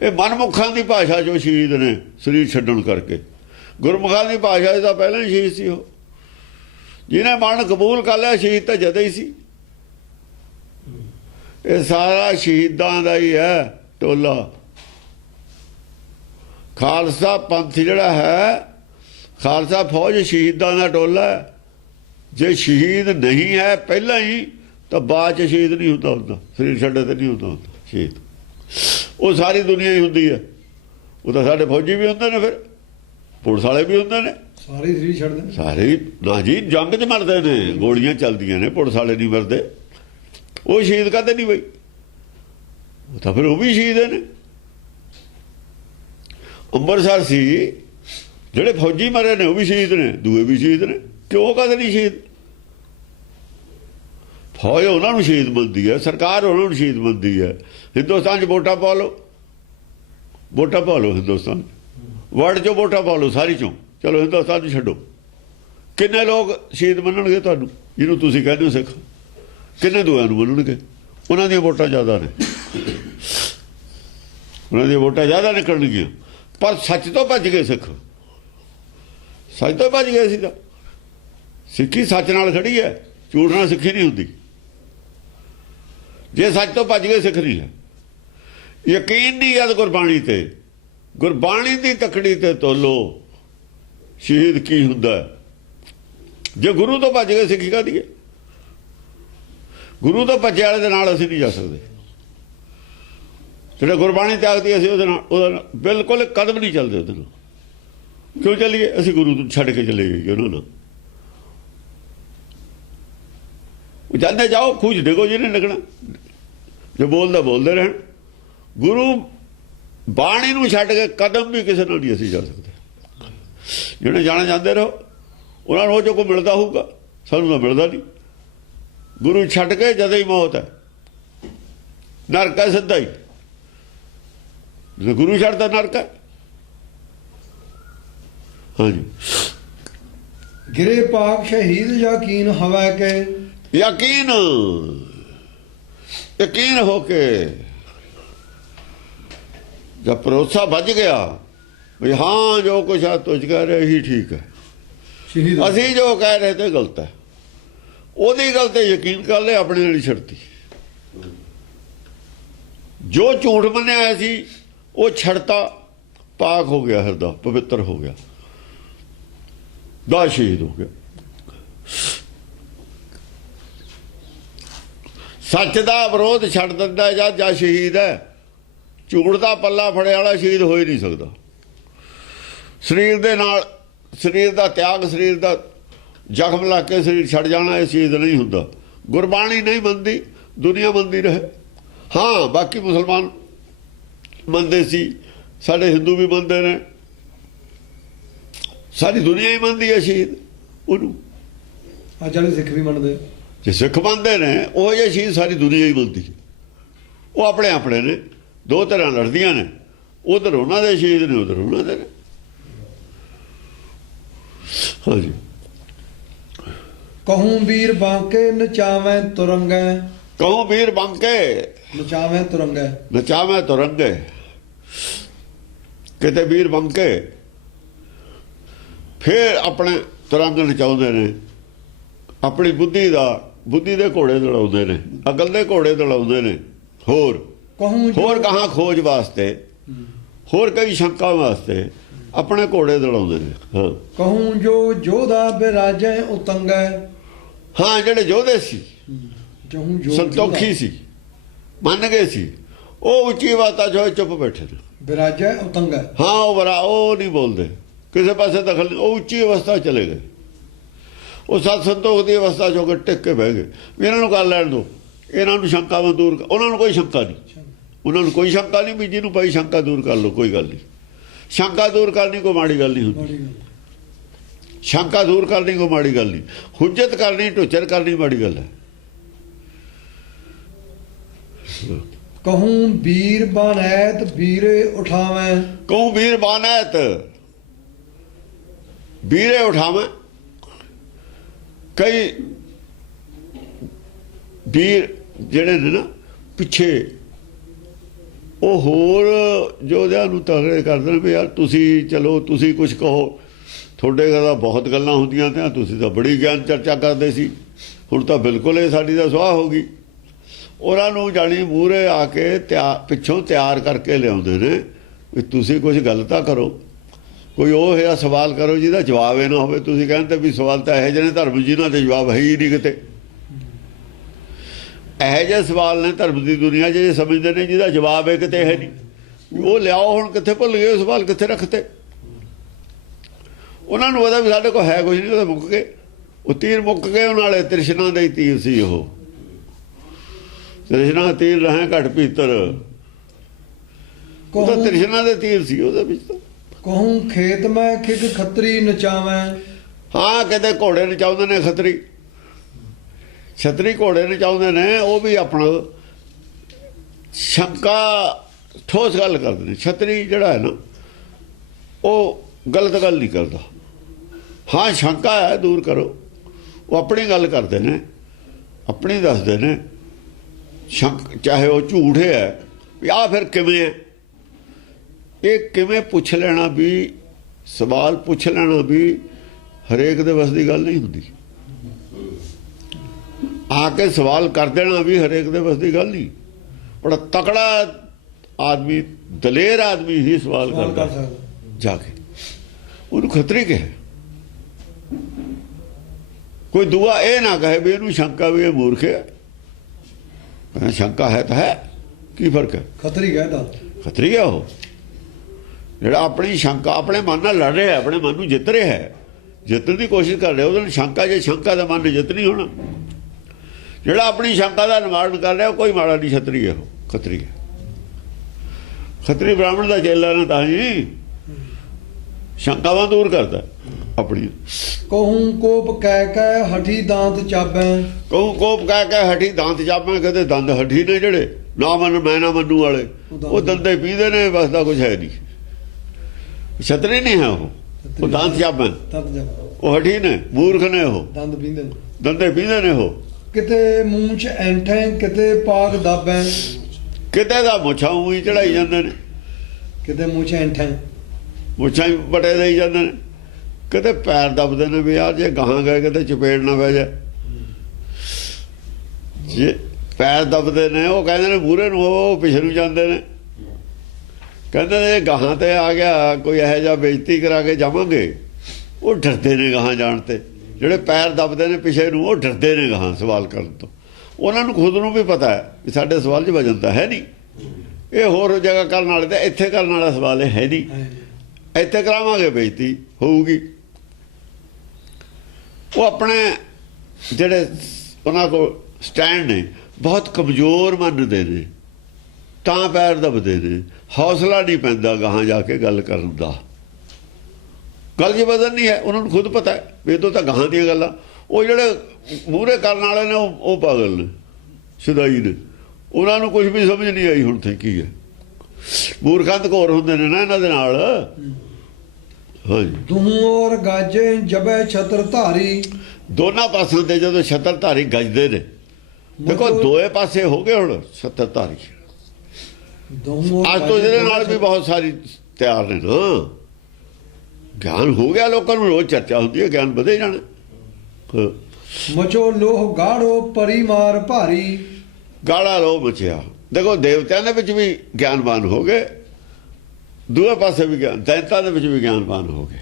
ਇਹ ਮਨਮੁਖਾਂ ਦੀ ਭਾਸ਼ਾ ਚੋਂ ਸ਼ਹੀਦ ਨੇ, ਸਰੀਰ ਛੱਡਣ ਕਰਕੇ। ਗੁਰਮੁਖਾਂ ਦੀ ਭਾਸ਼ਾ ਦਾ ਪਹਿਲਾਂ ਹੀ ਸ਼ਹੀਦ ਸੀ ਉਹ। ਜਿਹਨੇ ਮਨ ਕਬੂਲ ਕਰ ਲਿਆ, ਸ਼ਹੀਦ ਤਾਂ ਜਦੇ ਹੀ ਸੀ। ਇਹ ਸਾਰਾ ਸ਼ਹੀਦਾਂ ਦਾ ਹੀ ਹੈ ਟੋਲਾ, ਖਾਲਸਾ ਪੰਥ ਜਿਹੜਾ ਹੈ, ਖਾਲਸਾ ਫੌਜ ਸ਼ਹੀਦਾਂ ਦਾ ਟੋਲਾ ਹੈ। ਜੇ ਸ਼ਹੀਦ ਨਹੀਂ ਹੈ ਪਹਿਲਾਂ ਹੀ ਤਾਂ ਬਾਅਦ ਚ ਸ਼ਹੀਦ ਨਹੀਂ ਹੁੰਦਾ ਸਰੀਰ ਛੱਡੇ ਤੇ ਨਹੀਂ ਹੁੰਦਾ ਸ਼ਹੀਦ। ਉਹ ਸਾਰੀ ਦੁਨੀਆ ਹੀ ਹੁੰਦੀ ਹੈ। ਉਹ ਤਾਂ ਸਾਡੇ ਫੌਜੀ ਵੀ ਹੁੰਦੇ ਨੇ, ਫਿਰ ਪੁਲਿਸ ਵਾਲੇ ਵੀ ਹੁੰਦੇ ਨੇ, ਸਾਰੇ ਸਰੀਰ ਛੱਡਦੇ ਨੇ। ਸਾਰੇ ਨਾ ਜੀ ਜੰਗ 'ਚ ਮਰਦੇ ਨੇ, ਗੋਲੀਆਂ ਚੱਲਦੀਆਂ ਨੇ, ਪੁਲਿਸ ਵਾਲੇ ਨਹੀਂ ਮਰਦੇ। ਉਹ ਸ਼ਹੀਦ ਕਾਹਦੇ ਨਹੀਂ ਬਈ? ਉਹ ਤਾਂ ਫਿਰ ਉਹ ਵੀ ਸ਼ਹੀਦ ਨੇ। ਅੰਮ੍ਰਿਤਸਰ ਸੀ ਜਿਹੜੇ ਫੌਜੀ ਮਰੇ ਨੇ ਉਹ ਵੀ ਸ਼ਹੀਦ ਨੇ, ਦੂਏ ਵੀ ਸ਼ਹੀਦ ਨੇ। ਕਿਉਂ ਕਾਹਦੇ ਨਹੀਂ ਸ਼ਹੀਦ? ਫੌਜ ਉਹਨਾਂ ਨੂੰ ਸ਼ਹੀਦ ਮੰਨਦੀ ਹੈ, ਸਰਕਾਰ ਉਹਨਾਂ ਨੂੰ ਸ਼ਹੀਦ ਮੰਨਦੀ ਹੈ। ਹਿੰਦੁਸਤਾਨ 'ਚ ਵੋਟਾਂ ਪਾ ਲਓ, ਵੋਟਾਂ ਪਾ ਲਓ ਹਿੰਦੁਸਤਾਨ ਵਰਲਡ 'ਚੋਂ ਵੋਟਾਂ ਪਾ ਲਓ ਸਾਰੀ 'ਚੋਂ। ਚਲੋ ਹਿੰਦੁਸਤਾਨ 'ਚ ਛੱਡੋ, ਕਿੰਨੇ ਲੋਕ ਸ਼ਹੀਦ ਮੰਨਣਗੇ ਤੁਹਾਨੂੰ ਜਿਹਨੂੰ ਤੁਸੀਂ ਕਹਿੰਦੇ ਹੋ ਸਿੱਖ? ਕਿੰਨੇ ਦੂਆਂ ਨੂੰ ਮੰਨਣਗੇ? ਉਹਨਾਂ ਦੀਆਂ ਵੋਟਾਂ ਜ਼ਿਆਦਾ ਨੇ, ਉਹਨਾਂ ਦੀਆਂ ਵੋਟਾਂ ਜ਼ਿਆਦਾ ਨਿਕਲਣਗੀਆਂ। ਪਰ ਸੱਚ ਤੋਂ ਭੱਜ ਗਏ ਸਿੱਖ, ਸੱਚ ਤੋਂ ਭੱਜ ਗਏ ਸੀ। ਤਾਂ ਸਿੱਖੀ ਸੱਚ ਨਾਲ ਖੜੀ ਹੈ, ਝੂਠ ਨਾਲ ਸਿੱਖੀ ਨਹੀਂ ਹੁੰਦੀ। ਜੇ ਸੱਚ ਤੋਂ ਭੱਜ ਗਏ ਸਿੱਖ ਨਹੀਂ ਹੈ। ਯਕੀਨ ਨਹੀਂ ਜਦ ਗੁਰਬਾਣੀ ਤੇ, ਗੁਰਬਾਣੀ ਦੀ ਤਕੜੀ ਤੇ ਤੋਲੋ ਸ਼ਹੀਦ ਕੀ ਹੁੰਦਾ। ਜੇ ਗੁਰੂ ਤੋਂ ਭੱਜ ਗਏ ਸਿੱਖੀ ਕਾਹਦੀ ਹੈ? ਗੁਰੂ ਤੋਂ ਭੱਜੇ ਵਾਲੇ ਦੇ ਨਾਲ ਅਸੀਂ ਨਹੀਂ ਜਾ ਸਕਦੇ। ਜਿਹੜਾ ਗੁਰਬਾਣੀ ਤਿਆਗਦੀ ਅਸੀਂ ਉਹਦੇ ਨਾਲ ਬਿਲਕੁਲ ਕਦਮ ਨਹੀਂ ਚੱਲਦੇ। ਉਹਦੇ ਨਾਲ ਕਿਉਂ ਚੱਲੀਏ? ਅਸੀਂ ਗੁਰੂ ਨੂੰ ਛੱਡ ਕੇ ਚਲੇ ਗਏ ਉਹਨਾਂ ਨਾਲ। ਉਹ ਜਾਂਦੇ ਜਾਓ, ਖੂਜ ਦੇਖੋ ਜਿਹਨੇ ਲੱਗਣਾ, ਜੋ ਬੋਲਦਾ ਬੋਲਦੇ ਰਹਿਣ। ਗੁਰੂ ਬਾਣੀ ਨੂੰ ਛੱਡ ਕੇ ਕਦਮ ਵੀ ਕਿਸੇ ਨਾਲ ਨਹੀਂ ਅਸੀਂ ਜਾ ਸਕਦੇ। ਜਿਹੜੇ ਜਾਣੇ ਜਾਂਦੇ ਰਹੋ, ਉਹਨਾਂ ਨੂੰ ਜੋ ਕੋਈ ਮਿਲਦਾ ਹੋਊਗਾ, ਸਾਨੂੰ ਤਾਂ ਮਿਲਦਾ ਨਹੀਂ। ਗੁਰੂ ਛੱਡ ਕੇ ਜਦੋਂ ਹੀ ਮੌਤ ਹੈ, ਨਰਕ ਹੈ ਸਿੱਧਾ ਹੀ। ਜੇ ਗੁਰੂ ਛੱਡਦਾ ਨਰਕ ਹੈ। ਹਾਂਜੀ, ਗਿਰੇ ਪਾਕ ਸ਼ਹੀਦ ਯਕੀਨ ਹਵਾ ਕੇ, ਯਕੀਨ ਯਕੀਨ ਹੋ ਕੇ ਜਦ ਭਰੋਸਾ ਵੱਜ ਗਿਆ ਵੀ ਹਾਂ ਜੋ ਕੁਛ ਆ ਤੁਝ ਕਹਿ ਰਹੇ ਹੀ ਠੀਕ ਹੈ, ਸ਼ਹੀਦ ਅਸੀਂ ਜੋ ਕਹਿ ਰਹੇ ਤੇ ਗਲਤ ਹੈ, ਉਹਦੀ ਗੱਲ ਤੇ ਯਕੀਨ ਕਰ ਲਿਆ, ਆਪਣੇ ਨਾਲ ਹੀ ਛੱਡਤੀ। ਜੋ ਝੂਠ ਮੰਨਿਆ ਹੋਇਆ ਸੀ ਉਹ ਛੱਡਤਾ, ਪਾਕ ਹੋ ਗਿਆ, ਹਿਰਦਾ ਪਵਿੱਤਰ ਹੋ ਗਿਆ, ਦਾ ਸ਼ਹੀਦ ਹੋ ਗਿਆ। ਸੱਚ ਦਾ ਵਿਰੋਧ ਛੱਡ ਦਿੰਦਾ ਜਾਂ ਸ਼ਹੀਦ ਹੈ। ਝੂਠ ਦਾ ਪੱਲਾ ਫੜਿਆ ਵਾਲਾ ਸ਼ਹੀਦ ਹੋ ਹੀ ਨਹੀਂ ਸਕਦਾ। ਸਰੀਰ ਦੇ ਨਾਲ ਸਰੀਰ ਦਾ ਤਿਆਗ, ਸਰੀਰ ਦਾ ਜ਼ਖਮ ਲਾ ਕੇ ਸਰੀਰ ਛੱਡ ਜਾਣਾ, ਇਹ ਸ਼ਹੀਦ ਨਹੀਂ ਹੁੰਦਾ। ਗੁਰਬਾਣੀ ਨਹੀਂ ਮੰਨਦੀ, ਦੁਨੀਆ ਮੰਨਦੀ ਰਹੇ। ਹਾਂ, ਬਾਕੀ ਮੁਸਲਮਾਨ ਮੰਨਦੇ ਸੀ, ਸਾਡੇ ਹਿੰਦੂ ਵੀ ਮੰਨਦੇ ਨੇ, ਸਾਰੀ ਦੁਨੀਆ ਹੀ ਮੰਨਦੀ ਹੈ ਸ਼ਹੀਦ ਉਹਨੂੰ। ਅੱਜ ਵਾਲੇ ਸਿੱਖ ਵੀ ਮੰਨਦੇ। ਜੇ ਸਿੱਖ ਮੰਨਦੇ ਨੇ ਉਹ ਜਿਹੇ ਸ਼ਹੀਦ ਸਾਰੀ ਦੁਨੀਆ ਹੀ ਮੰਨਦੀ। ਉਹ ਆਪਣੇ ਆਪਣੇ ਨੇ, ਦੋ ਤਰ੍ਹਾਂ ਲੜਦੀਆਂ ਨੇ, ਉਧਰ ਉਹਨਾਂ ਦੇ ਸ਼ਹੀਦ ਨੇ, ਉਧਰ ਉਹਨਾਂ ਦੇ ਨੇ। ਹਾਂਜੀ, ਕਹੂੰ ਵੀਰ ਬਾਂਕੇ ਨਚਾਵੇਂ ਤੁਰੰਗੇ, ਕਹੂੰ ਵੀਰ ਬਾਂਕੇ ਨਚਾਵੇਂ ਤੁਰੰਗੇ, ਨਚਾਵੇਂ ਤੁਰੰਗੇ। ਕਿਤੇ ਵੀਰ ਬਾਂਕੇ ਫਿਰ ਆਪਣੇ ਤੁਰੰਗ ਨਚਾਉਂਦੇ ਨੇ, ਆਪਣੀ ਬੁੱਧੀ ਦੇ ਘੋੜੇ ਦੌੜਾਉਂਦੇ ਨੇ, ਅਕਲ ਦੇ ਘੋੜੇ ਦੌੜਾਉਂਦੇ ਨੇ। ਹੋਰ ਕਹਾਂ ਖੋਜ ਵਾਸਤੇ, ਹੋਰ ਕਈ ਸ਼ੰਕਾ ਵਾਸਤੇ ਆਪਣੇ ਘੋੜੇ ਦੌੜਾਉਂਦੇ ਨੇ। ਹਾਂ, ਕਹੂੰ ਜੋ ਜੋਧਾ ਬਿਰਾਜੈ ਉਤੰਗੈ। ਹਾਂ, ਜਿਹੜੇ ਯੋਧੇ ਸੀ, ਸੰਤੋਖੀ ਸੀ, ਮੰਨ ਗਏ ਸੀ, ਉਹ ਉੱਚੀ ਆਵਾਜ਼ਾਂ ਜੋ ਚੁੱਪ ਬੈਠੇ ਨੇ। ਬਿਰਾਜੈ ਉਤੰਗੈ। ਹਾਂ, ਉਹ ਨਹੀਂ ਬੋਲਦੇ, ਕਿਸੇ ਪਾਸੇ ਦਖਲ ਨਹੀਂ, ਉਹ ਉੱਚੀ ਅਵਸਥਾ ਚਲੇ ਗਏ। ਉਹ ਸਤ ਸੰਤੋਖ ਦੀ ਅਵਸਥਾ ਚੋਂ ਕੇ ਟਿਕ ਕੇ ਬਹਿ ਗਏ ਵੀ ਇਹਨਾਂ ਨੂੰ ਕਰ ਲੈਣ ਦਿਓ, ਇਹਨਾਂ ਨੂੰ ਸ਼ੰਕਾਵਾਂ ਦੂਰ। ਉਹਨਾਂ ਨੂੰ ਕੋਈ ਸ਼ੰਕਾ ਨਹੀਂ, ਉਹਨਾਂ ਨੂੰ ਕੋਈ ਸ਼ੰਕਾ ਨਹੀਂ ਵੀ ਜਿਹਨੂੰ ਭਾਈ ਸ਼ੰਕਾ ਦੂਰ ਕਰ ਲਓ, ਕੋਈ ਗੱਲ ਨਹੀਂ। ਸ਼ੰਕਾ ਦੂਰ ਕਰਨੀ ਕੋਈ ਮਾੜੀ ਗੱਲ ਨਹੀਂ ਹੁੰਦੀ। ਸ਼ੰਕਾ ਦੂਰ ਕਰਨੀ ਕੋਈ ਮਾੜੀ ਗੱਲ ਨਹੀਂ। ਹੁਜਤ ਕਰਨੀ, ਢੁੱਚਰ ਕਰਨੀ ਮਾੜੀ ਗੱਲ ਹੈ। ਕਹੂੰ ਵੀਰ ਬਾਨੈਤ ਵੀਰੇ ਉਠਾਵੇਂ, ਕਹੂੰ ਵੀਰ ਬਾਨੈਤ ਵੀਰੇ ਉਠਾਵੇਂ। ਕਈ ਵੀਰ ਜਿਹੜੇ ਨੇ ਨਾ ਪਿੱਛੇ, ਉਹ ਹੋਰ ਯੋਧਿਆਂ ਨੂੰ ਤਗੜੇ ਕਰਦੇ ਨੇ ਵੀ ਯਾਰ ਤੁਸੀਂ ਚਲੋ, ਤੁਸੀਂ ਕੁਝ ਕਹੋ, ਤੁਹਾਡੇ ਤਾਂ ਬਹੁਤ ਗੱਲਾਂ ਹੁੰਦੀਆਂ ਤੇ ਤੁਸੀਂ ਤਾਂ ਬੜੀ ਗਿਆਨ ਚਰਚਾ ਕਰਦੇ ਸੀ, ਹੁਣ ਤਾਂ ਬਿਲਕੁਲ ਇਹ ਸਾਡੀ ਤਾਂ ਸੁਆਹ ਹੋ ਗਈ। ਉਹਨਾਂ ਨੂੰ ਜਾਣੀ ਮੂਹਰੇ ਆ ਕੇ ਪਿੱਛੋਂ ਤਿਆਰ ਕਰਕੇ ਲਿਆਉਂਦੇ ਨੇ ਵੀ ਤੁਸੀਂ ਕੁਝ ਗਲਤ ਤਾਂ ਕਰੋ, ਕੋਈ ਉਹ ਜਿਹਾ ਸਵਾਲ ਕਰੋ ਜਿਹਦਾ ਜਵਾਬ ਇਹ ਨਾ ਹੋਵੇ। ਤੁਸੀਂ ਕਹਿੰਦੇ ਵੀ ਸਵਾਲ ਤਾਂ ਇਹੋ ਜਿਹੇ ਨੇ ਧਰਮ ਜਿਨ੍ਹਾਂ ਦੇ ਜਵਾਬ ਹੈ ਹੀ ਨਹੀਂ ਕਿਤੇ। ਇਹੋ ਜਿਹੇ ਸਵਾਲ ਨੇ ਧਰਮ ਦੀ ਦੁਨੀਆ 'ਚ ਸਮਝਦੇ ਨੇ ਜਿਹਦਾ ਜਵਾਬ ਹੈ ਕਿਤੇ ਹੈ ਨਹੀਂ। ਉਹ ਲਿਆਓ ਹੁਣ ਕਿੱਥੇ ਭੁੱਲ ਗਏ, ਸਵਾਲ ਕਿੱਥੇ ਰੱਖਤੇ। ਉਹਨਾਂ ਨੂੰ ਪਤਾ ਵੀ ਸਾਡੇ ਕੋਲ ਹੈ ਕੁਝ ਨਹੀਂ, ਉਹਦਾ ਮੁੱਕ ਗਏ। ਉਹ ਤੀਰ ਮੁੱਕ ਗਏ ਉਹਨਾਂ ਵਾਲੇ, ਤ੍ਰਿਸ਼ਨਾ ਦੇ ਤੀਰ ਸੀ ਉਹ। ਤ੍ਰਿਸ਼ਨਾ ਤੀਰ ਰਹੇ ਘਟ ਭੀਤਰ, ਉਹ ਤਾਂ ਤ੍ਰਿਸ਼ਨਾ ਦੇ ਤੀਰ ਸੀ ਉਹਦੇ ਵਿੱਚ। ਤਾਂ ਕਹੂੰ ਖੇਤ ਮੈਂ ਖਿਗ ਖੱਤਰੀ ਨਚਾਵੇਂ। ਹਾਂ, ਕਹਿੰਦੇ ਘੋੜੇ ਨਚਾਉਂਦੇ ਨੇ ਖੱਤਰੀ, ਛਤਰੀ ਘੋੜੇ ਨਚਾਉਂਦੇ ਨੇ। ਉਹ ਵੀ ਆਪਣਾ ਸ਼ੰਕਾ ਠੋਸ ਗੱਲ ਕਰਦੇ ਨੇ। ਛਤਰੀ ਜਿਹੜਾ ਹੈ ਨਾ ਉਹ ਗਲਤ ਗੱਲ ਨਹੀਂ ਕਰਦਾ। ਹਾਂ, ਸ਼ੰਕਾ ਹੈ ਦੂਰ ਕਰੋ। ਉਹ ਆਪਣੀ ਗੱਲ ਕਰਦੇ ਨੇ, ਆਪਣੀ ਦੱਸਦੇ ਨੇ। ਚਾਹੇ ਉਹ ਝੂਠ ਹੈ ਵੀ ਆਹ ਫਿਰ ਕਿਵੇਂ ਹੈ, ਇਹ ਕਿਵੇਂ ਪੁੱਛ ਲੈਣਾ ਵੀ, ਸਵਾਲ ਪੁੱਛ ਲੈਣਾ ਵੀ ਹਰੇਕ ਦੇ ਵੱਸ ਦੀ ਗੱਲ ਨਹੀਂ ਹੁੰਦੀ। ਆ ਕੇ ਸਵਾਲ ਕਰ ਦੇਣਾ ਵੀ ਹਰੇਕ ਦੇ ਵੱਸ ਦੀ ਗੱਲ ਨਹੀਂ। ਬੜਾ ਤਕੜਾ ਆਦਮੀ, ਦਲੇਰ ਆਦਮੀ ਹੀ ਸਵਾਲ ਕਰਦਾ ਜਾ ਕੇ। ਉਹਨੂੰ ਖਤਰੀ ਕਹੇ। ਕੋਈ ਦੂਆ ਇਹ ਨਾ ਕਹੇ ਵੀ ਇਹਨੂੰ ਸ਼ੰਕਾ ਵੀ ਇਹ ਮੂਰਖ ਹੈ। ਸ਼ੰਕਾ ਹੈ ਤਾਂ ਹੈ, ਕੀ ਫਰਕ ਹੈ। ਖਤਰੀ ਕਹਿੰਦਾ, ਖਤਰੀ ਹੈ ਉਹ ਜਿਹੜਾ ਆਪਣੀ ਸ਼ੰਕਾ ਆਪਣੇ ਮਨ ਨਾਲ ਲੜ ਰਿਹਾ, ਆਪਣੇ ਮਨ ਨੂੰ ਜਿੱਤ ਰਿਹਾ ਹੈ, ਜਿੱਤਣ ਦੀ ਕੋਸ਼ਿਸ਼ ਕਰ ਰਿਹਾ। ਉਹਦੇ ਨਾਲ ਸ਼ੰਕਾ, ਜੇ ਸ਼ੰਕਾ ਦਾ ਮਨ ਨੇ ਜਿੱਤ ਨਹੀਂ ਹੋਣਾ। ਜਿਹੜਾ ਆਪਣੀ ਸ਼ੰਕਾ ਦਾ ਨਿਵਾਰਨ ਕਰ ਰਿਹਾ ਉਹ ਕੋਈ ਮਾੜਾ ਨਹੀਂ, ਛਤਰੀ ਹੈ ਉਹ, ਖਤਰੀ ਹੈ। ਖਤਰੀ ਬ੍ਰਾਹਮਣ ਦਾ ਚੇਲਾ ਨਾ ਤਾਂ ਹੀ ਸ਼ੰਕਾਵਾਂ ਦੂਰ ਕਰਦਾ ਆਪਣੀ। ਕਹੂੰ ਕੋਪ ਕਹਿ ਕਹਿ ਹਠੀ ਦਾੰਤ ਚਾਬੈ। ਕਹੂੰ ਕੋਪ ਕਹਿ ਕੇ ਹਠੀ ਦਾੰਤ ਚਾਬੈ। ਕਹਿੰਦੇ ਦੰਦ ਹੱਠੀ ਨੇ ਜਿਹੜੇ ਨਾ ਮੰਨ ਮੈਂ ਨਾ ਮੰਨੂ ਵਾਲੇ, ਉਹ ਦੰਦੇ ਪੀਂਦੇ ਨੇ, ਬਸ ਦਾ ਕੁਝ ਹੈ ਨਹੀਂ। ਛਤਰੀ ਨਹੀਂ ਹੈ ਉਹ ਦਾੰਤ ਚਾਬੈ। ਉਹ ਹਠੀ ਨੇ, ਮੂਰਖ ਨੇ ਉਹ, ਦੰਦ ਪੀਂਦੇ ਨੇ, ਦੰਦੇ ਪੀਂਦੇ ਨੇ ਉਹ। ਕਿਤੇ ਮੂੰਹ 'ਚ ਐਂਠੇ ਕਿਤੇ ਪਾਗ ਦਾਬੈ। ਕਿਤੇ ਦਾ ਮੁੱਛਾਂ ਉਹੀ ਚੜਾਈ ਜਾਂਦੇ ਨੇ, ਕਿਤੇ ਮੂੰਹ 'ਚ ਐਂਠੇ ਮੁੱਛਾਂ ਹੀ ਬਟੇ ਦੇਈ ਜਾਂਦੇ ਨੇ। ਕਿਤੇ ਪੈਰ ਦੱਬਦੇ ਨੇ ਵੀ ਯਾਰ ਜੇ ਗਾਹਾਂ ਗਏ ਕਿਤੇ ਚਪੇੜ ਨਾ ਪੈ ਜਾ। ਜੇ ਪੈਰ ਦੱਬਦੇ ਨੇ ਉਹ ਕਹਿੰਦੇ ਨੇ ਮੂਹਰੇ ਨੂੰ, ਉਹ ਪਿਛੇ ਨੂੰ ਜਾਂਦੇ ਨੇ। ਕਹਿੰਦੇ ਨੇ ਗਾਹਾਂ ਤੇ ਆ ਗਿਆ ਕੋਈ ਇਹੋ ਜਿਹਾ ਬੇਇੱਜ਼ਤੀ ਕਰਾ ਕੇ ਜਾਵਾਂਗੇ। ਉਹ ਡਰਦੇ ਨੇ ਗਾਹਾਂ ਜਾਣ ਤੇ। ਜਿਹੜੇ ਪੈਰ ਦੱਬਦੇ ਨੇ ਪਿਛੇ ਨੂੰ, ਉਹ ਡਰਦੇ ਨੇ ਗਾਹਾਂ ਸਵਾਲ ਕਰਨ ਤੋਂ। ਉਹਨਾਂ ਨੂੰ ਖੁਦ ਨੂੰ ਵੀ ਪਤਾ ਹੈ ਵੀ ਸਾਡੇ ਸਵਾਲ 'ਚ ਵਜਨ ਤਾਂ ਹੈ ਨਹੀਂ। ਇਹ ਹੋਰ ਜਗ੍ਹਾ ਕਰਨ ਵਾਲੇ ਤਾਂ ਇੱਥੇ ਕਰਨ ਵਾਲਾ ਸਵਾਲ ਹੈ ਨਹੀਂ। ਇੱਥੇ ਕਰਾਵਾਂਗੇ ਬੇਇੱਜ਼ਤੀ ਹੋਊਗੀ। ਉਹ ਆਪਣੇ ਜਿਹੜੇ ਉਹਨਾਂ ਕੋਲ ਸਟੈਂਡ ਨੇ ਬਹੁਤ ਕਮਜ਼ੋਰ ਮੰਨਦੇ ਨੇ, ਤਾਂ ਪੈਰ ਦੱਬਦੇ ਨੇ। ਹੌਸਲਾ ਨਹੀਂ ਪੈਂਦਾ ਗਾਹਾਂ ਜਾ ਕੇ ਗੱਲ ਕਰਨ ਦਾ। ਗੱਲ 'ਚ ਵਜ਼ਨ ਨਹੀਂ ਹੈ, ਉਹਨਾਂ ਨੂੰ ਖੁਦ ਪਤਾ ਹੈ ਵੀ ਇਹ ਤਾਂ ਗਾਹਾਂ ਦੀਆਂ ਗੱਲਾਂ। ਉਹ ਜਿਹੜੇ ਮੂਹਰੇ ਕਰਨ ਵਾਲੇ ਨੇ ਉਹ ਪਾਗਲ ਨੇ, ਸ਼ੁਦਾਈ ਨੇ। ਉਹਨਾਂ ਨੂੰ ਕੁਝ ਵੀ ਸਮਝ ਨਹੀਂ ਆਈ ਹੁਣ ਤੇ ਕੀ ਹੈ। ਮੂਰਖਾਂ ਦੇ ਘੋਰ ਹੁੰਦੇ ਨੇ ਨਾ ਇਹਨਾਂ ਦੇ ਨਾਲ। ਹਾਂਜੀ, ਤੂੰ ਔਰ ਗਾਜੇ ਜਬੈ ਛਤਰ ਧਾਰੀ। ਦੋਨਾਂ ਪਾਸਿਆਂ ਤੇ ਜਦੋਂ ਛਤਰ ਧਾਰੀ ਗੱਜਦੇ ਨੇ, ਦੇਖੋ ਦੋਏ ਪਾਸੇ ਹੋ ਗਏ ਹੁਣ ਛਤਰ ਧਾਰੀ। ਅੱਜ ਤੋਂ ਇਹਦੇ ਨਾਲ ਵੀ ਬਹੁਤ ਸਾਰੀ ਤਿਆਰ ਨੇ ਨਾ। ਗਿਆਨ ਹੋ ਗਿਆ, ਲੋਕਾਂ ਨੂੰ ਰੋਜ਼ ਚਰਚਾ ਹੁੰਦੀ ਹੈ, ਗਿਆਨ ਵਧੇ ਜਾਣਾ। ਮਚੋ ਲੋਹ ਗਾੜੋ ਪਰੀ ਮਾਰ ਭਾਰੀ। ਗਾੜਾ ਲੋਹ ਮਚਿਆ। ਦੇਖੋ ਦੇਵਤਿਆਂ ਦੇ ਵਿੱਚ ਵੀ ਗਿਆਨਵਾਨ ਹੋ ਗਏ, ਦੂਏ ਪਾਸੇ ਵੀ ਗਿਆਨ, ਦੈਂਤਾਂ ਦੇ ਵਿੱਚ ਵੀ ਗਿਆਨਵਾਨ ਹੋ ਗਏ।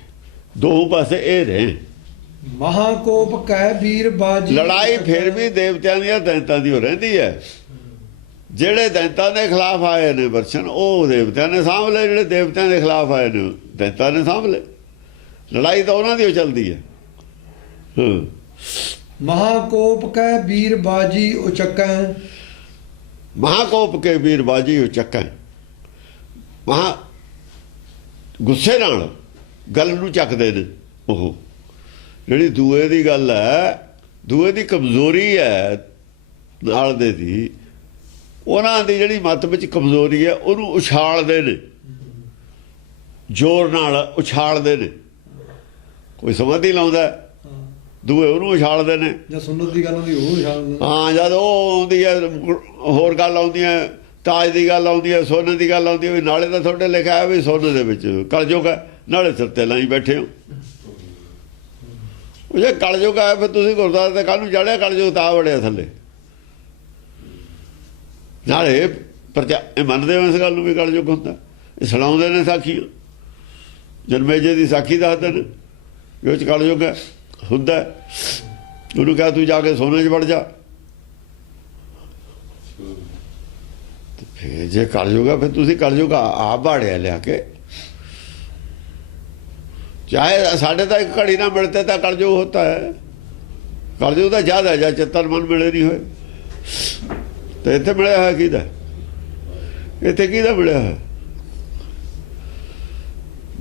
ਦੋਹੋਂ ਪਾਸੇ ਇਹ ਰਹੇ। ਮਹਾਕੋਪ ਕਹਿ ਵੀਰ ਬਾਜੀ। ਲੜਾਈ ਫਿਰ ਵੀ ਦੇਵਤਿਆਂ ਦੀਆਂ ਦੈਂਤਾਂ ਦੀ ਹੋ ਰਹਿੰਦੀ ਹੈ। ਜਿਹੜੇ ਦੈਂਤਾਂ ਦੇ ਖਿਲਾਫ ਆਏ ਨੇ ਵਰਸ਼ਨ, ਉਹ ਦੇਵਤਿਆਂ ਨੇ ਸਾਂਭ ਲਏ। ਜਿਹੜੇ ਦੇਵਤਿਆਂ ਦੇ ਖਿਲਾਫ ਆਏ ਨੇ ਦੈਂਤਾਂ ਨੇ ਸਾਂਭ ਲਏ। ਲੜਾਈ ਤਾਂ ਉਹਨਾਂ ਦੀ ਚੱਲਦੀ ਹੈ। ਮਹਾਕੋਪ ਕਹਿ ਵੀਰ ਬਾਜੀ ਉਚਕੈ। ਮਹਾਕੋਪ ਕੇ ਵੀਰ ਬਾਜੀ ਉਚਕੈ। ਮਹਾ ਗੁੱਸੇ ਨਾਲ ਗੱਲ ਨੂੰ ਚੱਕਦੇ ਨੇ। ਉਹ ਜਿਹੜੀ ਦੂਏ ਦੀ ਗੱਲ ਹੈ, ਦੂਏ ਦੀ ਕਮਜ਼ੋਰੀ ਹੈ ਨਾਲ ਦੇ ਦੀ, ਉਹਨਾਂ ਦੀ ਜਿਹੜੀ ਮੱਤ ਵਿੱਚ ਕਮਜ਼ੋਰੀ ਹੈ ਉਹਨੂੰ ਉਛਾਲਦੇ ਨੇ, ਜ਼ੋਰ ਨਾਲ ਉਛਾਲਦੇ ਨੇ। ਕੋਈ ਸਮਾਧੀ ਲਾਉਂਦਾ, ਦੂਏ ਉਹਨੂੰ ਉਛਾਲਦੇ ਨੇ। ਜਦ ਸੁਨਤ ਦੀ ਗੱਲ ਹੁੰਦੀ ਉਹ ਉਛਾਲਦੇ। ਹਾਂ, ਜਦ ਉਹ ਆਉਂਦੀ ਹੈ ਹੋਰ ਗੱਲ ਆਉਂਦੀ ਹੈ, ਤਾਜ ਦੀ ਗੱਲ ਆਉਂਦੀ ਹੈ, ਸੋਨੇ ਦੀ ਗੱਲ ਆਉਂਦੀ ਹੈ, ਵੀ ਨਾਲੇ ਤਾਂ ਤੁਹਾਡੇ ਲਿਖਿਆ ਹੈ ਵੀ ਸੋਨੇ ਦੇ ਵਿੱਚ ਕਲਯੁਗ ਹੈ, ਨਾਲੇ ਸਿਰ ਤੇ ਲਾਈ ਬੈਠੇ ਹੋ। ਉਹ ਜੇ ਕਲਯੁਗ ਹੈ ਫਿਰ ਤੁਸੀਂ ਗੁਰਦੁਆਰੇ ਤੇ ਕੱਲ੍ਹ ਨੂੰ ਚੜ੍ਹਿਆ ਕਲਯੁਗ ਤਾਂ ਵੜਿਆ ਥੱਲੇ। ਨਾਲੇ ਇਹ ਮੰਨਦੇ ਹੋ ਇਸ ਗੱਲ ਨੂੰ ਵੀ ਕਲਯੁਗ ਹੁੰਦਾ। ਸੁਣਾਉਂਦੇ ਨੇ ਸਾਖੀ, ਜਨਮੇਜੇ ਦੀ ਸਾਖੀ ਦੱਸਦੇ ਨੇ ਜੋ ਚ ਕਲਯੁਗ ਹੈ ਹੁੰਦਾ। ਉਹਨੂੰ ਕਿਹਾ ਤੂੰ ਜਾ ਕੇ ਸੋਨੇ 'ਚ ਵੜ ਜਾ। ਫਿਰ ਜੇ ਕਲਯੁਗ ਹੈ ਫਿਰ ਤੁਸੀਂ ਕਲਯੁਗ ਆਪ ਬਾੜਿਆ ਲਿਆ ਕੇ। ਚਾਹੇ ਸਾਡੇ ਤਾਂ ਇੱਕ ਘੜੀ ਨਾ ਮਿਲਤੇ ਤਾਂ ਕਲਯੁਗ ਹੁੰਦਾ ਹੈ। ਕਲਯੁਗ ਦਾ ਜ਼ਿਆਦਾ ਹੈ ਜਾਂ ਚਿੱਤਨ ਮਨ ਮਿਲੇ ਨਹੀਂ ਹੋਏ। ਤੇ ਇੱਥੇ ਮਿਲਿਆ ਹੋਇਆ ਕਿਹਦਾ? ਇੱਥੇ ਕਿਹਦਾ ਮਿਲਿਆ ਹੋਇਆ?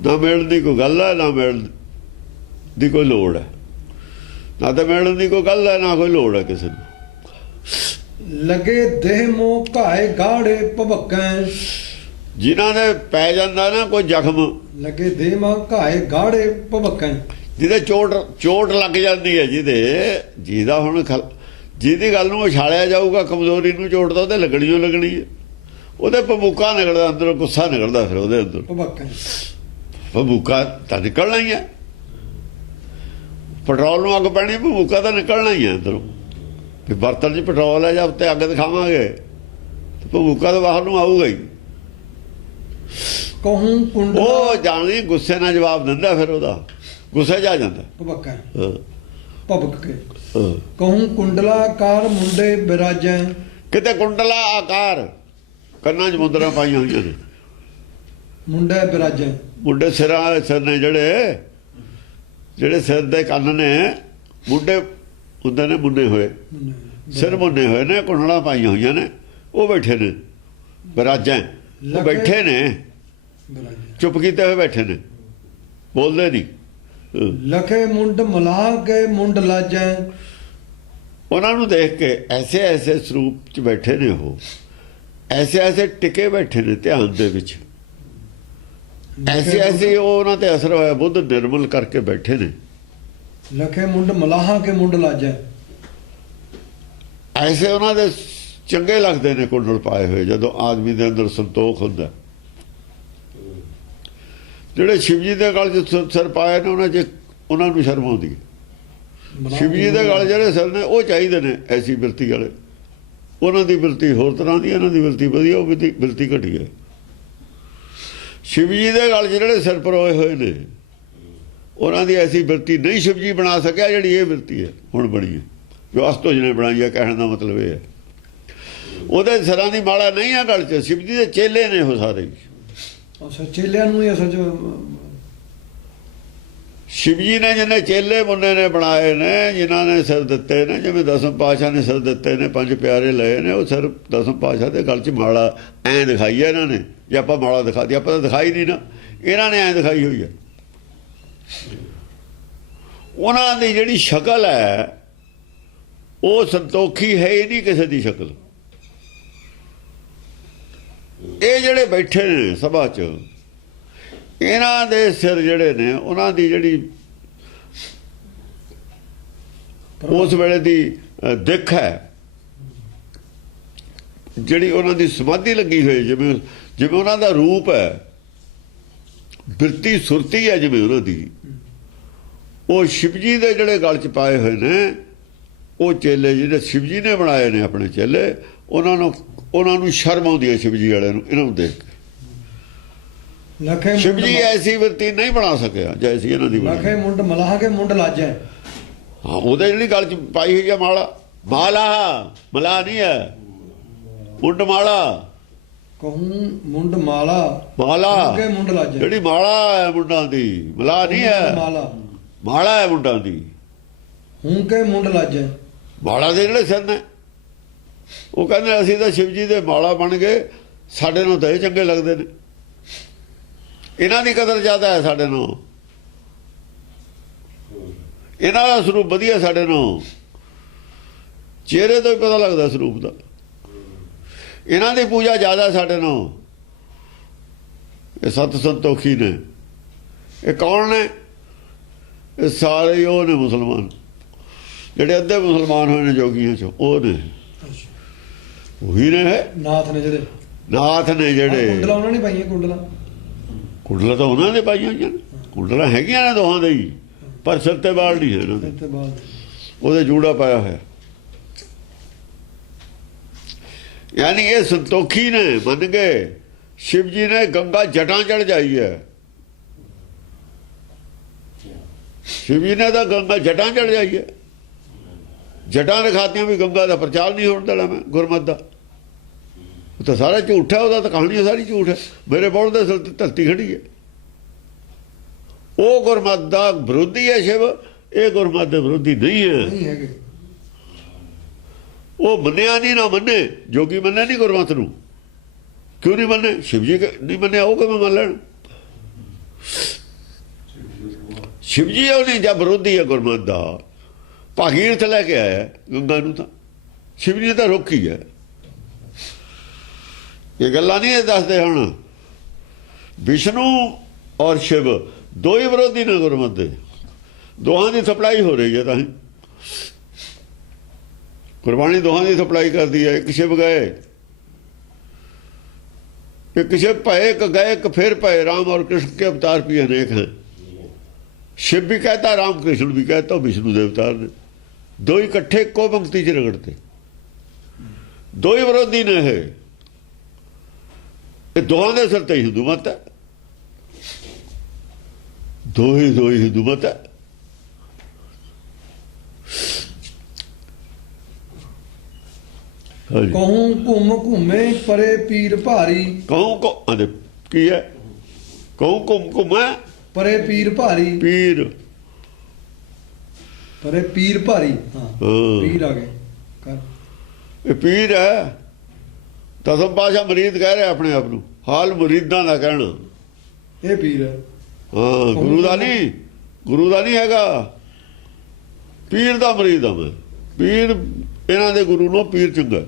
ਨਾ ਮਿਲਣ ਦੀ ਕੋਈ ਗੱਲ ਹੈ, ਨਾ ਮਿਲਣ ਦੀ ਕੋਈ ਲੋੜ ਹੈ। ਨਾ ਤਾਂ ਮਿਲਣ ਦੀ ਕੋਈ ਗੱਲ ਹੈ, ਨਾ ਕੋਈ ਲੋੜ ਹੈ ਕਿਸੇ ਨੂੰ। ਲਗੇ ਦੇਹ ਮੋਹ ਘਾਏ ਗਾੜੇ ਭਵਕੈ। ਜਿਨ੍ਹਾਂ ਦੇ ਪੈ ਜਾਂਦਾ ਨਾ ਕੋਈ ਜ਼ਖਮ, ਲਗੇ ਦੇਹ ਮੋਹ ਘਾਏ ਗਾੜੇ ਭਵਕੈ। ਜਿਹਦੇ ਚੋਟ ਲੱਗ ਜਾਂਦੀ ਹੈ, ਜਿਹਦਾ ਹੁਣ ਜਿਹਦੀ ਗੱਲ ਨੂੰ ਉਛਾਲਿਆ ਜਾਊਗਾ ਕਮਜ਼ੋਰੀ ਨੂੰ, ਚੋਟ ਤਾਂ ਉਹਦੇ ਲੱਗਣੀ ਓ ਲੱਗਣੀ ਹੈ। ਉਹਦੇ ਭਬੂਕਾ ਨਿਕਲਦਾ ਅੰਦਰੋਂ, ਗੁੱਸਾ ਨਿਕਲਦਾ ਫਿਰ ਉਹਦੇ ਅੰਦਰ। ਭਵਕੈ ਭਬੂਕਾ ਤਾਂ ਨਿਕਲਣਾ ਹੀ ਹੈ। ਪੈਟਰੋਲ ਨੂੰ ਅੱਗ ਪੈਣੀ, ਭਬੂਕਾ ਤਾਂ ਨਿਕਲਣਾ ਹੀ ਹੈ ਅੰਦਰੋਂ। ਵੀ ਬਰਤਨ 'ਚ ਪੈਟਰੋਲ ਹੈ ਜਾਂ ਉੱਤੇ ਅੱਗ ਦਿਖਾਵਾਂਗੇ ਤੇ ਭਬੂਕਾ ਤਾਂ ਬਾਹਰ ਨੂੰ ਆਊਗਾ ਹੀ। ਕਹੂੰ ਕੁੰਡ ਉਹ ਜਾਣੀ ਗੁੱਸੇ ਨਾਲ ਜਵਾਬ ਦਿੰਦਾ, ਫਿਰ ਉਹਦਾ ਗੁੱਸੇ 'ਚ ਆ ਜਾਂਦਾ। ਭਵਕੈ ਹਾਂ ਭਵਕ ਕੇ ਕਹੂੰ ਕੁੰਡਲਾਕਾਰ ਮੁੰਡੇ ਬਿਰਾਜੈ। ਕਿਤੇ ਕੁੰਡਲਾ ਆਕਾਰ, ਕੰਨਾਂ 'ਚ ਮੁੰਦਰਾਂ ਪਾਈਆਂ ਹੋਈਆਂ ਨੇ, ਮੁੰਡੇ ਬਿਰਾਜੈ। ਮੁੰਡੇ ਸਿਰ ਨੇ ਜਿਹੜੇ ਸਿਰ ਦੇ ਕੰਨ ਨੇ, ਮੁੰਡੇ ਹੁੰਦੇ ਨੇ ਮੁੰਨੇ ਹੋਏ, ਸਿਰ ਮੁੰਨੇ ਹੋਏ ਨੇ, ਕੁੰਡਲਾਂ ਪਾਈਆਂ ਹੋਈਆਂ ਨੇ, ਉਹ ਬੈਠੇ ਨੇ ਬਿਰਾਜਾਂ। ਉਹ ਬੈਠੇ ਨੇ ਚੁੱਪ ਕੀਤੇ ਹੋਏ ਬੈਠੇ ਨੇ, ਬੋਲਦੇ ਨਹੀਂ। ਲਖੇ ਮੁੰਡ ਮਲਾਹ ਕੇ ਮੁੰਡ ਲਾਜੈ। ਉਹਨਾਂ ਨੂੰ ਦੇਖ ਕੇ ਐਸੇ ਐਸੇ ਸਰੂਪ 'ਚ ਬੈਠੇ ਨੇ, ਉਹ ਐਸੇ ਐਸੇ ਟਿਕੇ ਬੈਠੇ ਨੇ ਧਿਆਨ ਦੇ ਵਿੱਚ, ਐਸੇ ਐਸੇ ਉਹਨਾਂ ਤੇ ਅਸਰ ਹੋਇਆ, ਬੁੱਧ ਨਿਰਮਲ ਕਰਕੇ ਬੈਠੇ ਨੇ। ਲਖੇ ਮੁੰਡ ਮਲਾਹਾਂ ਕੇ ਮੁੰਡ ਲਾਜੈ। ਐਸੇ ਉਹਨਾਂ ਦੇ ਚੰਗੇ ਲੱਗਦੇ ਨੇ ਕੁੰਡਲ ਪਾਏ ਹੋਏ, ਜਦੋਂ ਆਦਮੀ ਦੇ ਅੰਦਰ ਸੰਤੋਖ ਹੁੰਦਾ। ਜਿਹੜੇ ਸ਼ਿਵ ਜੀ ਦੇ ਗਲ 'ਚ ਸਿਰ ਪਾਏ ਨੇ, ਉਹਨਾਂ ਨੂੰ ਸ਼ਰਮ ਆਉਂਦੀ ਹੈ। ਸ਼ਿਵ ਜੀ ਦੇ ਗਲ ਜਿਹੜੇ ਸਿਰ ਨੇ ਉਹ ਚਾਹੀਦੇ ਨੇ ਐਸੀ ਬਿਰਤੀ ਵਾਲੇ। ਉਹਨਾਂ ਦੀ ਬਿਰਤੀ ਹੋਰ ਤਰ੍ਹਾਂ ਦੀ, ਇਹਨਾਂ ਦੀ ਬਿਰਤੀ ਵਧੀਆ, ਉਹ ਬਿਰਤੀ ਘਟੀ ਹੈ। ਸ਼ਿਵ ਜੀ ਦੇ ਗਲ 'ਚ ਜਿਹੜੇ ਸਿਰ ਪਰੋਏ ਹੋਏ ਨੇ, ਉਹਨਾਂ ਦੀ ਐਸੀ ਬਿਰਤੀ ਨਹੀਂ ਸ਼ਿਵ ਜੀ ਬਣਾ ਸਕਿਆ ਜਿਹੜੀ ਇਹ ਬਿਰਤੀ ਹੈ ਹੁਣ ਬਣੀ ਹੈ, ਜੋ ਅਸਤੋਜ ਨੇ ਬਣਾਈ ਹੈ। ਕਹਿਣ ਦਾ ਮਤਲਬ ਇਹ ਹੈ ਉਹਦੇ ਸਿਰਾਂ ਦੀ ਮਾਲਾ ਨਹੀਂ ਹੈ ਗਲ 'ਚ। ਸ਼ਿਵ ਜੀ ਦੇ ਚੇਲੇ ਨੇ ਉਹ ਸਾਰੇ। ਅੱਛਾ, ਚੇਲਿਆਂ ਨੂੰ ਹੀ ਅਸਲ 'ਚ ਸ਼ਿਵ ਜੀ ਨੇ ਜਿਹਨੇ ਚੇਲੇ ਮੁੰਨੇ ਨੇ ਬਣਾਏ ਨੇ, ਜਿਨ੍ਹਾਂ ਨੇ ਸਿਰ ਦਿੱਤੇ ਨੇ, ਜਿਵੇਂ ਦਸਮ ਪਾਤਸ਼ਾਹ ਨੇ ਸਿਰ ਦਿੱਤੇ ਨੇ, 5 ਪਿਆਰੇ ਲਏ ਨੇ, ਉਹ ਸਿਰ ਦਸਮ ਪਾਤਸ਼ਾਹ ਦੇ ਗਲ 'ਚ ਮਾਲਾ ਐਂ ਦਿਖਾਈ ਹੈ ਇਹਨਾਂ ਨੇ। ਜੇ ਆਪਾਂ ਮਾਲਾ ਦਿਖਾਤੀ, ਆਪਾਂ ਤਾਂ ਦਿਖਾਈ ਨਹੀਂ ਨਾ, ਇਹਨਾਂ ਨੇ ਐਂ ਦਿਖਾਈ ਹੋਈ ਹੈ। ਉਹਨਾਂ ਦੀ ਜਿਹੜੀ ਸ਼ਕਲ ਹੈ ਉਹ ਸੰਤੋਖੀ ਹੈ ਹੀ ਨਹੀਂ ਕਿਸੇ ਦੀ ਸ਼ਕਲ। ਇਹ ਜਿਹੜੇ ਬੈਠੇ ਨੇ ਸਭਾ 'ਚ, ਇਹਨਾਂ ਦੇ ਸਿਰ ਜਿਹੜੇ ਨੇ, ਉਹਨਾਂ ਦੀ ਜਿਹੜੀ ਉਸ ਵੇਲੇ ਦੀ ਦਿੱਖ ਹੈ, ਜਿਹੜੀ ਉਹਨਾਂ ਦੀ ਸਮਾਧੀ ਲੱਗੀ ਹੋਈ, ਜਿਵੇਂ ਉਹਨਾਂ ਦਾ ਰੂਪ ਹੈ, ਬਿਰਤੀ ਸੁਰਤੀ ਹੈ ਜਿਵੇਂ ਉਹਨਾਂ ਦੀ, ਉਹ ਸ਼ਿਵ ਜੀ ਦੇ ਜਿਹੜੇ ਗਲ 'ਚ ਪਾਏ ਹੋਏ ਨੇ, ਉਹ ਚੇਲੇ ਜਿਹੜੇ ਸ਼ਿਵ ਜੀ ਨੇ ਬਣਾਏ ਨੇ ਆਪਣੇ ਚੇਲੇ, ਉਹਨਾਂ ਨੂੰ ਸ਼ਰਮ ਆਉਂਦੀ ਹੈ ਸ਼ਿਵ ਜੀ ਵਾਲਿਆਂ ਨੂੰ ਇਹਨਾਂ ਨੂੰ ਦੇਖ ਕੇ। ਸ਼ਿਵ ਜੀ ਐਸੀ ਬਿਰਤੀ ਨਹੀਂ ਬਣਾ ਸਕਿਆ ਜੈਸੀ ਇਹਨਾਂ ਦੀ ਬਣੀ। ਲਖੇ ਮੁੰਡ ਮਲਾਹ ਕੇ ਮੁੰਡ ਲਾਜੈ। ਹਾਂ, ਉਹਦੇ ਜਿਹੜੀ ਗਲ 'ਚ ਪਾਈ ਹੋਈ ਹੈ ਮਾਲਾ ਮਲਾ ਨਹੀਂ ਹੈ, ਮੁੰਡ ਮਾਲਾ। ਕਹੂੰ ਮੁੰਡ ਮਾਲਾ ਕੇ ਮੁੰਡ ਲਾਜੈ। ਜਿਹੜੀ ਮਾਲਾ ਹੈ ਮੁੰਡਾਂ ਦੀ, ਮਲਾ ਨਹੀਂ ਹੈ, ਮਾਲਾ ਹੈ ਮੁੰਡਾਂ ਦੀ। ਹੂੰ ਕੇ ਮੁੰਡ ਲਾਜੈ। ਮਾਲਾ ਦੇ ਜਿਹੜੇ ਸਿਰ ਨੇ, ਉਹ ਕਹਿੰਦੇ ਅਸੀਂ ਤਾਂ ਸ਼ਿਵ ਜੀ ਦੇ ਮਾਲਾ ਬਣ ਗਏ, ਸਾਡੇ ਨੂੰ ਤਾਂ ਇਹ ਚੰਗੇ ਲੱਗਦੇ ਨੇ, ਇਹਨਾਂ ਦੀ ਕਦਰ ਜ਼ਿਆਦਾ ਹੈ ਸਾਡੇ ਨੂੰ, ਇਹਨਾਂ ਦਾ ਸਰੂਪ ਵਧੀਆ ਸਾਡੇ ਨੂੰ, ਚਿਹਰੇ ਤੋਂ ਹੀ ਪਤਾ ਲੱਗਦਾ ਸਰੂਪ ਦਾ। ਇਹਨਾਂ ਦੀ ਪੂਜਾ ਜ਼ਿਆਦਾ ਸਾਡੇ ਨੂੰ। ਇਹ ਸਤ ਸੰਤੋਖੀ ਨੇ। ਇਹ ਕੌਣ ਨੇ? ਇਹ ਸਾਰੇ ਹੀ ਉਹ ਨੇ ਮੁਸਲਮਾਨ, ਜਿਹੜੇ ਅੱਧੇ ਮੁਸਲਮਾਨ ਹੋਏ ਨੇ ਜੋਗੀਆਂ 'ਚੋਂ, ਉਹ ਨੇ, ਉਹੀ ਨੇ ਨਾਥ ਨੇ ਜਿਹੜੇ ਕੁੰਡਲਾ ਉਹਨਾਂ ਨੇ ਪਾਈਆਂ। ਕੁੰਡਲਾ ਤਾਂ ਉਹਨਾਂ ਨੇ ਪਾਈਆਂ ਹੋਈਆਂ ਨੇ, ਕੁੰਡਲਾ ਹੈਗੀਆਂ ਨੇ ਦੋਹਾਂ ਦੇ ਹੀ, ਪਰ ਸਿਰ ਤੇ ਬਾਲ ਨਹੀਂ ਹੈ ਇਹਨਾਂ ਦੇ, ਉਹਦੇ ਜੂੜਾ ਪਾਇਆ ਹੋਇਆ। ਯਾਨੀ ਇਹ ਸੰਤੋਖੀ ਨੇ, ਮੰਨ ਗਏ शिव जी ने गंगा जटां चढ़ जाई है। शिव जी ने तो गंगा जटां चढ़ जाई है। जटां दिखातियां भी गंगा का प्रचार नहीं होने देना मैं गुरमत का। तो सारा झूठ है, वह तो कहानी सारी झूठ है। मेरे बहुत दे सिर ते धरती खड़ी है। वो गुरमत का विरोधी है शिव, ये गुरमत के विरोधी नहीं है। नहीं है वो मन्निया नहीं ना मन्ने, जोगी मन्ने नहीं गुरमत नूं। क्यों नहीं मन्ने? शिव जी नहीं मन्निया, वो किवें मन लैण? शिव जी वो नहीं जब विरोधी है गुरमत का। भागीरथ लैके आया गंगा नूं, तो शिव जी ने तो रोकी है। ये गल्लां नहीं दसदे हुण। विष्णु और शिव दो ही विरोधी ने गुरमत दे। दोहां की सप्लाई हो रही है। तां गुरबाणी दोहां की सप्लाई करती है। एक शिव गए, एक शिव भय, एक गए, एक फिर भय। राम और कृष्ण के अवतार भी अनेक हैं। शिव भी कहता, राम कृष्ण भी कहता, विष्णु के अवतार ने। दो ही इकट्ठे को पंक्ति च रगड़ते। दो ही विरोधी ने है। ये दोहां के सिर ते हिंदू मत है। दो ही हिंदू मत है। कहूं घूम घूमे परे पीर भारी। कहूं को की है? कहूं घूम घूमे परे पीर भारी। पीर परे पीर भारी। हाँ पीर आ गए कर। ये पीर है। दसम पाशा मरीद कह रहे अपने आप ਨੂੰ। हाल मुरीदां ਦਾ कहना। ये पीर है। हाँ गुरु ਦਾ नहीं, गुरु ਦਾ नहीं हैगा। पीर ਦਾ ਮਰੀਦ ਆ ਮੈਂ। पीर ਇਹਨਾਂ ਦੇ गुरु ਨੂੰ पीर ਚੰਗਾ।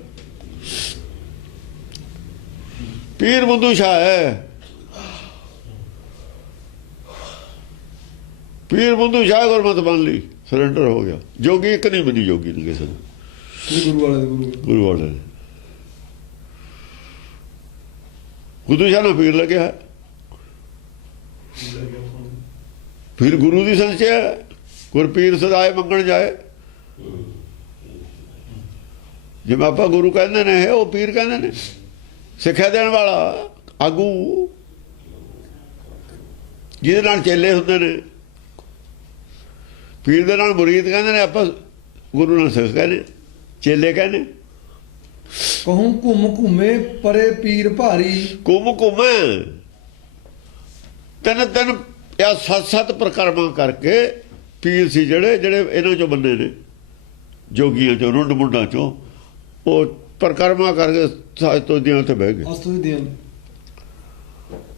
पीर बुद्धू शाह है। पीर बुद्धू शाह गुरमत बन ली, सरेंडर हो गया। जोगी एक नहीं बनी जोगी ने किसी ने। गुरु वाले गुरु वाले ने। बुद्धू शाह ना पीर लगे है। फिर गुरु की संचय है। गुर पीर सदाए मंगण जाए। जिवें आपां गुरु कहंदे ने वो पीर कहंदे ने। सिक्ख्या देण वाला आगू जिहदे नाल चेले हुंदे ने। पीर दे नाल मुरीद कहंदे ने, आपां गुरु नाल सिख कहने, चेले कहने। कहूं घूम घूमे परे पीर भारी। घूम घूमे ਤਿੰਨ ਤਿੰਨ या सत सत प्रकरमा करके पीर सी ਜਿਹੜੇ ਇਹਨਾਂ ਚੋਂ ਬੰਦੇ ਨੇ, जोगियां चो रुंड मुंडा चो, वो प्रकरमा करके साज तो दियां ते बह गए।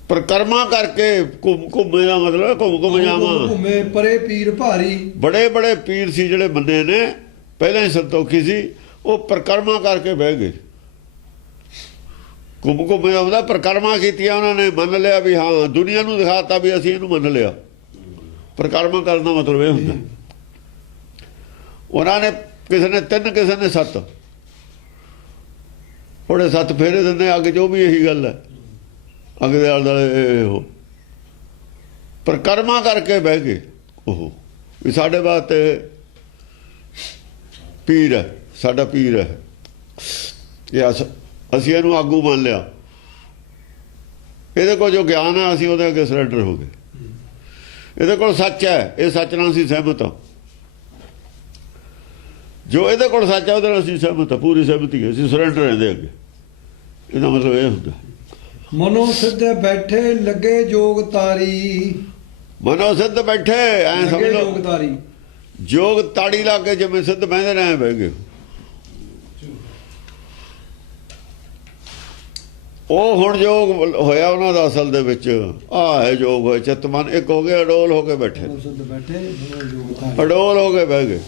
प्रकरमा करके घूमे का मतलब घूम घूम जावा। घूमे परे पीर भारी। बड़े बड़े पीर सी ਜਿਹੜੇ ਬੰਦੇ ने पहले ही संतोखी सी, वो प्रकरमा करके बह गए। घूम घूमे का मतलब प्रकरमा की उन्होंने मन लिया भी हाँ दुनिया को दिखाता भी असीं इहनूं मन लिया। प्रकरमा करना मतलब यह होंदा। उन्होंने किसी ने तीन, किसी ने सत्त, थोड़े सत्त फेरे देंगे अग जो भी यही गल है। अग दे आले दुआले हो प्रकरमा करके बह गए। ओह भी साढ़े वास्ते पीर है, साडा पीर है। ये असीं इहनूं आगू मान लिया। इहदे कोल जो ज्ञान है असीं उहदे अगे सरेंडर हो गए। इहदे कोल सच है, ये सच नाल असीं सहमत हाँ। जो इहदे कोल सच है उहदे नाल असीं सहमत हाँ, पूरी सहमति है। असीं सरेंडर हैं इहदे अगे। इहदा मतलब यह हुंदा। मनो सिद्ध बैठे लगे जोग तारी। मनो सिद्ध बैठे ऐ समझ लो जोग तारी। जोग ताड़ी ला के जिवें सिद्ध बहिंदे ने ऐ बह गए। ਉਹ ਹੁਣ जोग होया उन्हां दा असल दे विच आ है जोग होया चित मन एक हो गया, अडोल हो के बैठे, सिद्ध बैठे जोग तारी। अडोल हो के बह गए।